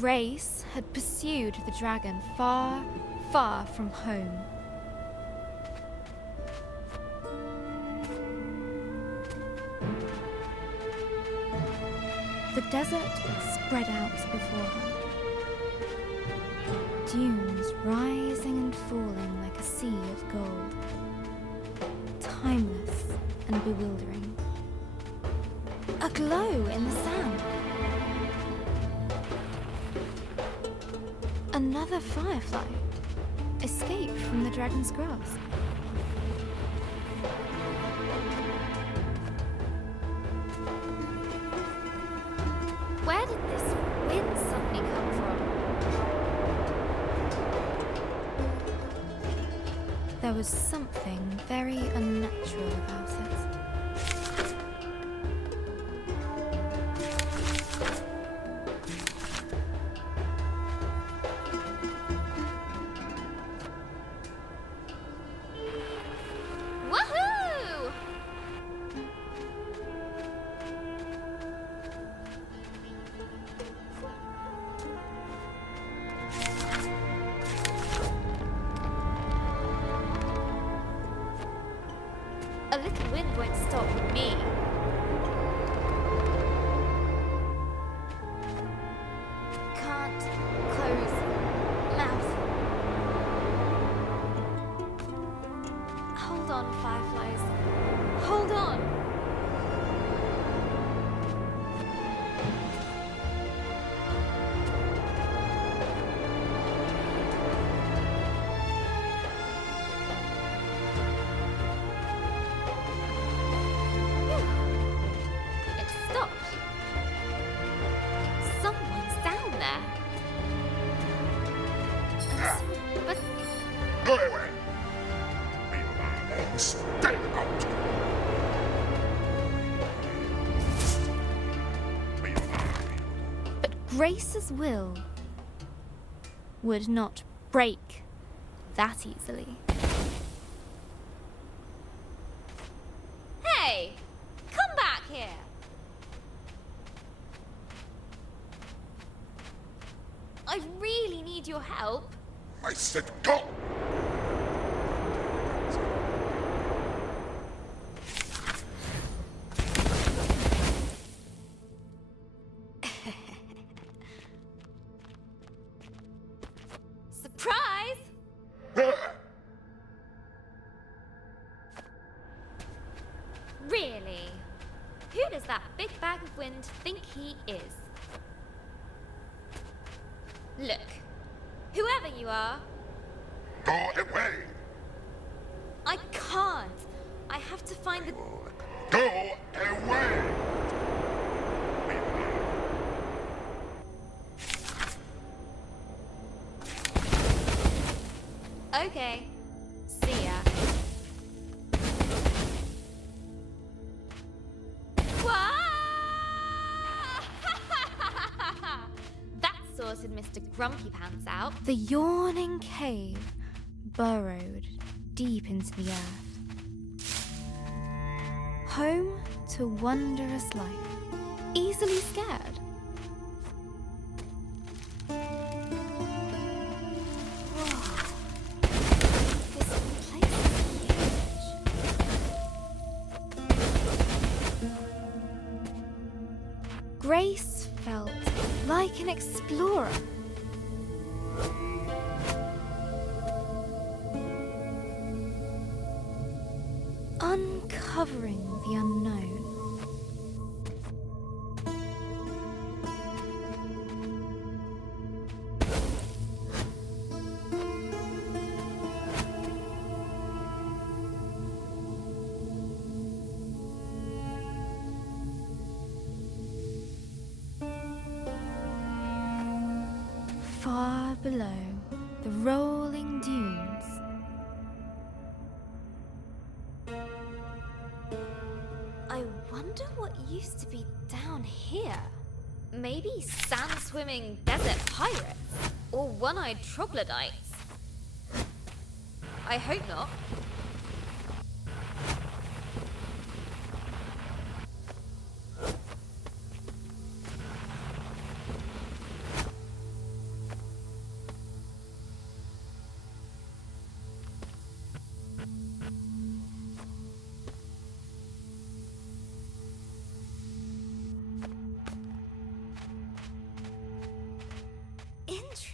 Grace had pursued the dragon far, far from home. The desert spread out before her. Dunes rising and falling like a sea of gold. Timeless and bewildering. A glow in the sand. Another firefly escaped from the dragon's grasp. Where did this wind suddenly come from? There was something very unnatural about it. Woohoo! A little wind won't stop me. Can't close mouth. Hold on, Fireflies. Hold on. It stopped. Someone's down there. But Go away! And stay out! But Grace's will would not break that easily. hey, come back here. I really need your help. I said go! Surprise! Really? Who does that big bag of wind think he is? Look, whoever you are, Go away! I can't. I have to find the... Go away! Okay, see ya. That sorted Mr. Grumpy Pants out. The yawning cave burrowed deep into the earth. Home to wondrous life, easily scared. Whoa. This place is huge. Grace felt like an explorer. Uncovering the unknown. Far below the rolling dunes, I wonder what used to be down here. Maybe sand-swimming desert pirates? Or one-eyed troglodytes? I hope not.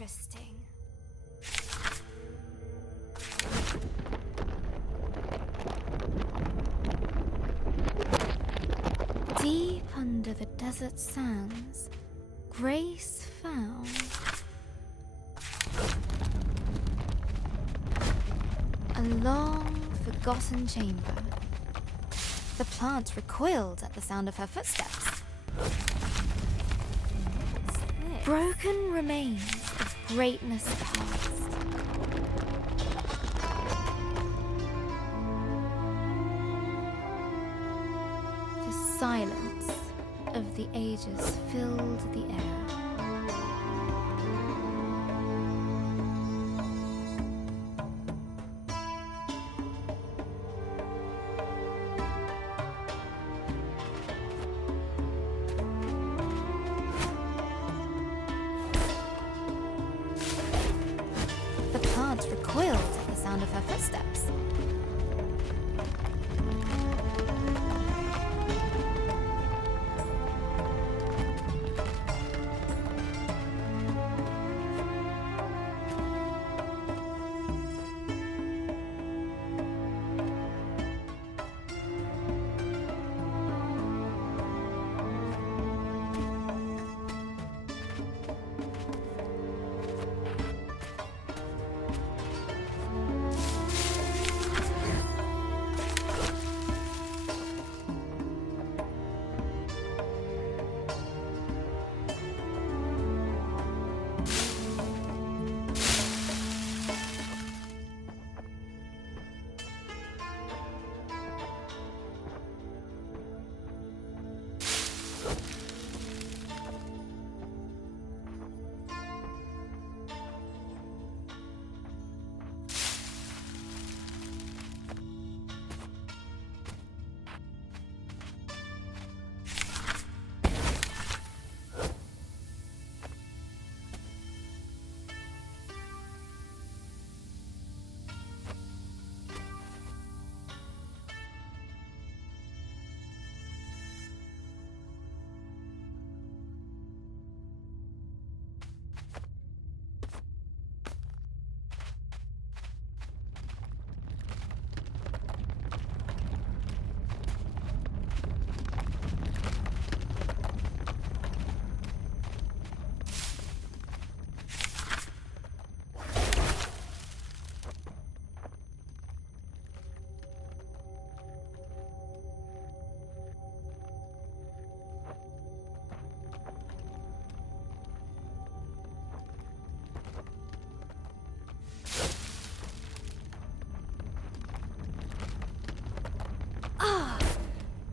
Interesting. Deep under the desert sands, Grace found a long, forgotten chamber. The plants recoiled at the sound of her footsteps. What's this? Broken remains of greatness past. The silence of the ages filled the air. The plants recoiled at the sound of her footsteps.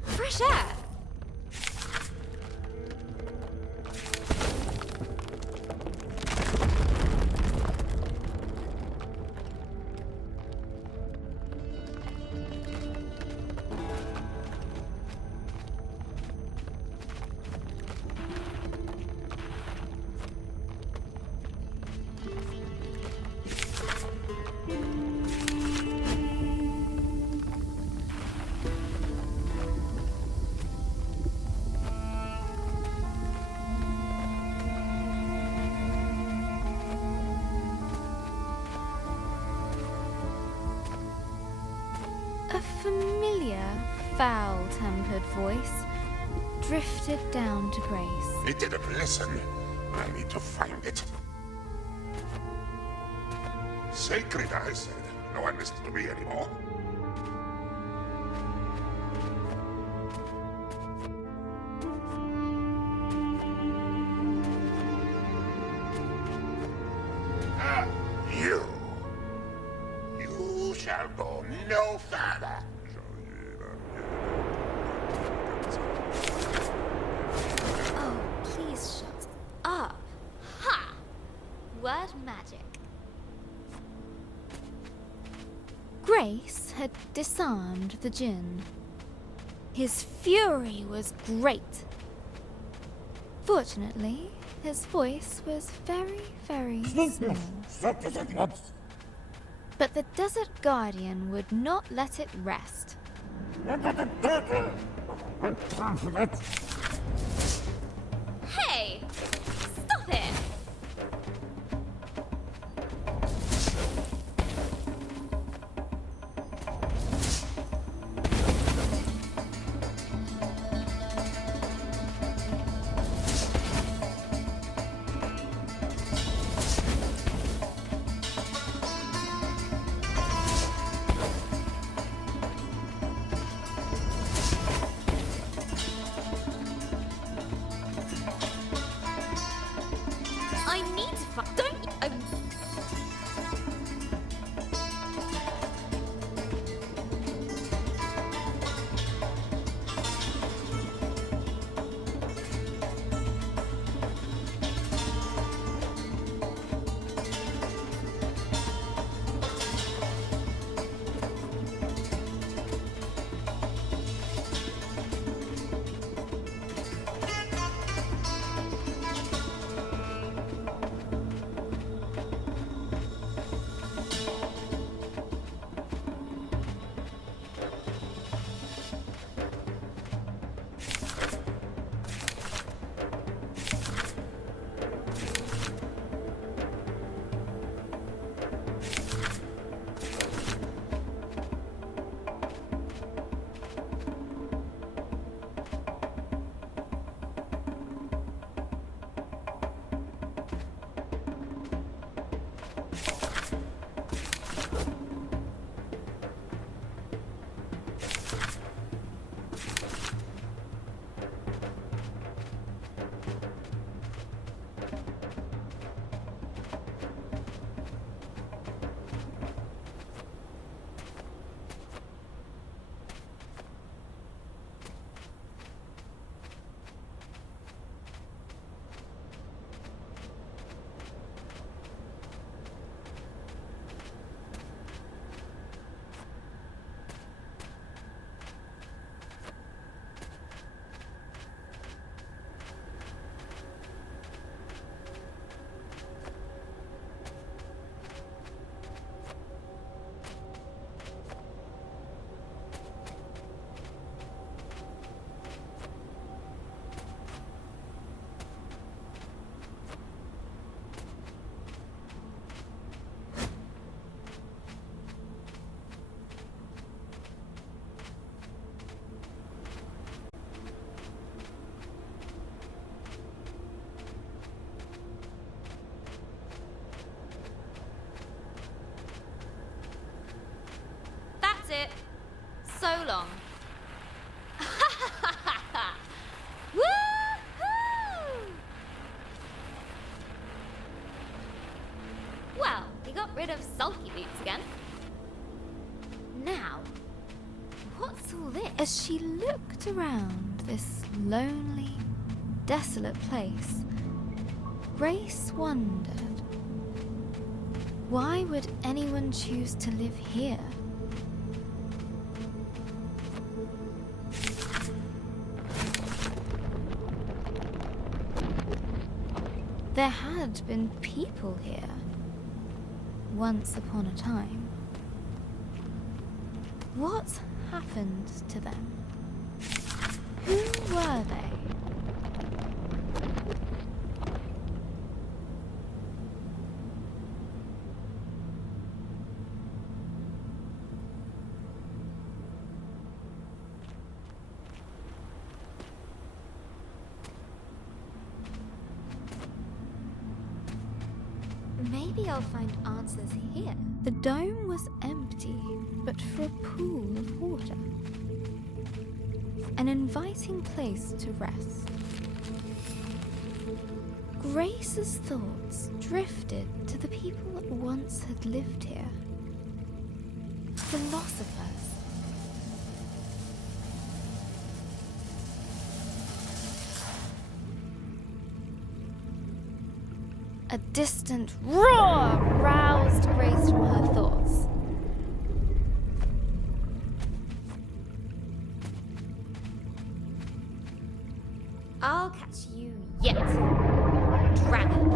Fresh air! A familiar, foul-tempered voice drifted down to Grace. It didn't listen. I need to find it. Sacred, I said. No one listens to me anymore. You shall go no further. Oh, please shut up. Ha! Word magic. Grace had disarmed the djinn. His fury was great. Fortunately, his voice was very, very small. But the Desert Guardian would not let it rest. Hey! Stop it! so long. Woohoo! Well, we got rid of sulky boots again. Now, what's all this? As she looked around this lonely, desolate place, Grace wondered, why would anyone choose to live here? There had been people here, once upon a time. What happened to them? Who were they? Maybe I'll find answers here. The dome was empty, but for a pool of water. An inviting place to rest. Grace's thoughts drifted to the people that once had lived here. Philosophers. A distant roar roused Grace from her thoughts. I'll catch you yet, dragon.